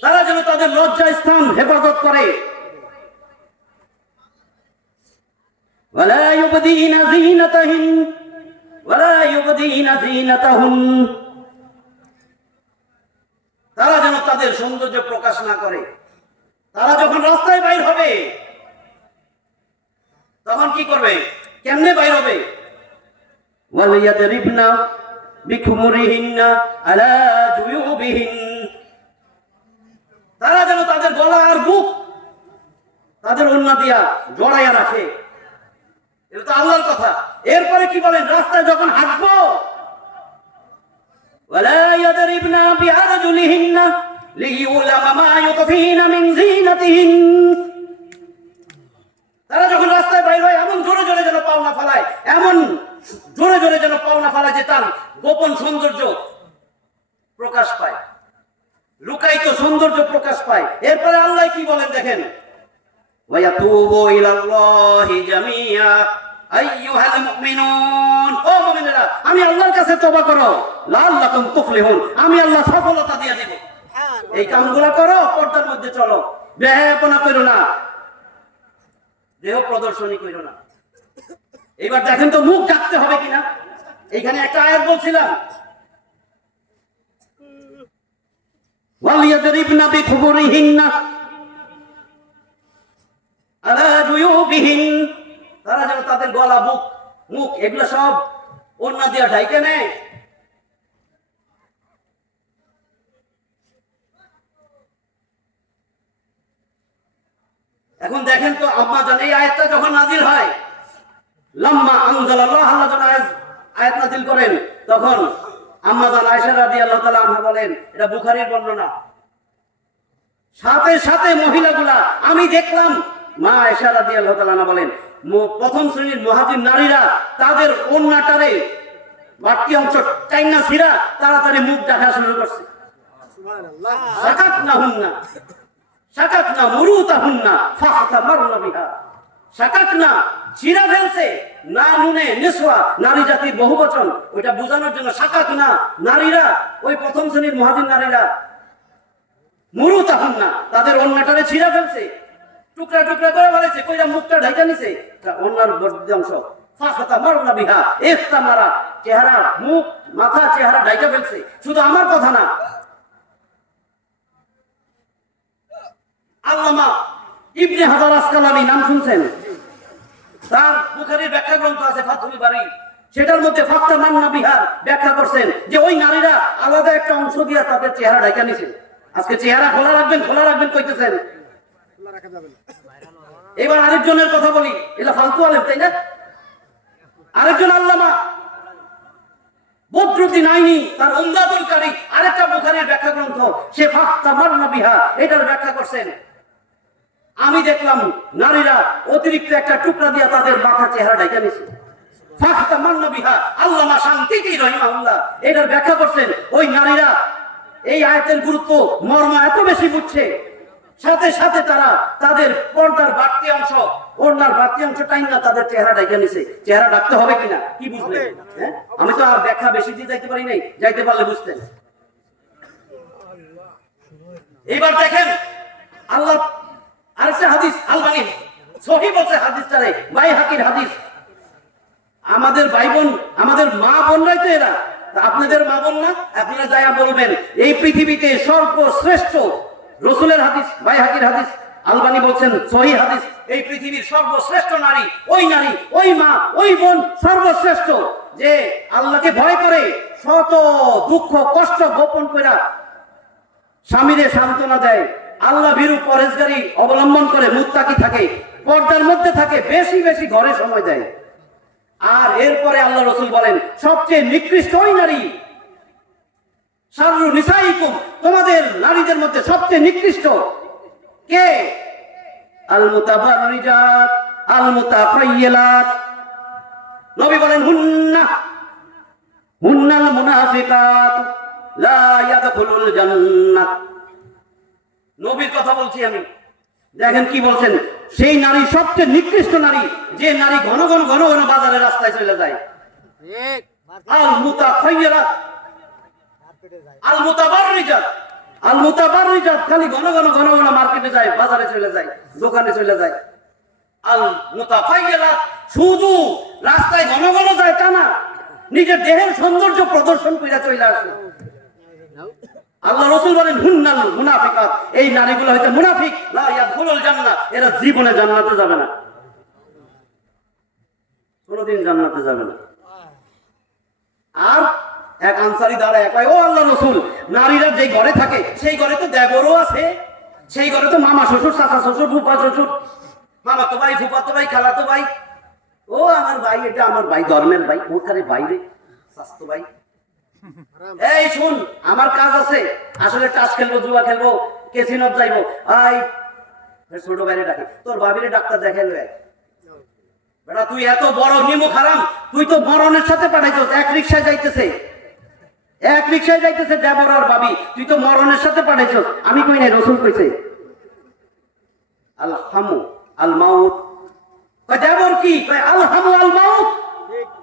তারা যেন তাদের লজ্জা স্থান হেফাজত করে। ওয়ালা ইউবদিনা যিনাতাহিন ওয়ালা ইউবদিনা যিনাতাহুম, তারা যেন তাদের সৌন্দর্য প্রকাশ না করে। তারা যখন রাস্তায় বাইর হবে, তখন কি করবে, কেমনে বাইর হবে? ওয়ালিয়াদরিবনা বিখুমুরিহিন্না আলা জুয়ুবিহিন, তারা যেন তাদের গলা আর বুক তাদের ওড়না দিয়া জড়াইয়া রাখে। এটা তো আল্লাহর কথা। এরপরে কি বলেন, রাস্তায় যখন হাঁটবো, ওয়ালা ইয়াদরিবনা বিআরজুলিহিন্না লিইউলামা মা ইউকফিনা মিন যিনাতিহিন, তারা যখন রাস্তায় বাইর হয় এমন জোরে জোরে যেন পাও না ফেলায়, এমন জোরে জোরে যেন পাও না ফেলায় যে তার গোপন সৌন্দর্য প্রকাশ পায়, লুকায়িত সৌন্দর্য প্রকাশ পায়। এরপরে আল্লাহ কি বলেন দেখেন, ওয়া ইয়াতুবু ইলাল্লাহি জামিআ আইয়ুহাল মুমিনুন, ও মুমিনেরা আমি আল্লাহর কাছে তওবা করো, লাআল্লাকুম তুফলিহুন, আমি আল্লাহ সফলতা দিয়ে দেব। এই কামগুলো করো, পর্দার মধ্যে চলো, বেহায়াপনা করো না, দেহ প্রদর্শনী করো না। এবার দেখেন তো মুখ ঢাকতে হবে কিনা। এইখানে একটা আয়াত বলছিলাম, ওয়ালিয়াদরিবনা বিখুমুরিহিন্না আলা জুয়ুবিহিন, তারা যেন তাদের গলা, বুক, মুখ এগুলো সব ওড়না দিয়া ঢাইকে নেয়। এখন দেখেন তো আম্মা জান, এই আয়াতটা যখন নাজিল হয়, লাম্মা আনজালাল্লাহ, আল্লাহ যখন আয়াত নাজিল করেন, তখন আম্মা জান আয়েশা রাদিয়াল্লাহু তাআলা আনহা বলেন, এটা বুখারীর বর্ণনা, সাথে সাথে মহিলাগুলা আমি দেখলাম, মা আয়েশা রাদিয়াল্লাহু তাআলা আনহা বলেন, প্রথম শ্রেণীর মুহাজির নারীরা তাদের ওড়নাটারে বাকি অংশ টাইনা ছিঁড়া তাড়াতাড়ি মুখ ঢাকা শুরু করছে। সুবহানাল্লাহ, সাকাতনাহুন্না সাকাতনা মুরুতাহুন্না ফাহতামারনা বিহা, সাকাতনা ছিঁড়া ফেলছে, না নুনে নিসওয়া নারী জাতির বহুবচন, ওইটা বোঝানোর জন্য সাকাতনা নারীরা, ওই প্রথম শ্রেণীর মুহাজির নারীরা, মুরুতাহুন্না তাদের ওড়নাটারে ছিঁড়া ফেলছে, টুকরা টুকরা করে ফেলেছে, কইরা মুখটা ঢাকা নিছে, ওড়নার বর্ধি অংশ ফাহতামারনা বিহা, ইস্তামারা চেহারা, মুখ, মাথা, চেহারা ঢাকা ফেলছে। শুধু আমার কথা না, আল্লামা ইবনে হাজার আসকালানী নাম শুনছেন, তার বুখারীর ব্যাখ্যা গ্রন্থ আছে ফাতহুল বারী, সেটার মধ্যে ফাহতামারনা বিহা ব্যাখ্যা করছেন যে ওই নারীরা আলাদা একটা অংশ দিয়া তাদের চেহারা ঢাকা নিছে, আজকে চেহারা খোলা রাখবেন কইতেছেন। এবার আরেকজনের কথা বলি, এটা ফালতু আলেম তাই না? আরেকজন আল্লামা বদরুদ্দিন আইনি তার উমদাতুল কারি আরেকটা বুখারীর ব্যাখ্যা গ্রন্থ সে ফাহতা মারনা বিহা এটার ব্যাখ্যা করছেন। আমি দেখলাম নারীরা অতিরিক্ত একটা টুকরা দিয়া তাদের মাথা চেহারা ঢেকে নিছে। ফাহতা মারনা বিহা আল্লামা শান্তিতি রাহিমাহুল্লাহ এটার ব্যাখ্যা করছেন। ওই নারীরা এই আয়াতের গুরুত্ব মর্ম এত বেশি বুঝছে, সাথে সাথে তারা তাদের পর্দার বাড়তি অংশ ওড়নার বাড়তি অংশ টাইম না তাদের চেহারা ঢেকে নিছে। চেহারা ঢাকতে হবে কিনা কি বুঝলেন? হ্যাঁ, আমি তো আর ব্যাখ্যা বেশি দিয়ে যাইতে পারি নাই, যাইতে পারলে বুঝতেন। এবার দেখেন আল্লাহ আরেকটা হাদিস আলবানী সহিহ বলছে হাদিসটারে বাইহাকির হাদিস। আমাদের ভাই বোন আমাদের মা বোনরাই তো এরা, আপনাদের মা বোন না? আপনারা যায়া বলবেন এই পৃথিবীতে সর্বশ্রেষ্ঠ রাসূলের হাদিস বাইহাকির হাদিস আলবানী বলছেন সহিহ হাদিস, এই পৃথিবীর সর্বশ্রেষ্ঠ নারী ওই নারী ওই মা ওই বোন সর্বশ্রেষ্ঠ যে আল্লাহকে ভয় করে শত দুঃখ কষ্ট গোপন করে স্বামীরে সান্ত্বনা দেয়, আল্লাহ ভীরু পরেশগারী অবলম্বন করে মুত্তাকি থাকে, পর্দার মধ্যে থাকে, বেশি বেশি ঘরে সময় দেয়। আর এরপরে আল্লাহ রাসূল বলেন সবচেয়ে নিকৃষ্ট ওই নারী শাররু নিসাইকুম তোমাদের নারীদের মধ্যে সবচেয়ে নিকৃষ্ট কে? আল মুতাবাররিজাত আল মুতাখায়্যিলাত। নবী বলেন হুন্নাল মুনাফিকাত লা ইয়াদখুলুল জান্নাহ। নবীর কথা বলছি আমি, দেখেন কি বলছেন। সেই নারী সবচেয়ে নিকৃষ্ট নারী যে নারী ঘন ঘন বাজারে রাস্তায় চলে যায়। আল মুতাখায়্যিলাত আল মুতাবাররিজাত আল মুতাবাররিজাত খালি ঘন ঘন মার্কেটে যায়, বাজারে চলে যায়, দোকানে চলে যায়। আল মুতাখায়্যিলাত শুধু রাস্তায় ঘন যায় তা না, নিজের দেহের সৌন্দর্য প্রদর্শন করে চলে আসে। আল্লাহ রাসূল বলেন হুন্নাল মুনাফিকাত এই নারীগুলো হইতে মুনাফিক লা ইয়াদখুলুল জান্নাহ এরা জীবনে জান্নাতে যাবে না, কোনোদিন জান্নাতে যাবে না। আর এক আনসারী দাঁড়ায় কয় ও আল্লাহ রাসূল নারীরা যে ঘরে থাকে সেই ঘরে তো দেবরও আছে, সেই ঘরে তো মামা শ্বশুর চাচা শ্বশুর ফুফা শ্বশুর মামাতো ভাই ফুফাতো ভাই খালাতো ভাই। ও আমার ভাই, এটা আমার ভাই ধর্মের ভাই, ওখানে বাইরে স্বাস্থ্য ভাই। এই শুন আমার কাজ আছে, আসলে টাস খেলবো জুয়া খেলবো ক্যাসিনোত যাইবো। আই ছোট ভাইরে ডাকে তোর ভাবিরে ডাক্তার দেখাইলো। বেটা তুই এত বড় নিমুখ হারাম, তুই তো মরণের সাথে পাঠাইছস। এক রিকশায় যাইতেছে দেবর আর ভাবি, তুই তো মরণের সাথে পাঠাইছস। আমি কই নাই, রাসূল কইছে আল হামু আল মাউত। কয় দেবর কি? কয় আল হামু আল মাউত।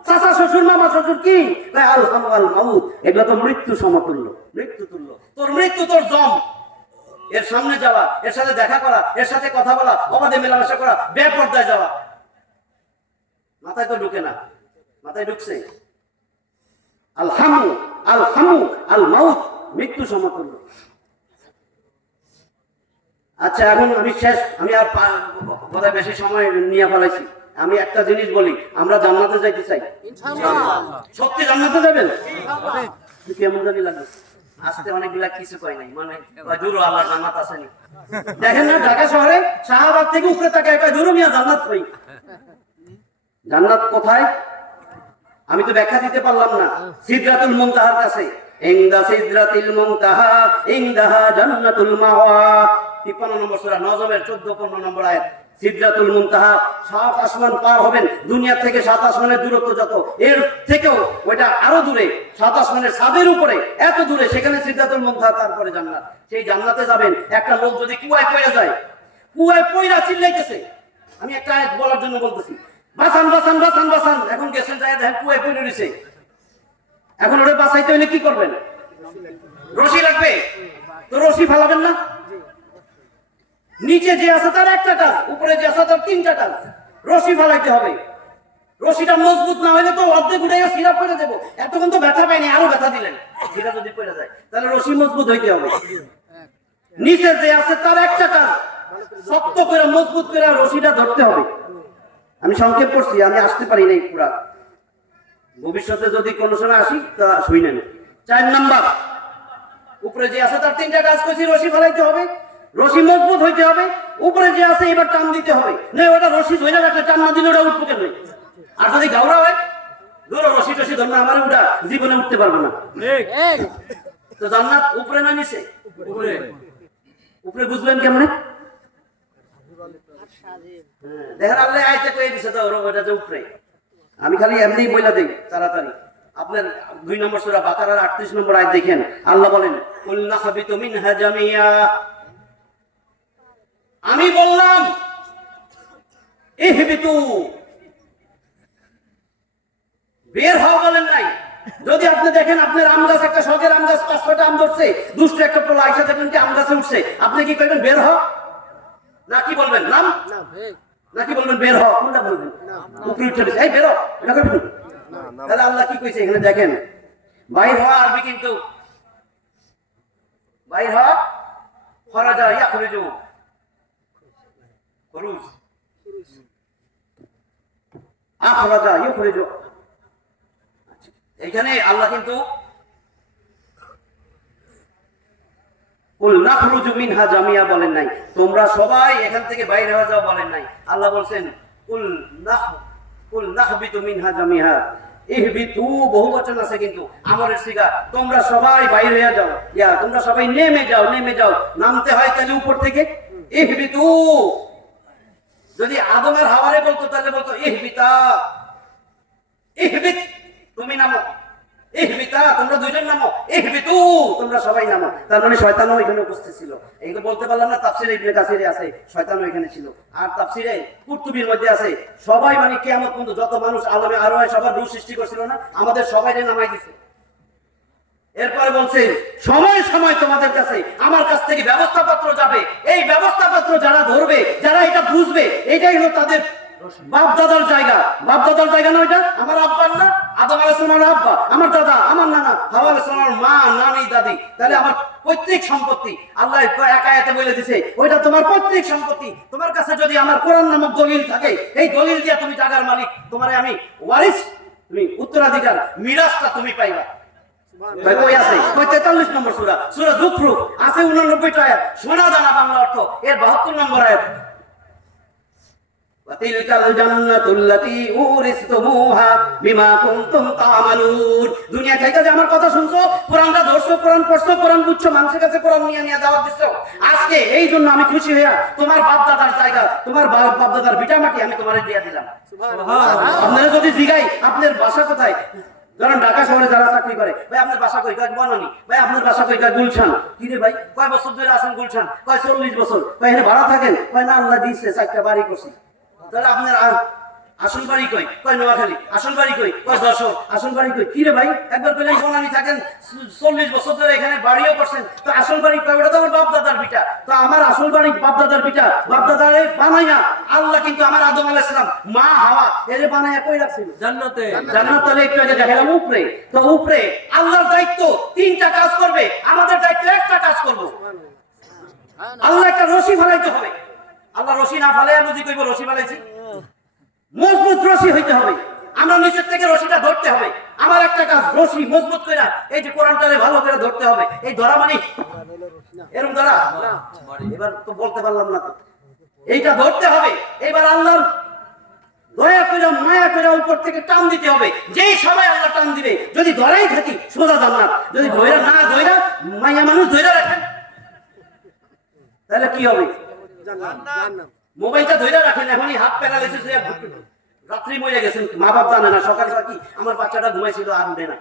চাচা শ্বশুর মামা শ্বশুর কি? কয় আল হামু আল মাউত। এগুলো তো মৃত্যু সমতুল্য, মৃত্যু তুল্য। তোর মৃত্যু তোর জম, এর সামনে যাওয়া, এর সাথে দেখা করা, এর সাথে কথা বলা, অবাধে মেলামেশা করা, বেপরদায় যাওয়া। মাথায় তো ঢুকে না, মাথায় ঢুকছে আল হামু আল মাউত মৃত্যু সমতুল্য। আচ্ছা এখন আমি শেষ, আমি আর বোধহয় বেশি সময় নিয়ে ফেলাইছি। আমি একটা জিনিস বলি, আমরা জান্নাতে যাইতে চাই, সত্যি জান্নাতে যাবেন? কেমন জানি লাগে আসতে অনেকগুলা কিছু কয় নাই, মানে দূর আল্লাহ জান্নাত আসেনি। দেখেন না ঢাকা শহরে শাহবাগ থেকে উপরে তাকায় কয় দূর মিয়া জান্নাত কই? জান্নাত কোথায় আমি তো ব্যাখ্যা দিতে পারলাম না। সিদরাতুল মুনতাহার কাছে, ইনদা সিদরাতিল মুনতাহা ইনদাহা জান্নাতুল মাওয়া। 53 নম্বর সূরা নজমের 14-15 নম্বর আয়াত। সিদরাতুল মুনতাহা, 7 আসমান পার হবেন, দুনিয়া থেকে 7 আসমানের দূরত্ব যত, এর থেকেও ওইটা আরো দূরে, 7 আসমানের ছাদের উপরে এত দূরে, সেখানে সিদরাতুল মুনতাহা, তারপরে জান্নাত। সেই জান্নাতে যাবেন। একটা লোক যদি কুয়ায় পড়ে যায়, কুয়ায় পড়া চিল্লাইতেছে, আমি একটা আয়াত বলার জন্য বলতেছি, বাঁচান বাঁচান বাঁচান বাঁচান। এখন গেছেন যায় দেখেন কুয়ায় পড়ে রয়েছে, এখন ওটা বাঁচাইতে হলে কি করবেন? রশি লাগবে, তো রশি ফালাবেন না। নিচে যে আছে তার একটা কাজ, উপরে যে আছে তার 3টা কাজ। রশি ফালাইতে হবে। রশিটা মজবুত না হলে তো অর্ধেক উঠে সিরা পড়ে দেবো। এতক্ষণ তো ব্যথা পাইনি, আরো ব্যথা দিলেন। সিরা যদি পড়ে যায় তাহলে রশি মজবুত হইতে হবে। নিচে যে আছে তার একটা কাজ, শক্ত করে মজবুত করে রশিটা ধরতে হবে। আমি সংক্ষেপ করছি, আমি আসতে পারি নাই পুরা। ভবিষ্যতে যদি কোনো সময় আসি তা শুনেন। 4 নাম্বার, উপরে যে আছে তার তিনটা কাজ করছি, রশি ফেলাইতে হবে, রশি মজবুত হইতে হবে, উপরে যে আছে এবার টান দিতে হবে, না ওটা রশি ধরে রাখলে টান না দিলে ওটা উঠবে কেন? আর যদি গাউরা হয় ধরো রশি টসি ধরনা আমার উঠা জীবনে উঠতে পারবো না। তো জান্নাত উপরে না নিচে? উপরে। উপরে বুঝবেন কেমনে? দেখেন আল্লাহ আয়াতে কয়ে দিছে তো ওটা যে উপরে। আমি খালি এমনি বইলা দেই তাড়াতাড়ি। আপনার 2 নম্বর সূরা বাকারার 38 নম্বর আয়াত দেখেন, আল্লাহ বলেন কুল নাহবিতু মিনহা জামিয়া। আমি বললাম ইহবিতু, বের হও বলেন নাই। যদি আপনি দেখেন আপনার আম গাছ, একটা শখের আম গাছ 5-6টা আম ধরছে, দুষ্ট একটা পোলা আইসা দেখবেন কি আম গাছে উঠছে, আপনি কি করবেন? বের হ না কি বলবেন? নাম নাকি বলবেন বের হ? কোনটা বলবেন? উপরে উঠে এই বের হ, এটা করবেন। তাহলে আল্লাহ কি কইছে এখানে দেখেন, বাইর হওয়া আরবি কিন্তু বাইর হওয়া খরাজা ইয়াখরুজু খুরুজ, আখরাজা ইয়াখরুজু। এখানে আল্লাহ কিন্তু কুল নাখরুজু মিনহা জামিয়া বলেন নাই, তোমরা সবাই এখান থেকে বাইরে হয়ে যাও বলেন নাই। আল্লাহ বলছেন কুল নাহবিতু মিনহা জামিয়া। ইহবিতু বহুবচন আছে কিন্তু আমরের সিগা, তোমরা সবাই বাইরে হয়ে যাও, ইয়া তোমরা সবাই নেমে যাও, নেমে যাও। নামতে হয় তাহলে উপর থেকে ইহবিতু। যদি আদম আর হাওয়ারে বলতো তাহলে বলতো ইহবিতা, ইহবিত তুমি নামো, ইহবিতা তোমরা দুইজন নামো, ইহবিতু তোমরা সবাই নামো। তার মানে শয়তানও এখানে উপস্থিত ছিল। এইগুলো বলতে পারলাম না, তাফসীরে ইবনে কাসিরে আছে শয়তানও এখানে ছিল, আর তাফসীরে কুরতুবীর মধ্যে আছে সবাই, মানে কিয়ামত পর্যন্ত যত মানুষ আলমে আরওয়াহ সবার রূহ সৃষ্টি করছিল না, আমাদের সবাইকে নামাই দিয়েছে। এরপরে বলছে সময় সময় তোমাদের কাছে আমার কাছ থেকে ব্যবস্থাপত্র যাবে, এই ব্যবস্থাপত্র যারা ধরবে, যারা এটা বুঝবে, এটাই হলো তাদের বাপ দাদার জায়গা। বাপ দাদার জায়গা না ওইটা? আমার আব্বার না, আদম আলাইহিস সালামের আব্বা, আমার দাদা, আমার নানা, হাওয়া আলাইহিস সালামের মা, নানি, দাদি। তাহলে আমার পৈতৃক সম্পত্তি আল্লাহ এক আয়াতে বলে দিয়েছে ওইটা তোমার পৈতৃক সম্পত্তি। তোমার কাছে যদি আমার কোরআন নামক দলিল থাকে, এই দলিল দিয়ে তুমি জায়গার মালিক, তোমারে আমি ওয়ারিস, তুমি উত্তরাধিকার, মিরাসটা তুমি পাইবা। ভাই কই আছে? কই 43 নম্বর সূরা, সূরা যুখরুফ আছে 89টা আয়াত, সোনা দানা বাংলা অর্থ এর 72 নম্বর আয়াত। ওয়াতিলকাল জান্নাতুল্লাতী উরিসতুমুহা বিমা কুনতুম তা'মালুন। দুনিয়া থেকে যে আমার কথা শুনছো, কোরআনটা ধরছো, কোরআন পড়ছো, কোরআন বুঝছো, মানুষের কাছে কোরআন নিয়ে নিয়ে দাওয়াত দিছো, আজকে এই জন্য আমি খুশি হইয়া তোমার বাপ দাদার জায়গা, তোমার বাপ দাদার ভিটা মাটি আমি তোমারে দিয়ে দিলাম। সুবহানাল্লাহ। আপনারা যদি জিগাই আপনার বাসা কোথায়, ধরেন ঢাকা শহরে যারা চাকরি করে, ভাই আপনার বাসা কই? কয় বনানী। ভাই আপনার বাসা কই? কয় গুলশান। কি রে ভাই কয় বছর ধরে আছেন গুলশান? কয় 40 বছর। কয় এখানে ভাড়া থাকেন? কয় না আল্লাহ দিয়েছে 4টা বাড়ি করছি। তাহলে আপনার আসল বাড়ি কই? কয় নোয়াখালী। আসল বাড়ি কই? কয় যশোর। আসল বাড়ি কই? কি রে ভাই একবার পেলেন বনানী থাকেন 40 বছর ধরে এখানে বাড়িও করছেন, তো আসল বাড়ি কয়? ওটা তো আমার বাপ দাদার ভিটা। তো আমার আসল বাড়ি বাপ দাদার ভিটা, বাপ দাদারে বানাইয়া আল্লাহ কিন্তু আমার আদম আলাইহিস সালাম, মা হাওয়া এরে বানাইয়া কই রাখছিল? জান্নাতে। জান্নাত তাহলে একটু আগে দেখালাম উপরে। তো উপরে আল্লাহর দায়িত্ব 3টা কাজ করবে, আমাদের দায়িত্ব একটা কাজ করব। আল্লাহ একটা রশি ফেলাইতে হবে। আল্লাহ রশি না ফেলাইয়া বুঝি কইব রশি ফেলাইছি? মজবুত রশি হইতে হবে, আমরা নিচের থেকে রশিটা ধরতে হবে। আমার একটা কাজ রশি মজবুত করে এই যে কোরআনটারে ভালো করে ধরতে হবে। এই ধরা মানে এরকম ধরা, এবার তো বলতে পারলাম না তো, এইটা ধরতে হবে। এবার আল্লাহর দয়া করে মায়া করে উপর থেকে টান দিতে হবে, যেই সবাই আল্লাহ টান দিবে, যদি ধরাই থাকি সোজা জান্নাত, যদি ধইরা না ধইরা মায়া মানুষ ধইরা রাখেন তাহলে কি হবে? জান্নাত। মোবাইলটা ধরে রাখেন, এখনই হাত প্যারালাইসিস হয়ে রাত্রি মরে গেছেন, মা বাপ জানে না, সকালবেলা কি আমার বাচ্চাটা ঘুমাইছিল আর উঠে না,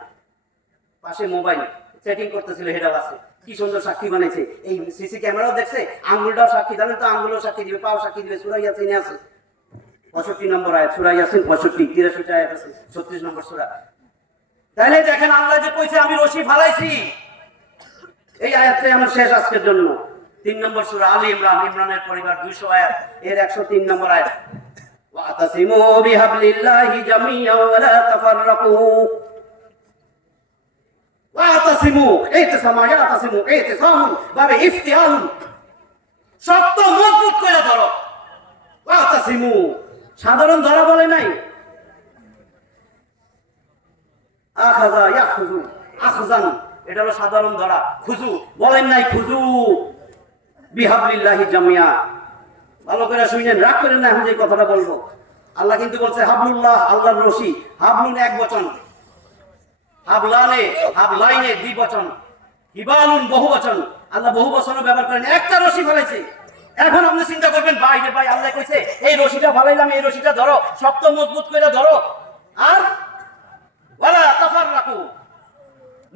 পাশে মোবাইল সেটিং করতেছিল, হেডাও আছে, কি সুন্দর সাক্ষী বানাইছে, এই সিসি ক্যামেরাও দেখছে, আঙ্গুলটাও সাক্ষী, জানেন তো আঙ্গুলও সাক্ষী দিবে, পাও সাক্ষী দিবে। সূরা ইয়াসিনে আছে 65 নম্বর আয়াত, সূরা ইয়াসিন 65, 83টা আয়াত আছে, 36 নম্বর সূরা। তাহলে দেখেন আল্লাহ যে কইছে আমি রশি ফালাইছি, এই আয়াতটাই আমার শেষ আজকের জন্য। 3 নম্বর সূরা আলী ইমরান, ইমরানের পরিবার 200 আয়াত, এর 103 নম্বর আয়াত, ওয়াতাসিমু বিহাবলিল্লাহি জামিআন ওয়া লা তাফাররাকু। ওয়াতাসিমু ইতিসামা, ইয়াতাসিমু ইতিসামুন বাবে ইফতিআলুন, শক্ত মজবুত করে ধরো। ওয়াতাসিমু সাধারণ ধরা বলে নাই, আখাযা ইয়াখুযু আখযান এটা হলো সাধারণ ধরা। খুজু বলেন নাই, খুজু বিহাবলিল্লাহি জামিয়া। ভালো করে শুনেন, রাগ করেন না, এখন যে কথাটা বলবো। আল্লাহ কিন্তু বলছে হাবলুল্লাহ, আল্লাহর রশি। হাবলুন এক বচন, হাবলানে হাবলাইনে দ্বিবচন, হিবালুন বহু বচন। আল্লাহ বহু বচনও ব্যবহার করেন, একটা রশি ফেলাইছে। এখন আপনি চিন্তা করবেন, ভাই রে ভাই, আল্লাহ কইছে এই রশিটা ফালাইলাম, এই রশিটা ধরো, শক্ত মজবুত করে ধরো, আর ওয়ালা তাফাররাকু,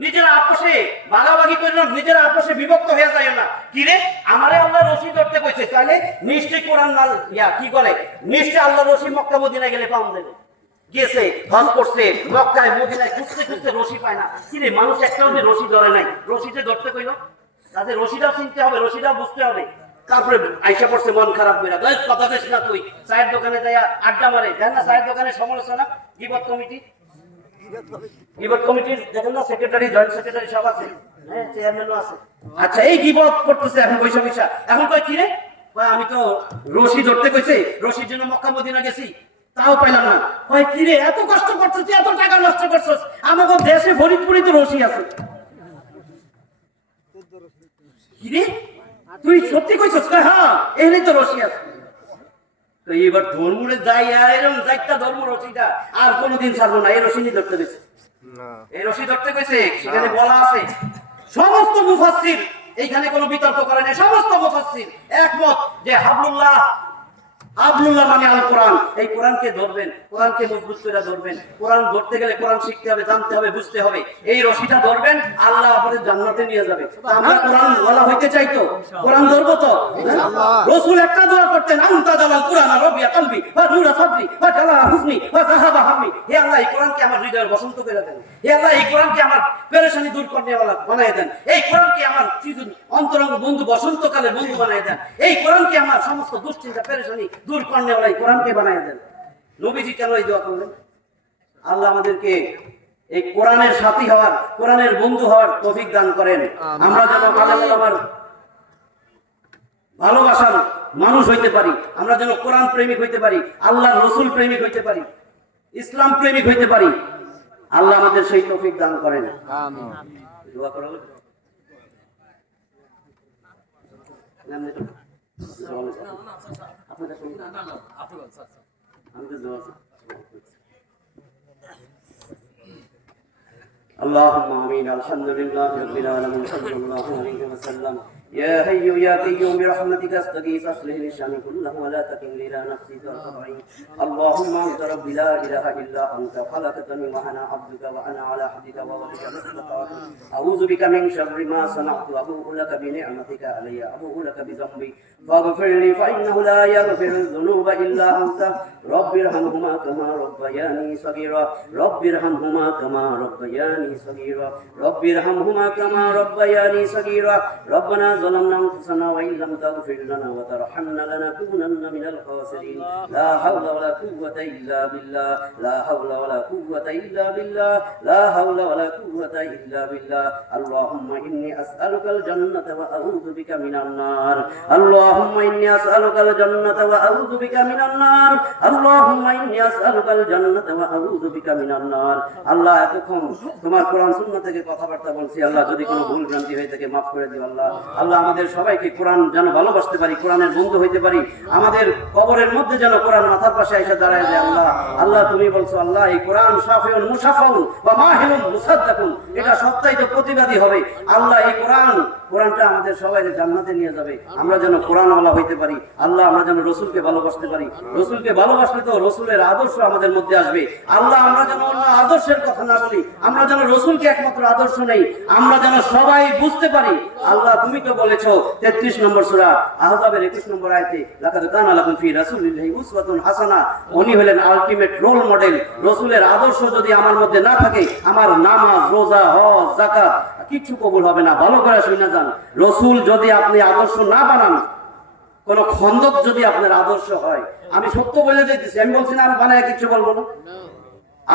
নিজেরা আপোষে ভাগাভাগি করে না, নিজেরা আপোষে বিভক্ত হয়ে যায় না। কি রে, আমারে আল্লাহ রশি ধরতে কইছে, তাহলে নিশ্চয়ই কোরআন না কি করে, নিশ্চয়ই আল্লাহ রশি মক্কা মদিনায় গেলে পাওয়া যাবে। গেছে, হজ করছে, মক্কায় মদিনায় খুঁজতে খুঁজতে রশি পায় না। কি রে, মানুষ একটাও যে রশি ধরে নাই, রশিতে ধরতে কইলো, তাদের রশিটাও চিনতে হবে, রশিটাও বুঝতে হবে। তারপরে আইসা পড়ছে মন খারাপ করে, কথা বেশ না, তুই চায়ের দোকানে যাই আড্ডা মারে, দেখ না চায়ের দোকানে সমালোচনা, গিবত কমিটি, গিবত কমিটির দেখেন না সেক্রেটারি, জয়েন্ট সেক্রেটারি সব আছে, হ্যাঁ চেয়ারম্যানও আছে। আচ্ছা, এই গিবত করতেছে এখন বৈশা বৈশা, এখন কয় কি রে, আমি তো রশি ধরতে কইছে, রশির জন্য মক্কা মদিনা গেছি, তাও পাইলাম না। কয় কি রে, এত কষ্ট করছিস, এত টাকা নষ্ট করছিস, আমাকে দেশে ফরিদপুরে তো রশি আছে। কি রে, তুই সত্যি কইছিস? কয় হ্যাঁ, এখানেই তো রশি আছে। তো এবার ধর্মুরে যাই, এরকম যাইটা ধর্ম রশিটা আর কোনোদিন ছাড়বো না, এই রশি নিয়ে ধরতে গেছে, এই রশি ধরতে গেছে। সেখানে বলা আছে, সমস্ত মুফাসসির, এইখানে কোনো বিতর্ক করে নাই, সমস্ত মুফাসসির একমত যে হাবলুল্লাহ, হাবলুল্লাহ মানে আল কোরআন। এই কোরআনকে ধরবেন, কোরআনকে মজবুত করে ধরবেন। কোরআন ধরতে গেলে কোরআন শিখতে হবে, জানতে হবে, বুঝতে হবে। এই রশিটা ধরবেন, আল্লাহ আপনাদের জান্নাতে নিয়ে যাবে। আমরা কোরআন ওয়ালা হইতে চাই তো, কোরআন ধরবো তো। রাসূল একটা দোয়া করতেন, আনতা জালাল কুরআন রাবিয়া কলবি ওয়া নূরা সাদরি ওয়া জালা হুসনি ওয়া যাহাবা হাম্মি। হে আল্লাহ, এই কোরআনকে আমার হৃদয়ের বসন্ত করে দেন। হে আল্লাহ, এই কোরআনকে আমার পেরেশানি দূর করতে ওয়ালা বানায় দেন। এই কোরআনকে আমার অন্তরঙ্গ বন্ধু, বসন্তকালের বন্ধু বানায় দেন। এই কোরআনকে আমার সমস্ত দুশ্চিন্তা পেরেশানি দূর করনে ওলাই কোরআনকে বানায় দেন। নবীজি কেন এই দোয়া করলেন? আল্লাহ আমাদেরকে এই কোরআনের সাথী হওয়ার, কোরআনের বন্ধু হওয়ার তৌফিক দান করেন। আমরা যেন আলেম ওলামার ভালোবাসার মানুষ হইতে পারি, আমরা যেন কোরআন প্রেমিক হইতে পারি, আল্লাহর রাসূল প্রেমিক হইতে পারি, ইসলাম প্রেমিক হইতে পারি। আল্লাহ আমাদের সেই তৌফিক দান করেন। আমিন। দোয়া করো। اللهم آمين. الحمد لله رب العالمين، صلى الله عليه وسلم. يا حي يا قيوم برحمتك استغيث، اصلح لي شأني كله ولا تكلني إلى نفسي طرفة عين. اللهم انت ربي لا اله الا انت، خلقتني وانا عبدك وانا على عهدك ووعدك ما استطعت. اعوذ بك من شر ما صنعت، ابوء لك بنعمتك علي، ابوء لك بذنبي فاغفر لي فانه لا يغفر الذنوب الا انت. رب ارحمهما كما ربياني صغيرا، رب ارحمهما كما ربياني صغيرا، رب ارحمهما كما ربياني صغيرا. ربنا ظلمنا انفسنا وان لم تغفر لنا وترحمنا لنكونن من الخاسرين. لا حول ولا قوة الا بالله، لا حول ولا قوة الا بالله، لا حول ولا قوة الا بالله. اللهم اني اسالك الجنة واعوذ بك من النار، اللهم اني اسالك الجنة واعوذ بك من النار، اللهم اني اسالك الجنة واعوذ بك من النار. আল্লাহ, এতক্ষণ তোমার কোরআন সুন্নাহ থেকে কথাবার্তা বলছি, আল্লাহ যদি কোনো ভুল ভ্রান্তি হয়ে থাকে মাফ করে দিও। আল্লাহ, আল্লাহ আমাদের সবাইকে কোরআন যেন ভালোবাসতে পারি, কোরআনের বন্ধু হইতে পারি, আমাদের কবরের মধ্যে যেন কোরআন মাথার পাশে এসে দাঁড়ায় যায়। আল্লাহ, আল্লাহ তুমি বলছো, আল্লাহ এই কোরআন শাফিউন মুশাফাউন ওয়া মাহিলুন মুসাদ্দাকুন, এটা সত্যায়িত প্রতিবাদী হবে। আল্লাহ, এই কোরআনটা আমাদের সবাই জান্নাতে নিয়ে যাবে। আমরা যেন কোরআনওয়ালা হইতে পারি। আল্লাহ, আমরা যেন রসুলকে ভালোবাসতে পারি, রসুলকে ভালোবাসলে তো রসুলের আদর্শ আমাদের মধ্যে আসবে। আল্লাহ, আমরা যেন অন্য আদর্শের কথা না বলি, আমরা যেন রসুলকে একমাত্র আদর্শ নেই, আমরা যেন সবাই বুঝতে পারি। আল্লাহ, তুমি তো বলেছো 33 নম্বর সূরা আহজাবের 21 নম্বর আয়াতে, লাকাদ কানা লাকুম ফি রাসূলিল্লাহি উসওয়াতুন হাসানাহ, উনি হলেন আলটিমেট রোল মডেল। রসুলের আদর্শ যদি আমার মধ্যে না থাকে, আমার নামাজ, রোজা, হজ, যাকাত কিচ্ছু কবুল হবে না। ভালো করে শুনে যান, রসুল যদি আপনি আদর্শ না বানান, কোন খন্দক যদি আপনার আদর্শ হয়, আমি সত্য বলে যাইতেছি, আমি বলছি না আমি বানায় কিছু বলবো না।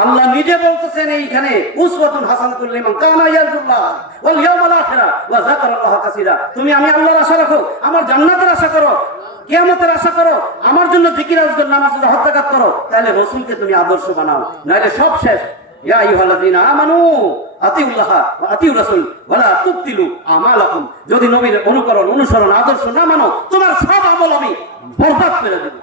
আল্লাহ নিজে বলতেছেন এইখানে, উসওয়াতুন হাসানাতুল লিমান কানা ইয়ারজুল্লাহ ওয়াল ইয়াউমাল আখিরা ওয়া যাকারাল্লাহ কাসীরা। তুমি আমি আল্লাহর আশা রাখো, আমার জান্নাতের আশা করো, কিয়ামতের আশা করো, আমার জন্য জিকির আজকার নামাজ হজ যাকাত করো, তাহলে রাসূলকে তুমি আদর্শ বানাও, নাইলে সব শেষ। ইয়া আইয়ুহাল্লাযীনা আমানু আতিউল্লাহ ওয়া আতিউর রাসূল ওয়ালা তুবতিলু আমালাকুম। যদি নবীর অনুকরণ অনুসরণ আদর্শ না মানো তোমার সব আমল আমি বরবাদ করে দেব।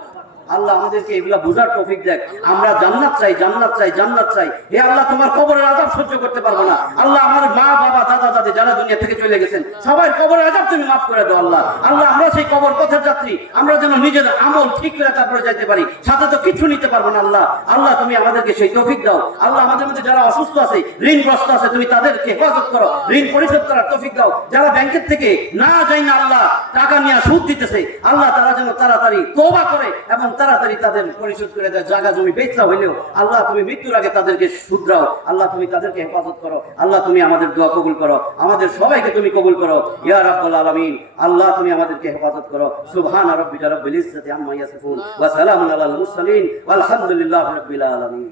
আল্লাহ আমাদেরকে এগুলা বুঝার তৌফিক দেখ। আমরা জান্নাত চাই, জান্নাত চাই, জান্নাত চাই। হে আল্লাহ, তোমার কবরের আযাব সহ্য করতে পারবো না। আল্লাহ, আমার মা বাবা দাদা দাদি যারা দুনিয়া থেকে চলে গেছেন সবাই কবরের আযাব তুমি মাফ করে দাও আল্লাহ। আল্লাহ, আমরা সেই কবর পথের যাত্রী, আমরা যেন নিজের আমল ঠিক করে তারপরে যাইতে পারি, সাথে তো কিছু নিতে পারবো না আল্লাহ। আল্লাহ, তুমি আমাদেরকে সেই তৌফিক দাও আল্লাহ। আমাদের মধ্যে যারা অসুস্থ আছে, ঋণগ্রস্ত আছে, তুমি তাদেরকে হেফাজত করো, ঋণ পরিশোধ করার তৌফিক দাও। যারা ব্যাংকের থেকে না যাই না আল্লাহ টাকা নিয়ে সুদ দিতেছে আল্লাহ, তারা যেন তাড়াতাড়ি তওবা করে এবং তাড়াতাড়ি তাদের পরিশোধ করে দেয়। জায়গা জমি বেচা হইলেও আল্লাহ তুমি মৃত্যুর আগে তাদেরকে শুধরাও আল্লাহ, তুমি তাদেরকে হেফাজত করো আল্লাহ। তুমি আমাদের দোয়া কবুল করো, আমাদের সবাইকে তুমি কবুল করো ইয়া রাব্বুল আলামিন। আল্লাহ, তুমি আমাদেরকে হেফাজত করো। সুবহানা রাব্বিকা রাব্বিল ইজ্জাতি আম্মা ইয়াসিফুন ওয়া সালামুন আলাল মুরসালিন ওয়ালহামদুলিল্লাহি রাব্বিল আলামিন।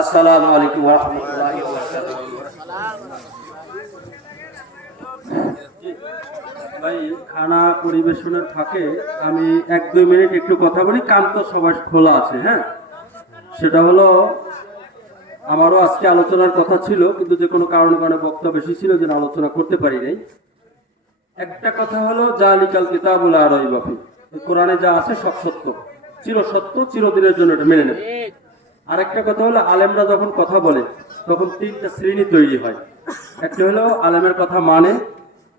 আসসালামু আলাইকুম ওয়া রাহমাতুল্লাহি ওয়া বারাকাতুহু। ভাই, খানা পরিবেশনের ফাঁকে আমি 1-2 মিনিট একটু কথা বলি। কান তো সবার খোলা আছে, হ্যাঁ। সেটা হলো, আমারও আজকে আলোচনার কথা ছিল, কিন্তু যে কোনো কারণে বক্তব্য বেশি ছিল যেন আলোচনা করতে পারি নাই। একটা কথা হলো, জালিকাল কিতাবুল লা রাইবা ফীহ, কোরআনে যা আছে সব সত্য, চিরসত্য, চিরদিনের জন্য এটা মেনে নেবে। আরেকটা কথা হলো, আলেমরা যখন কথা বলে তখন 3টা শ্রেণী তৈরি হয়। একটা হলো আলেমের কথা মানে,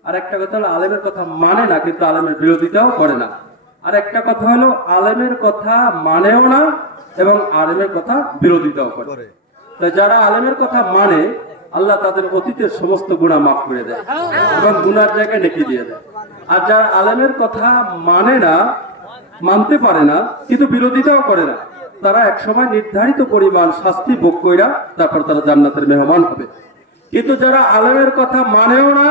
আর একটা কথা হলো আলেমের কথা মানে না কিন্তু আলেমের বিরোধিতাও করে না। আর একটা কথা হলো আলেমের কথা মানেও না এবং আলেমের কথা বিরোধিতাও করে। তাই যারা আলেমের কথা মানে আল্লাহ তাদের অতীতের সমস্ত গুনাহ মাফ করে দেয় এবং গুনার জায়গায় নেকি দিয়ে দেয়। আর যারা আলেমের কথা মানে না, মানতে পারে না কিন্তু বিরোধিতাও করে না, তারা একসময় নির্ধারিত পরিমাণ শাস্তি ভোগ কইরা তারপর তারা জান্নাতের মেহমান হবে। কিন্তু যারা আলেমের কথা মানেও না,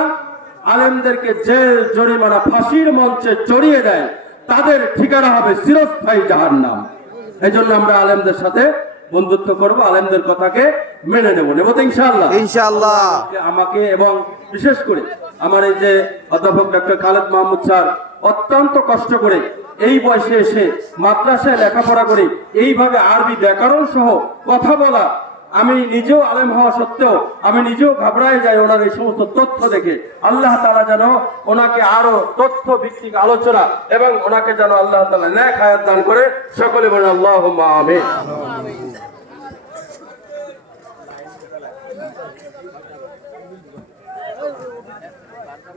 আলেমদেরকে জেল জরিমানা ফাঁসির মঞ্চে চড়িয়ে দেয়, তাদের ঠিকানা হবে চিরস্থায়ী জাহান্নাম। এই জন্য আমরা আলেমদের সাথে বন্ধুত্ব করব, আলেমদের কথাকে মেনে নেব তো ইনশাআল্লাহ। ইনশাআল্লাহ। আমাকে এবং বিশেষ করে আমার এই যে অধ্যাপক ডক্টর খালেদ মাহমুদ স্যার অত্যন্ত কষ্ট করে এই বয়সে এসে মাদ্রাসায় লেখাপড়া করে এইভাবে আরবি ব্যাকরণ সহ কথা বলা, আমি নিজেও আলেম হওয়া সত্ত্বেও আমি নিজেও ঘাবড়ায় যাই ওনার এই সমস্ত তথ্য দেখে। আল্লাহ তাআলা যেন ওনাকে আরো তথ্য ভিত্তিক আলোচনা এবং ওনাকে যেন আল্লাহ তাআলা নেক হায়াত দান করে। সকলে বলেন আল্লাহুম্মা আমিন।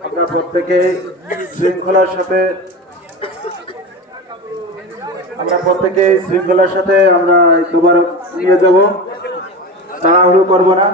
আমরা প্রত্যেকে শৃঙ্খলার সাথে আমরা এই তোবারক নিয়ে যাব, তাড়াহুড়ো করবো না।